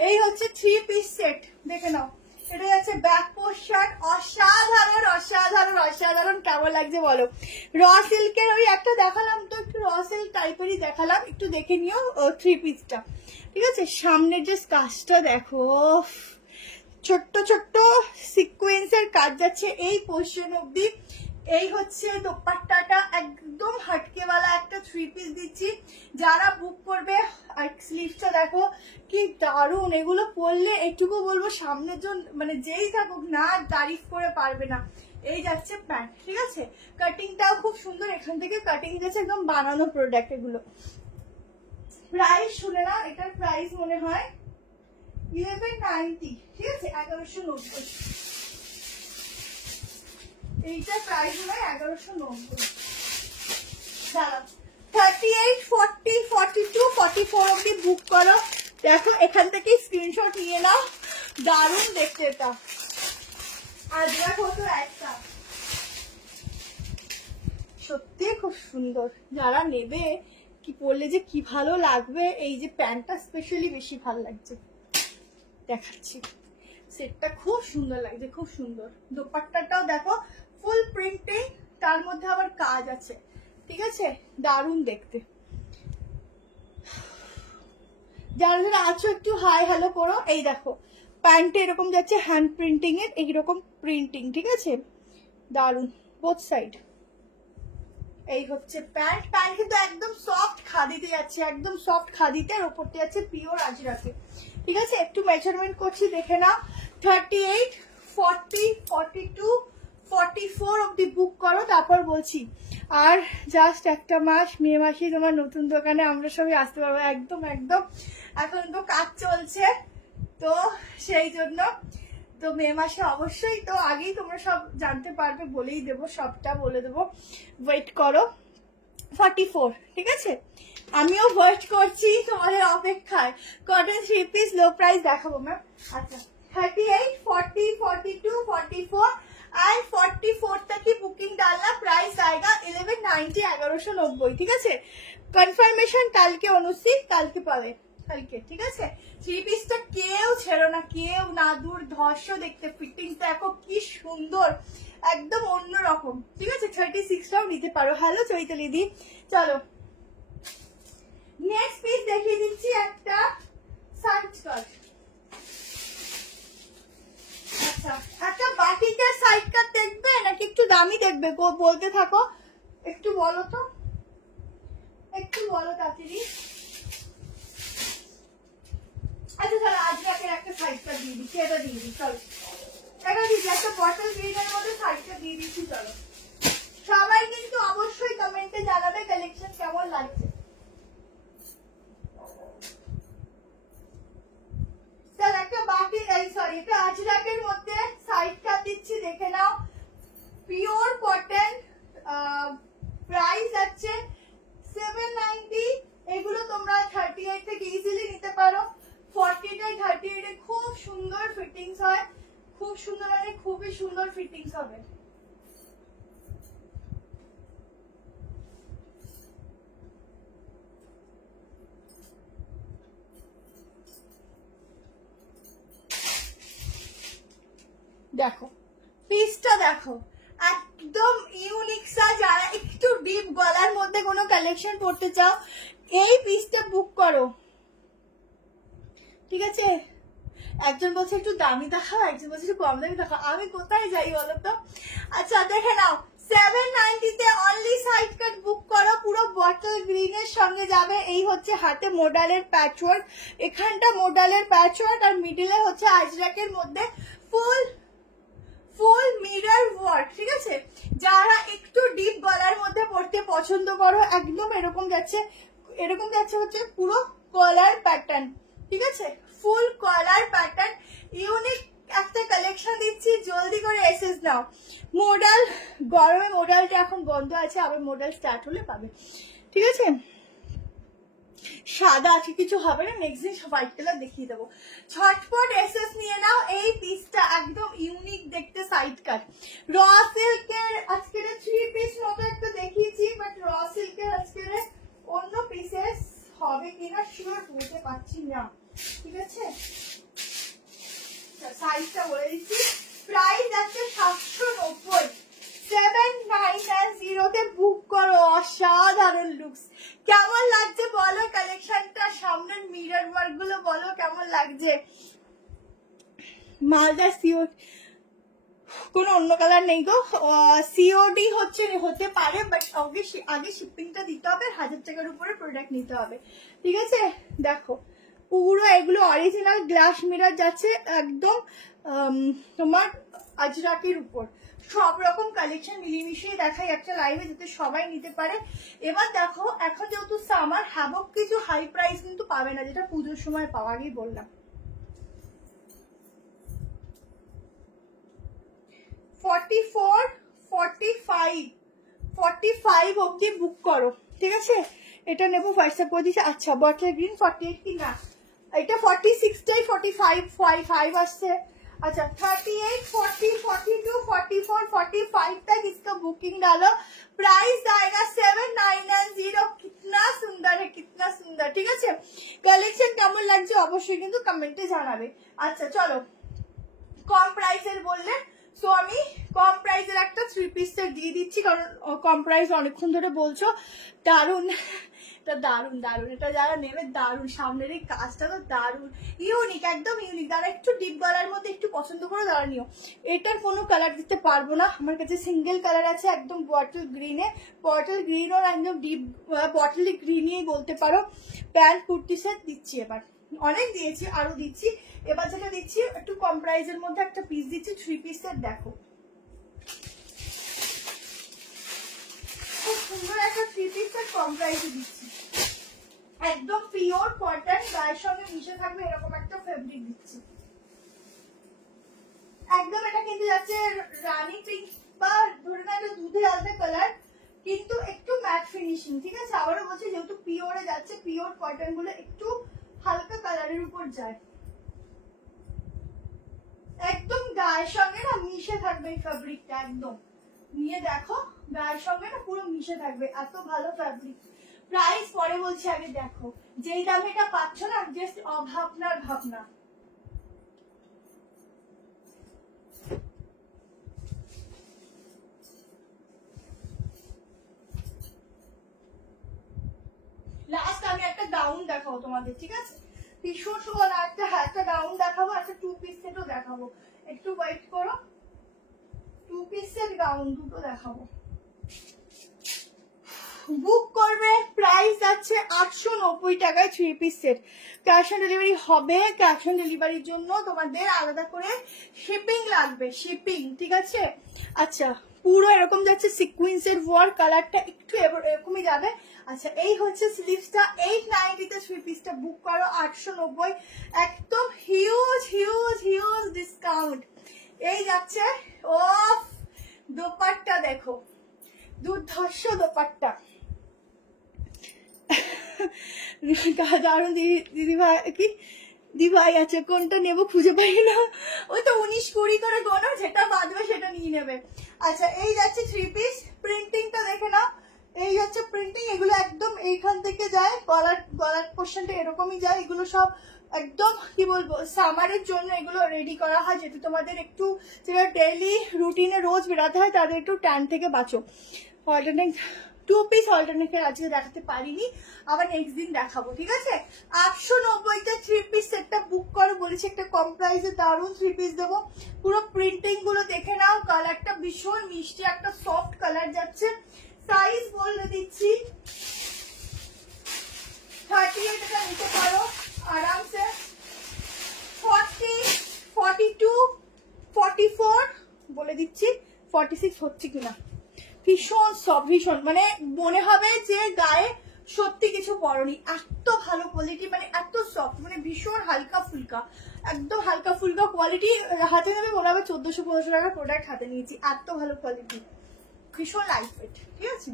এই হচ্ছে 3 পিস সেট, দেখে নাও। এটা যাচ্ছে ব্যাক পোর্শন, অসাধারণ অসাধারণ অসাধারণ। কেমন লাগছে বলো? র সিল্কের ওই একটা দেখালাম তো, একটু র সিল্ক টাইপেরই দেখালাম, একটু দেখে নিও 3 পিসটা, ঠিক আছে। সামনের যে কাজটা দেখো, ছোট্ট ছোট্ট সিকোয়েন্সের কাজ যাচ্ছে এই পোর্শন অব্দি। এই হচ্ছে দোপাট্টাটা, একদম হাটকেওয়ালা একটা 3 পিস দিচ্ছি। যারা বুক করবে, আর স্লিভসটা দেখো কি দারুণ, এগুলো পরলে একটুকু বলবো সামনের জন মানে যেই থাকুক না তারিফ করে পারবে না। এই যাচ্ছে প্যান্ট, ঠিক আছে। কাটিংটাও খুব সুন্দর, এখান থেকে কাটিং যাচ্ছে একদম বানানো প্রোডাক্ট এগুলো। প্রাইস শুনে না, এটার প্রাইস মনে হয় 1190, ঠিক আছে, 1190। এইটার প্রাইস মনে হয় 1190। দাঁড়াও, 38, 40, 42, 44 অব্দি বুক করো। দেখো এখান থেকে স্ক্রিনশট নিয়ে নাও, দারুণ দেখতে এটা। আর দেখো তো একটা সত্যি খুব সুন্দর, যারা নেবে কি পরলে যে কি ভালো লাগবে। এই যে প্যান্টটা স্পেশালি বেশি ভালো লাগছে, দেখাচ্ছি। সেটটা খুব সুন্দর লাগছে, খুব সুন্দর। দোপাট্টাটাও দেখো ফুল প্রিন্টিং, তার মধ্যে আবার কাজ আছে, ঠিক আছে, দারুণ দেখতে। যারা যারা আছো একটু হাই হ্যালো করো। এই দেখো প্যান্টে এরকম যাচ্ছে হ্যান্ড প্রিন্টিং এর এইরকম প্রিন্টিং, ঠিক আছে, দারুণ বোথ সাইড। এই হচ্ছে প্যান্ট, প্যান্ট কিন্তু একদম সফট খাদিতে যাচ্ছে, একদম সফট খাদিতে, আর ওপরতে যাচ্ছে পিওর আজরাকে, ঠিক আছে। একটু মেজারমেন্ট করছি দেখে নাও। 38, 40, 42, 44 অব্দি বুক করো, তারপর বলছি। আর জাস্ট একটা মাস, মে মাসেই তোমার নতুন দোকানে আমরা সবাই আসতে পারবো, একদম একদম। এখন তো কাজ চলছে তো সেই জন্য, তো মে মাসে অবশ্যই, তো আগেই তোমরা সব জানতে পারবে, বলেই দেবো, সবটা বলে দেবো, ওয়েট করো। 44, ঠিক আছে, আমিও ওয়েট করছি তোমাদের অপেক্ষায়। কটন 3 পিস লো প্রাইস দেখাবো ম্যাম। আচ্ছা 38, 40, 42, 44 एंड 44 तक की बुकिंग डालना, प्राइस आएगा 1190, 1190, ঠিক আছে। কনফার্মেশন কালকে অনুষ্ঠিত, কালকে পাবে, কালকে, ঠিক আছে। 3 পিসটা কেউ ছেড়ো না, কেউ না, দুর্ধর্ষ দেখতে, ফিটিং দেখো কি সুন্দর, একদম অন্যরকম, ঠিক আছে। 36টাও নিতে পারো। হ্যালো চৈতালি দি, চলো নেক্সট পিস দেখিয়ে দিচ্ছি, একটা সাইড কাট। আচ্ছা একটা বাটিকের সাইড কাট দেখবে নাকি একটু দামি দেখবে, বলতে থাকো, একটু বলো তো, একটু বলো তাড়াতাড়ি। আচ্ছা চলো আজরাকের একটা সাইড কাট দিয়ে দিচ্ছি, এটা দিয়ে দিই, চলো এটা দিচ্ছি, একটা বটল গ্রিনের মধ্যে সাইড কাট দিয়ে দিচ্ছি। চলো সবাই কিন্তু অবশ্যই কমেন্টে জানাবে কালেকশন কেমন লাগছে। চল একটা বাটি, এই সরি একটা আজরাকের মধ্যে সাইড কাট দিচ্ছি, দেখে নাও, পিওর কটন, প্রাইস আছে 790। এগুলো তোমরা 38 থেকে ইজিলি নিতে পারো। 40টায় 38 এ খুব সুন্দর ফিটিংস হয়, খুব সুন্দর, মানে খুবই সুন্দর ফিটিংস হবে। দেখো পিসটা দেখো, একদম ইউনিক সা। যারা একটু ডিপ গলার মধ্যে কোনো কালেকশন করতে চাও, এই পিসটা বুক করো, ঠিক আছে। একজন বলছে একটু দামি দেখাও, একজন বলছে একটু কম দামি দেখাও, আমি কোথায় যাই বলো তো। আচ্ছা দেখে নাও, 790 তে অনলি সাইড কাট বুক করো, পুরো বটল গ্রিনের সঙ্গে যাবে। এই হচ্ছে হাতে মোডালের প্যাচওয়ার্ক, এখানটা মোডালের প্যাচওয়ার্ক, আর মিডলে হচ্ছে আজরাকের মধ্যে ফুল ফুল মিরর ওয়ার্ক, ঠিক আছে। যারা একটু ডিপ গলার মধ্যে পড়তে পছন্দ করো, একদম এরকম যাচ্ছে, এরকম যাচ্ছে হচ্ছে পুরো কলার প্যাটার্ন, ঠিক আছে, ফুল কলার প্যাটার্ন, ইউনিক একটা কালেকশন দিচ্ছি, জলদি করে এসএস নাও। মডেল গরমে মডেলটা এখন বন্ধ আছে, আবার মডেল স্টার্ট হলে পাবে, ঠিক আছে। সাদা আছে কিছু হবে না, নেক্সট দিন হোয়াইট কালার দেখিয়ে দেবো। ঝটপট এসএস নিয়ে নাও। এই পিসটা একদম ইউনিক দেখতে, সাইড কাট র সিল্কের আজকের 3 পিস মতো একটা দেখিয়েছি, বাট র সিল্কের আজকের অন্য পিসেস হবে কিনা শিওর বলতে পারছি না, ঠিক আছে। সাইজটা বলে দিচ্ছি, প্রাইস আছে 790, 790 বুক করো। অসাধারণ লুকস, কেমন লাগছে বলো কালেকশনটা, সামনের মিরর ওয়ার্ক গুলো বলো কেমন লাগছে। মালদা সিও কোনো অন্য কালার নেই গো, সিওডি হতে পারে, বাট আগে শিপিংটা দিতে হবে, 1000 টাকার উপরে প্রোডাক্ট নিতে হবে, ঠিক আছে। দেখো পুরো এগুলো অরিজিনাল গ্লাস মিরর যাচ্ছে একদম তোমার আজরাকের উপর, সব রকম কালেকশন মিলিয়ে দেখাই একটা লাইভে যাতে সবাই নিতে পারে। এবার দেখো এখন যেহেতু সামার, হ্যাভক কিছু হাই প্রাইস কিন্তু পাবে না, যেটা পুজোর সময় পাওয়া, আগেই বললাম। 44, 45 অব্দি বুক করো, ঠিক আছে। এটা নেবো হোয়াটসঅ্যাপ করে দিচ্ছি। আচ্ছা বটল গ্রিন 48 কি না, এটা 46টাই 45 আসছে। अच्छा 38, 40, 42, 44, 45 तक इसका बुकिंग डालो। प्राइस आएगा 790। कितना सुंदर है, कितना सुंदर, ठीक है। कलेक्शन केमन लागছে অবশ্যই কিন্তু কমেন্টে জানাবে। আচ্ছা চলো কম প্রাইসের বললে, সো আমি কম প্রাইসের একটা 3 পিস সেট দিয়ে দিচ্ছি, কারণ কম প্রাইস অনেকক্ষণ ধরে বলছো। দারুন, এটা দারুন দারুন, এটা যারা নেবে দারুন, সামনের এই কাজটা তো দারুন, ইউনিক, একদম ইউনিক। যারা একটু ডিপ গলার মধ্যে একটু পছন্দ করে তারা নিও। এটার কোনো কালার দিতে পারবো না, আমার কাছে সিঙ্গেল কালার আছে একদম বটল গ্রিনে, বটল গ্রিন ওর একদম ডিপ বটল গ্রিনই বলতে পারো। প্যান্ট কুর্তি সেট দিচ্ছি, এবার অনেক দিয়েছি আরো দিচ্ছি, এবার যেটা দিচ্ছি একটু কম প্রাইসের মধ্যে একটা পিস দিচ্ছি, 3 পিস সেট। দেখো খুব সুন্দর একটা 3 পিস সেট কম প্রাইসে দিচ্ছি, একদম পিওর কটন, গায়ের সঙ্গে মিশে থাকবে এরকম একটা ফেব্রিক দিচ্ছি একদম। এটা কিন্তু যাচ্ছে রানী পিঙ্ক বা ধরে না এটা দুধে আলদা কালার, কিন্তু একটু ম্যাট ফিনিশিং, ঠিক আছে। আবারও বলছি যেহেতু পিওরে যাচ্ছে, পিওর কটন গুলো একটু হালকা কালারের উপর যায়, একদম গায়ের সঙ্গে না মিশে থাকবে এই ফ্যাব্রিকটা, একদম নিয়ে দেখো গায়ের সঙ্গে না পুরো মিশে থাকবে, এত ভালো ফ্যাব্রিক। প্রাইস পরে বলছি, আগে দেখো যেই দামে এটা পাচ্ছ না, জাস্ট অভাবনার ভাবনা। লাস্ট আমি একটা গাউন দেখাবো তোমাদের, ঠিক আছে, ভীষণ সুন্দর একটা গাউন দেখাবো, একটা 2 পিস সেটও দেখাবো, একটু ওয়েট করো। 2 পিস সেট গাউন দুটো দেখাবো, বুক করবে। প্রাইস আছে 890 টাকায় 3 piece set. Cash on delivery হবে, ক্যাশ অন ডেলিভারির জন্য তোমাদের আলাদা করে শিপিং লাগবে, শিপিং, ঠিক আছে। আচ্ছা পুরো এরকম যাচ্ছে সিকুয়েন্সের ওয়ার্ক, কালারটা একটু এরকমই যাবে। আচ্ছা এই হচ্ছে স্লিভসটা, 890 তে 3 পিসটা বুক করো, 890, একদম হিউজ হিউজ হিউজ ডিসকাউন্ট। এই যাচ্ছে ও দোপাট্টা দেখো, দুর্ধর্ষ দোপাট্টা, দারুন দিদি ভাই, কি দিভাই আছে, কোনটা নেবো খুঁজে পাই না, ওই তো 19-20 করে গোনো, যেটা বাঁধবে সেটা নিয়ে নেবে। আচ্ছা এই যাচ্ছে 3 পিস, প্রিন্টিংটা দেখে নাও, এই হচ্ছে প্রিন্টিং, এগুলো একদম এইখান থেকে যায়, গলার পোর্শনটা এরকমই যায়, এগুলো সব একদম কি বলবো সামারের জন্য এগুলো রেডি করা হয়, যেহেতু তোমাদের একটু যেটা ডেইলি রুটিনে রোজ বেরাতে হয়, তাদের একটু ট্যান থেকে বাঁচো। অল্টারনেট 2 পিস অল্টারনেটের আজকে দেখাতে পারিনি, আবার নেক্সট দিন দেখাবো, ঠিক আছে। 890 3 পিস সেটটা বুক করো, বলেছি একটা কম প্রাইসে দারুন 3 পিস দেবো। পুরো প্রিন্টিং গুলো দেখে নাও, কালারটা ভীষণ মিষ্টি একটা সফট কালার যাচ্ছে। সাইজ বলে দিচ্ছি 38 এটা নিতে পারো আরামসে, 40, 42, 44 বলে দিচ্ছি, 46 হচ্ছে কিনা। ভীষণ সফট, ভীষণ মানে মনে হবে যে গায়ে সত্যি কিছু পরনি, এত ভালো কোয়ালিটি, মানে এত সফট, মানে ভীষণ হালকা ফুলকা, একদম হালকা ফুলকা কোয়ালিটি। হাতে নেবে মনে হবে 1400-1500 টাকার প্রোডাক্ট হাতে নিয়েছি, এত ভালো কোয়ালিটি, ভীষণ লাইট ওয়েট। ঠিক আছে,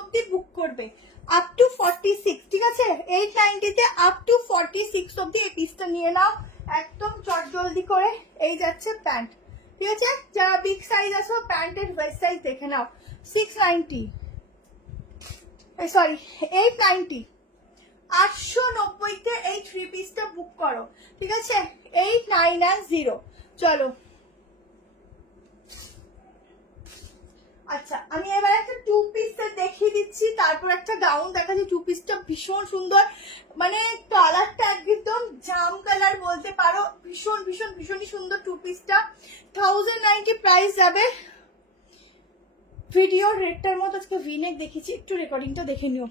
অব্দি বুক করবে, আপ টু 46। ঠিক আছে, 890 আপ টু 46 অব্দি এই পিসটা নিয়ে নাও একদম চট জলদি করে। এই যাচ্ছে প্যান্ট। ঠিক আছে, যারা বিগ সাইজ আছো প্যান্টের ওয়েস্ট সাইজ দেখে নাও। 690, সরি 890, 890 এই 3 পিসটা বুক করো। ঠিক আছে, 8910। চলো, আচ্ছা আমি এবার একটা 2 পিস দেখিয়ে দিচ্ছি, তারপর একটা গাউন দেখাচ্ছি। 2 পিসটা ভীষণ সুন্দর, মানে কালারটা একদম জাম কালার বলতে পারো, ভীষণ ভীষণ ভীষণই সুন্দর 2 পিসটা। 1090 প্রাইস যাবে। ভিডিওর রেটটার মতো আজকে ভিনেক দেখেছি, একটু রেকর্ডিংটা দেখে নিও।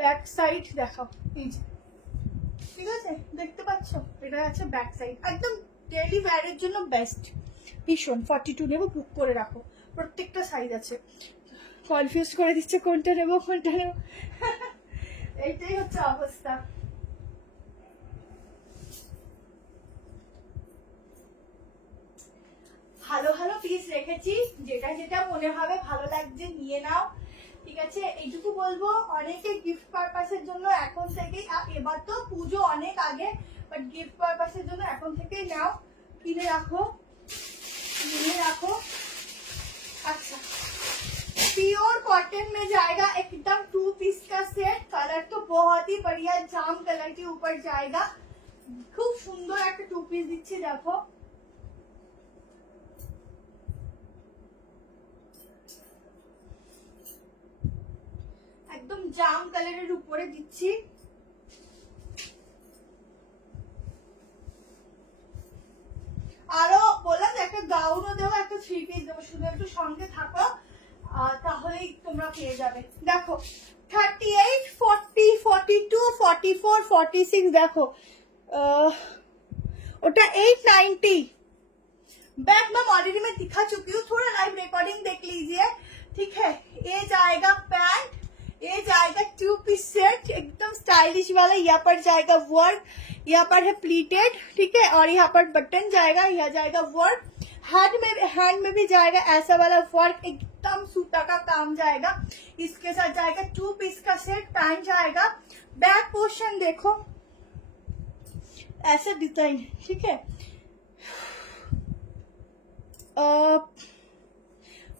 ব্যাক সাইড দেখাও, এই যে, ঠিক আছে দেখতে পাচ্ছ, এটা আছে ব্যাক সাইড, একদম ডেইলি ওয়্যারের জন্য বেস্ট, ভীষণ। 42 নেবো, বুক করে রাখো, প্রত্যেকটা সাইজ আছে। কনফিউজ করে দিচ্ছে কোনটা নেবো কোনটা নেবো, এইটাই হচ্ছে অবস্থা। ভালো ভালো পিস রেখেছি, যেটা যেটা মনে হবে ভালো লাগছে নিয়ে নাও। ঠিক আছে, এইটুকু বলবো, অনেকে গিফট পারপাসের জন্য এখন থেকেই, এবার তো পুজো অনেক আগে, বাট গিফট পারপাসের জন্য এখন থেকেই নাও, কিনে রাখো, নিয়ে রাখो। अच्छा, प्योर कॉटन में जाएगा एकदम 2 पीस का सेट। कलर तो बहुत ही बढ़िया जाम कलर के ऊपर जाएगा, खूब सुंदर एक 2 पीस दिच्छी, देखो एकदम जाम कलर ऊपर दिच्छी। আরো বললাম যে একটা গাউনও দেবো, একটা 3 পিস দেবো, শুধু একটু সঙ্গে থাকো তাহলেই তোমরা পেয়ে যাবে। দেখো 38, 40, 42, 44, 46, देखो ওটা 890। बैक मैम ऑलरेडी मैं दिखा चुकी हूँ, थोड़ा लाइव रिकॉर्डिंग देख लीजिए। ठीक है, ये जाएगा पैंट, ये जाएगा 2 पीस सेट एकदम स्टाइलिश वाला, यहाँ पर जाएगा वर्क, यहाँ पर है प्लीटेड। ठीक है, और यहाँ पर बटन जाएगा, यहाँ जाएगा वर्क, हैंड में भी जाएगा ऐसा वाला वर्क, एकदम सूता का काम जाएगा। इसके साथ जाएगा 2 पीस का सेट, पैंट जाएगा। बैक पोर्शन देखो ऐसा डिजाइन। ठीक है,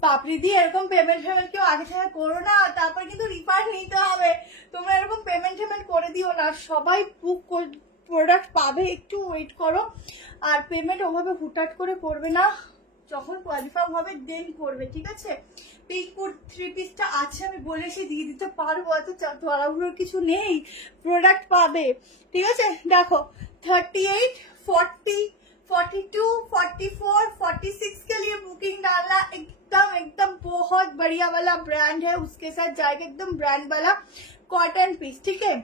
পাপড়ি দিয়ে এরকম পেমেন্ট কেউ আগে থেকে করো না, তারপর কিন্তু রিফান্ড নিতে হবে। তোমরা এরকম পেমেন্ট করে দিও না, সবাই বুক প্রোডাক্ট পাবে, একটু ওয়েট করো। আর পেমেন্ট ওভাবে হুটহাট করে করবে না, যখন কোয়ালিফার্ম হবে দেন করবে। ঠিক আছে, পিঙ্কুর 3 পিসটা আছে, আমি বলেছি দিয়ে দিতে পারবো, এত তাড়াহুড়োর কিছু নেই, প্রোডাক্ট পাবে। ঠিক আছে, দেখো 38, 40, 42, 44, 46 के लिए बुकिंग डालना, एकदम एकदम बहुत बढ़िया वाला ब्रांड है, उसके साथ जाएगा एकदम ब्रांड वाला कॉटन पीस। ठीक है,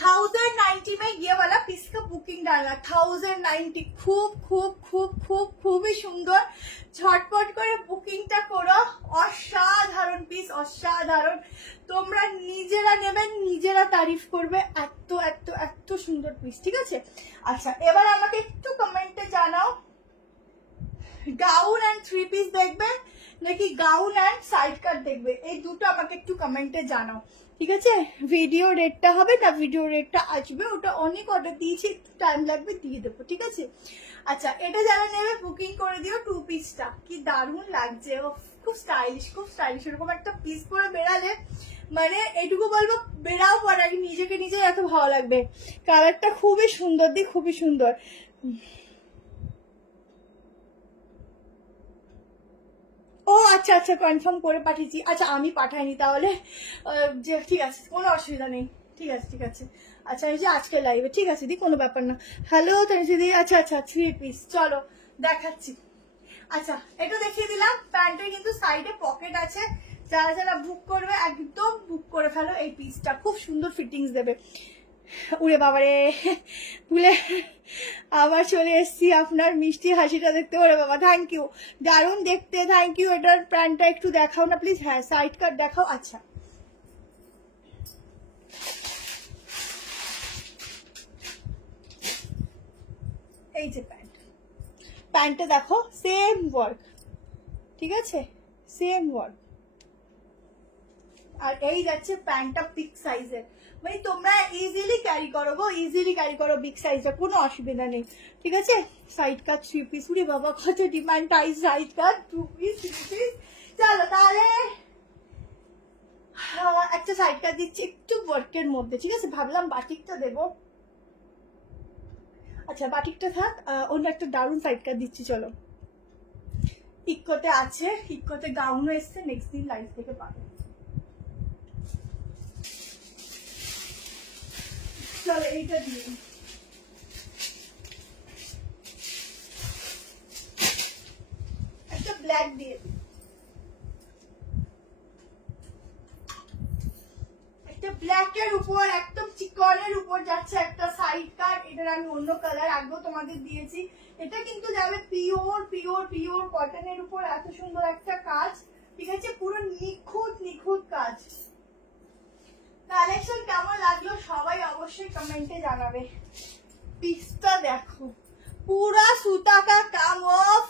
1090 में ये वाला पीस का बुकिंग डालना, 1090। खूब खूब खूब खूब खूब ही सुंदर, झटपट করে বুকিংটা করো। অসাধারণ পিস, অসাধারণ, তোমরা নিজেরা নেবেন নিজেরা তারিফ করবে, এত এত এত সুন্দর পিস। ঠিক আছে, আচ্ছা এবার আমাকে একটু কমেন্টে জানাও, গাউন এন্ড 3 পিস দেখবে নাকি গাউন এন্ড সাইড কাট দেখবে, এই দুটো আমাকে একটু কমেন্টে জানাও। ঠিক আছে, ভিডিও রেটটা হবে না, ভিডিও রেটটা আসবে, ওটা অনেক অর্ডার দিয়েছি, একটু টাইম লাগবে, দিয়ে দেবো। ঠিক আছে, আচ্ছা এটা যারা নেবে বুকিং করে দিও। 2 পিসটা কি দারুণ লাগছে, খুব স্টাইলিশ, খুব স্টাইলিশ। এরকম একটা পিস পরে বেরালে, মানে এইটুকু বলবো, বেরাও পরে নিজেকে নিজে এত ভালো লাগবে। কালারটা খুবই সুন্দর, খুবই সুন্দর। ও আচ্ছা আচ্ছা, কনফার্ম করে পাঠিয়েছি। আচ্ছা আমি পাঠাইনি তাহলে, যে ঠিক আছে, কোনো অসুবিধা নেই। ঠিক আছে ঠিক আছে, আচ্ছা এই যে আজকে লাইভে, ঠিক আছে দি, কোনো ব্যাপার না। হ্যালো তানিদি, আচ্ছা আচ্ছা 3 পিস, চলো দেখাচ্ছি। আচ্ছা এটা দেখিয়ে দিলাম, প্যান্টের কিন্তু সাইডে পকেট আছে, যারা যারা বুক করবে একদম বুক করে ফেলো, এই পিসটা খুব সুন্দর ফিটিংস দেবে। উড়ে বাবারে তুলে আবার চলে এসেছি আপনার মিষ্টি হাসিটা দেখতে। ওরে বাবা থ্যাংক ইউ, দারুণ দেখতে, থ্যাংক ইউ। এটার প্যান্টটা একটু দেখাও না প্লিজ। হ্যাঁ সাইড কাট দেখাও। আচ্ছা এই যে প্যান্টটা দেখো সেম ওয়ার্ক, ঠিক আছে সেম ওয়ার্ক। আর এই যাচ্ছে প্যান্টটা বিগ সাইজের, মানে তোমরা ইজিলি ক্যারি করো গো, ইজিলি ক্যারি করো বিগ সাইজটা, কোনো অসুবিধা নেই, ঠিক আছে। সাইড কাট 3 পিস, উরে বাবা কত ডিমান্ড টাইস সাইড কাট 2 পিস 3 পিস। চলো তাহলে একটা সাইড কাট দিচ্ছি একটু ওয়ার্কের মধ্যে, ঠিক আছে। ভাবলাম বাটিকটা দেবো, আচ্ছা বাটিকটা থাক, অন্য একটা দারুণ সাইড কাট দিচ্ছি। চলো ইকোতে আছে, ইকোতে গাউনও এসছে, নেক্সট দিন লাইভ থেকে পাবে। চলো এইটা দিয়ে একটা ব্ল্যাক দিয়ে দিই, একটা ব্ল্যাকের উপর একদম চিকনের উপর যাচ্ছে একটা সাইড কাট। এটার আমি অন্য কালার আগেও তোমাদের দিয়েছি। এটা কিন্তু যাবে পিওর পিওর পিওর কটনের উপর, এত সুন্দর একটা কাজ, ঠিক আছে পুরো নিখুঁত নিখুঁত কাজ। কালেকশন কেমন লাগলো সবাই অবশ্যই কমেন্টে জানাবে। পিসটা দেখো পুরা সুতাকা কাম অফ,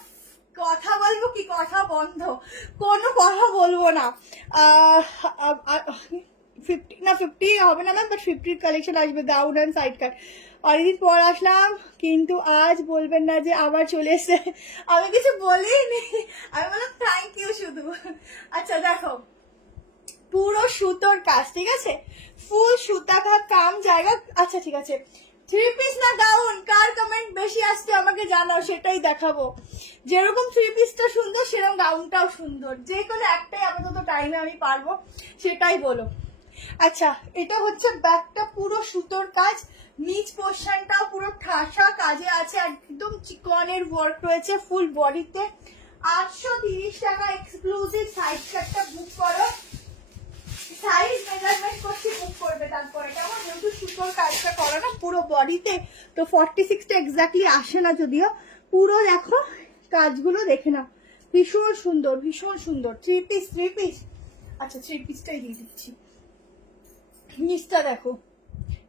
কথা বলবো কি কথা বন্ধ, কোনো কথা বলবো না। 50 হবে না ম্যাম, বাট 50 কালেকশন আসবে গাউন অ্যান্ড সাইড কাট। অনেকদিন পর আসলাম, কিন্তু আজ বলবেন না যে আবার চলে এসে। আমি কিছু বলিনি, আমি বললাম থ্যাংক ইউ শুধু। আচ্ছা দেখো পুরো সুতোর কাজ, ঠিক আছে ফুল সুতা কাম জায়গা। আচ্ছা ঠিক আছে 3 পিস না গাউন, কার কমেন্ট বেশি আসছে আমাকে জানাও, সেটাই দেখাবো। যেরকম 3 পিসটা সুন্দর সেরকম গাউনটাও সুন্দর, যে কোনো একটাই আপাতত টাইমে আমি পারবো, সেটাই বলো। আচ্ছা এটা হচ্ছে ব্যাকটা পুরো সুতোর কাজ, নিচ পোর্শনটাও পুরো ঠাসা কাজে আছে, একদম চিকনের ওয়ার্ক রয়েছে ফুল বডিতে। 830 টাকা এক্সক্লুসিভ সাইড কাটটা বুক করো, সাইজ মেজারমেন্ট করছি বুক করবে তারপরে, কেমন যেহেতু সুতোর কাজটা করো না পুরো বডিতে, তো 46টা এক্স্যাক্টলি আসে না যদিও। পুরো দেখো কাজগুলো দেখে নাও, ভীষণ সুন্দর ভীষণ সুন্দর। 3 পিস 3 পিস, আচ্ছা 3 পিসটাই দিয়ে দিচ্ছি। নিচটা দেখো,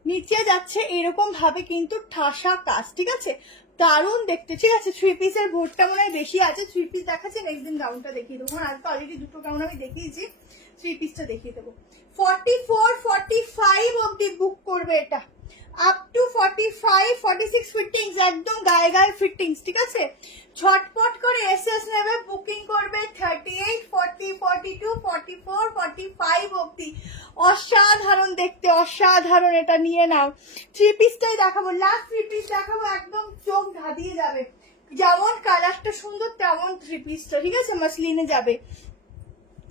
নিচে যাচ্ছে এরকম ভাবে কিন্তু ঠাসা কাজ, ঠিক আছে দারুণ দেখতে, ঠিক আছে। 3 পিসের ভোটটা মনে হয় বেশি আছে, 3 পিস দেখাচ্ছে, নেক্সট দিন গাউনটা দেখিয়ে দেবো। আজকে অলরেডি দুটো গাউন আমি দেখিয়েছি, 3 পিসটা দেখিয়ে দেবো। 44 45 অব্দি বুক করবে এটা, আপ টু 45 46 ফিটিংস, একদম গায়ে গায়ে ফিটিংস, ঠিক আছে। ঝটপট করে এসএস নেবে, বুকিং করবে 38 40 42 44 45 অব্দি। অসাধারণ দেখতে, অসাধারণ, এটা নিয়ে নাও। 3 পিসটাই দেখাবো, লাস্ট 3 পিস দেখাবো, একদম চোখ ধাঁধিয়ে যাবে। যেমন কালারটা সুন্দর তেমন 3 পিসটা, ঠিক আছে মাসলিনে যাবে।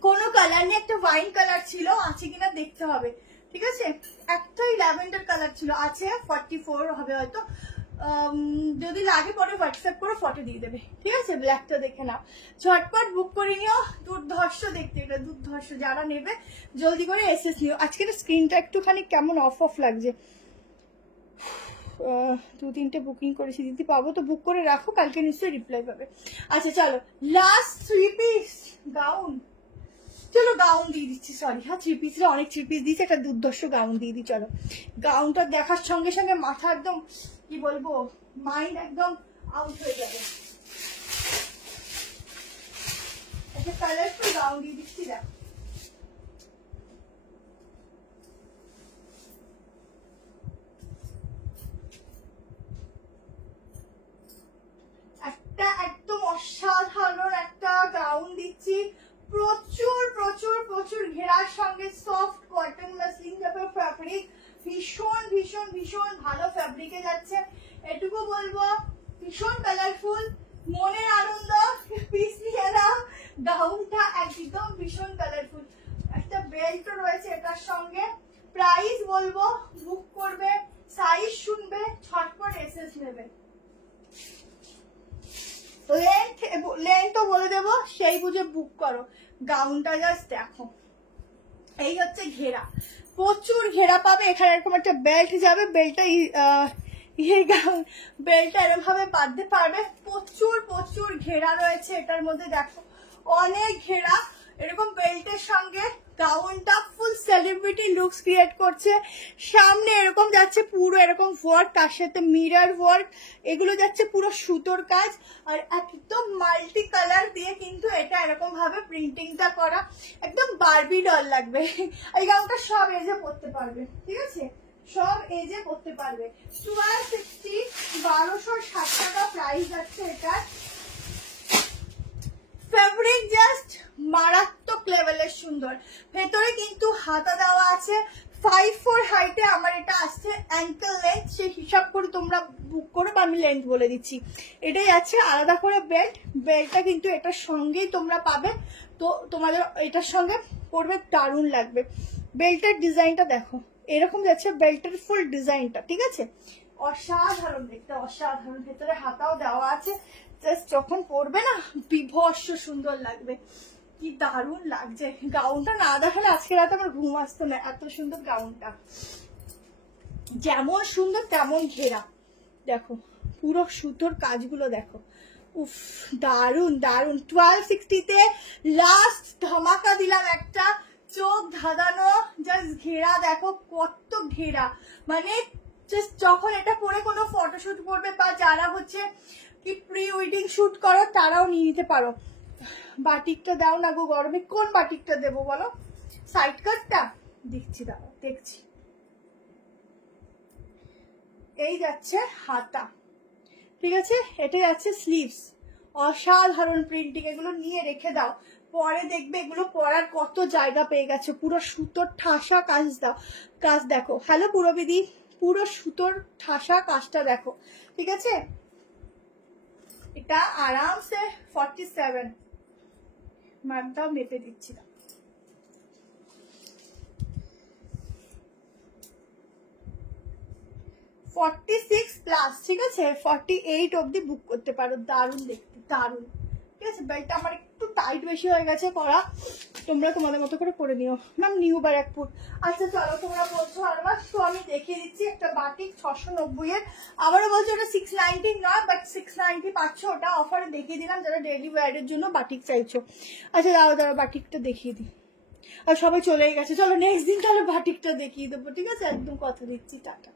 কোনো কালার নেই, একটা ওয়াইন কালার ছিল, আছে কিনা দেখতে হবে, ঠিক আছে। একটাই ল্যাভেন্ডার কালার ছিল, আছে 44 হবে হয়তো, যদি লাগে পরে হোয়াটসঅ্যাপ করে ফটো দিয়ে দেবে, ঠিক আছে। ব্ল্যাকটা দেখে নাও, ঝটপট বুক করে নিও, দুর্ধর্ষ দেখতে, এটা দুর্ধর্ষ, যারা নেবে জলদি করে এসএস নিও। আজকের স্ক্রিনটা একটুখানি কেমন অফ অফ লাগছে, 2-3টে বুকিং করেছি, দিদি পাবো তো বুক করে রাখো, কালকে নিশ্চয়ই রিপ্লাই পাবে। আচ্ছা চলো লাস্ট 3 পিস গাউন, চলো গাউন দিয়ে দিচ্ছি, সরি হ্যাঁ 3 পিসে অনেক 3 পিস দিয়েছি, একটা দুর্ধর্ষ গাউন দিয়ে দিই। চলো গাউনটা দেখার সঙ্গে সঙ্গে মাথা একদম কি বলবো, মাইন্ড একদম আউট হয়ে যাবে। একটা কালারফুল গাউন দিয়ে দিচ্ছি, দেখো একটা একদম অসাধারণ একটা গাউন দিচ্ছি, প্রচুর প্রচুর প্রচুর ঘেরার সঙ্গে সফট কটন মাসলিন টাইপের ফ্যাব্রিক, ভীষণ ভীষণ ভীষণ ভালো ফ্যাব্রিকে যাচ্ছে, এটুকু বলবো। ভীষণ কালারফুল, মনের আনন্দ, পিস নিয়ে নাও। গাউনটা একদম ভীষণ কালারফুল, একটা বেল্টও রয়েছে এটার সঙ্গে। প্রাইস বলবো, বুক করবে, সাইজ শুনবে, ছটপট এসএস নেবে। লেন্থও বলে দেবো, সেই বুঝে বুক করো। গাউনটা জাস্ট দেখো, এই হচ্ছে ঘেরা, প্রচুর ঘেরা পাবে। এখানে এরকম একটা বেল্ট যাবে, বেল্টটা বেল্টটা এরকম ভাবে বাঁধতে পারবে। প্রচুর প্রচুর ঘেরা রয়েছে এটার মধ্যে, দেখো অনেক ঘেরা। এরকম বেল্টের সঙ্গে গাউনটা ফুল সেলিব্রিটি লুকস ক্রিয়েট করছে। সামনে এরকম যাচ্ছে পুরো এরকম ওয়ার্ক, তার সাথে মিরর ওয়ার্ক, এগুলো যাচ্ছে পুরো সুতোর কাজ। আর একদম মাল্টি কালার দিয়ে কিন্তু এটা এরকম ভাবে প্রিন্টিংটা করা, একদম বারবি ডল লাগবে। এই গাউনটা সব এজে পরতে পারবে, ঠিক আছে, সব এজে পরতে পারবে। 1260, 1260 টাকা প্রাইস যাচ্ছে এটার। ফেব্রিক জাস্ট মারাত্মক লেভেলের সুন্দর। ভেতরে কিন্তু হাতা দেওয়া আছে। 5'4" হাইটে আমার এটা আসছে, অ্যাঙ্কেল লেন্থ সেই হিসাব করে তোমরা বুক করো, বা আমি লেন্থ বলে দিচ্ছি। এটাই আছে আলাদা করে বেল্ট, বেল্টটা কিন্তু এটার সঙ্গেই তোমরা পাবে। তো তোমাদের এটার সঙ্গে পরবে, দারুণ লাগবে। বেল্টের ডিজাইনটা দেখো, এরকম যাচ্ছে বেল্টের ফুল ডিজাইনটা, ঠিক আছে, অসাধারণ দেখতে, অসাধারণ। ভেতরে হাতাও দেওয়া আছে, জাস্ট যখন পরবে না বিভৎস সুন্দর লাগবে। কি দারুণ লাগছে। গাউনটা না দেখালে আজকে রাতে আমার ঘুম আসতো না, এত সুন্দর গাউনটা। যেমন সুন্দর তেমন ঘেরা, দেখো পুরো সুতোর কাজগুলো দেখো, উফ দারুণ দারুণ। 1260-তে লাস্ট ধামাকা দিলাম একটা, চোখ ধাঁধানো। জাস্ট ঘেরা দেখো কত ঘেরা, মানে জাস্ট যখন এটা পরে কোনো ফটোশুট করবে, বা যারা হচ্ছে কি প্রি ওয়েডিং শুট করো তারাও নিয়ে নিতে পারো। বাটিকটা দাও না গো গরমে, কোন বাটিকটা দেবো বলো? সাইড কাটটা দেখছি, দাও দেখছি। এই যাচ্ছে হাতা, ঠিক আছে, এটা যাচ্ছে স্লিভস। অসাধারণ প্রিন্টিং, এগুলো নিয়ে রেখে দাও, পরে দেখবে এগুলো পরার কত জায়গা পেয়ে গেছে। পুরো সুতোর ঠাসা কাজ দাও, কাজ দেখো। হ্যালো পুরবিদি, পুরো সুতোর ঠাসা কাজটা দেখো, ঠিক আছে। এটা আরামসে 47, মাপটাও মেপে দিচ্ছি না। 46+, ঠিক আছে, 48 অব্দি বুক করতে পারো। দারুণ দেখতে, দারুণ, ঠিক আছে। বেল্টটা আমার একটু টাইট বেশি হয়ে গেছে করা, তোমরা তোমাদের মতো করে করে নিও। Ma'am new Barrackpore. আচ্ছা চলো, তোমরা বলছো আরবার, তো আমি দেখিয়ে দিচ্ছি একটা বাটিক 690-এর। আবারও বলছো এটা 690 নয়, বাট 690 পাচ্ছ, ওটা অফারে দেখিয়ে দিলাম যারা ডেইলি ওয়্যারের জন্য বাটিক চাইছো। আচ্ছা দাঁড়াও বাটিকটা দেখিয়ে দিই। আর সবাই চলেই গেছে, চলো নেক্সট দিন তাহলে বাটিকটা দেখিয়ে দেবো, ঠিক আছে, একদম কথা দিচ্ছি, টাটা।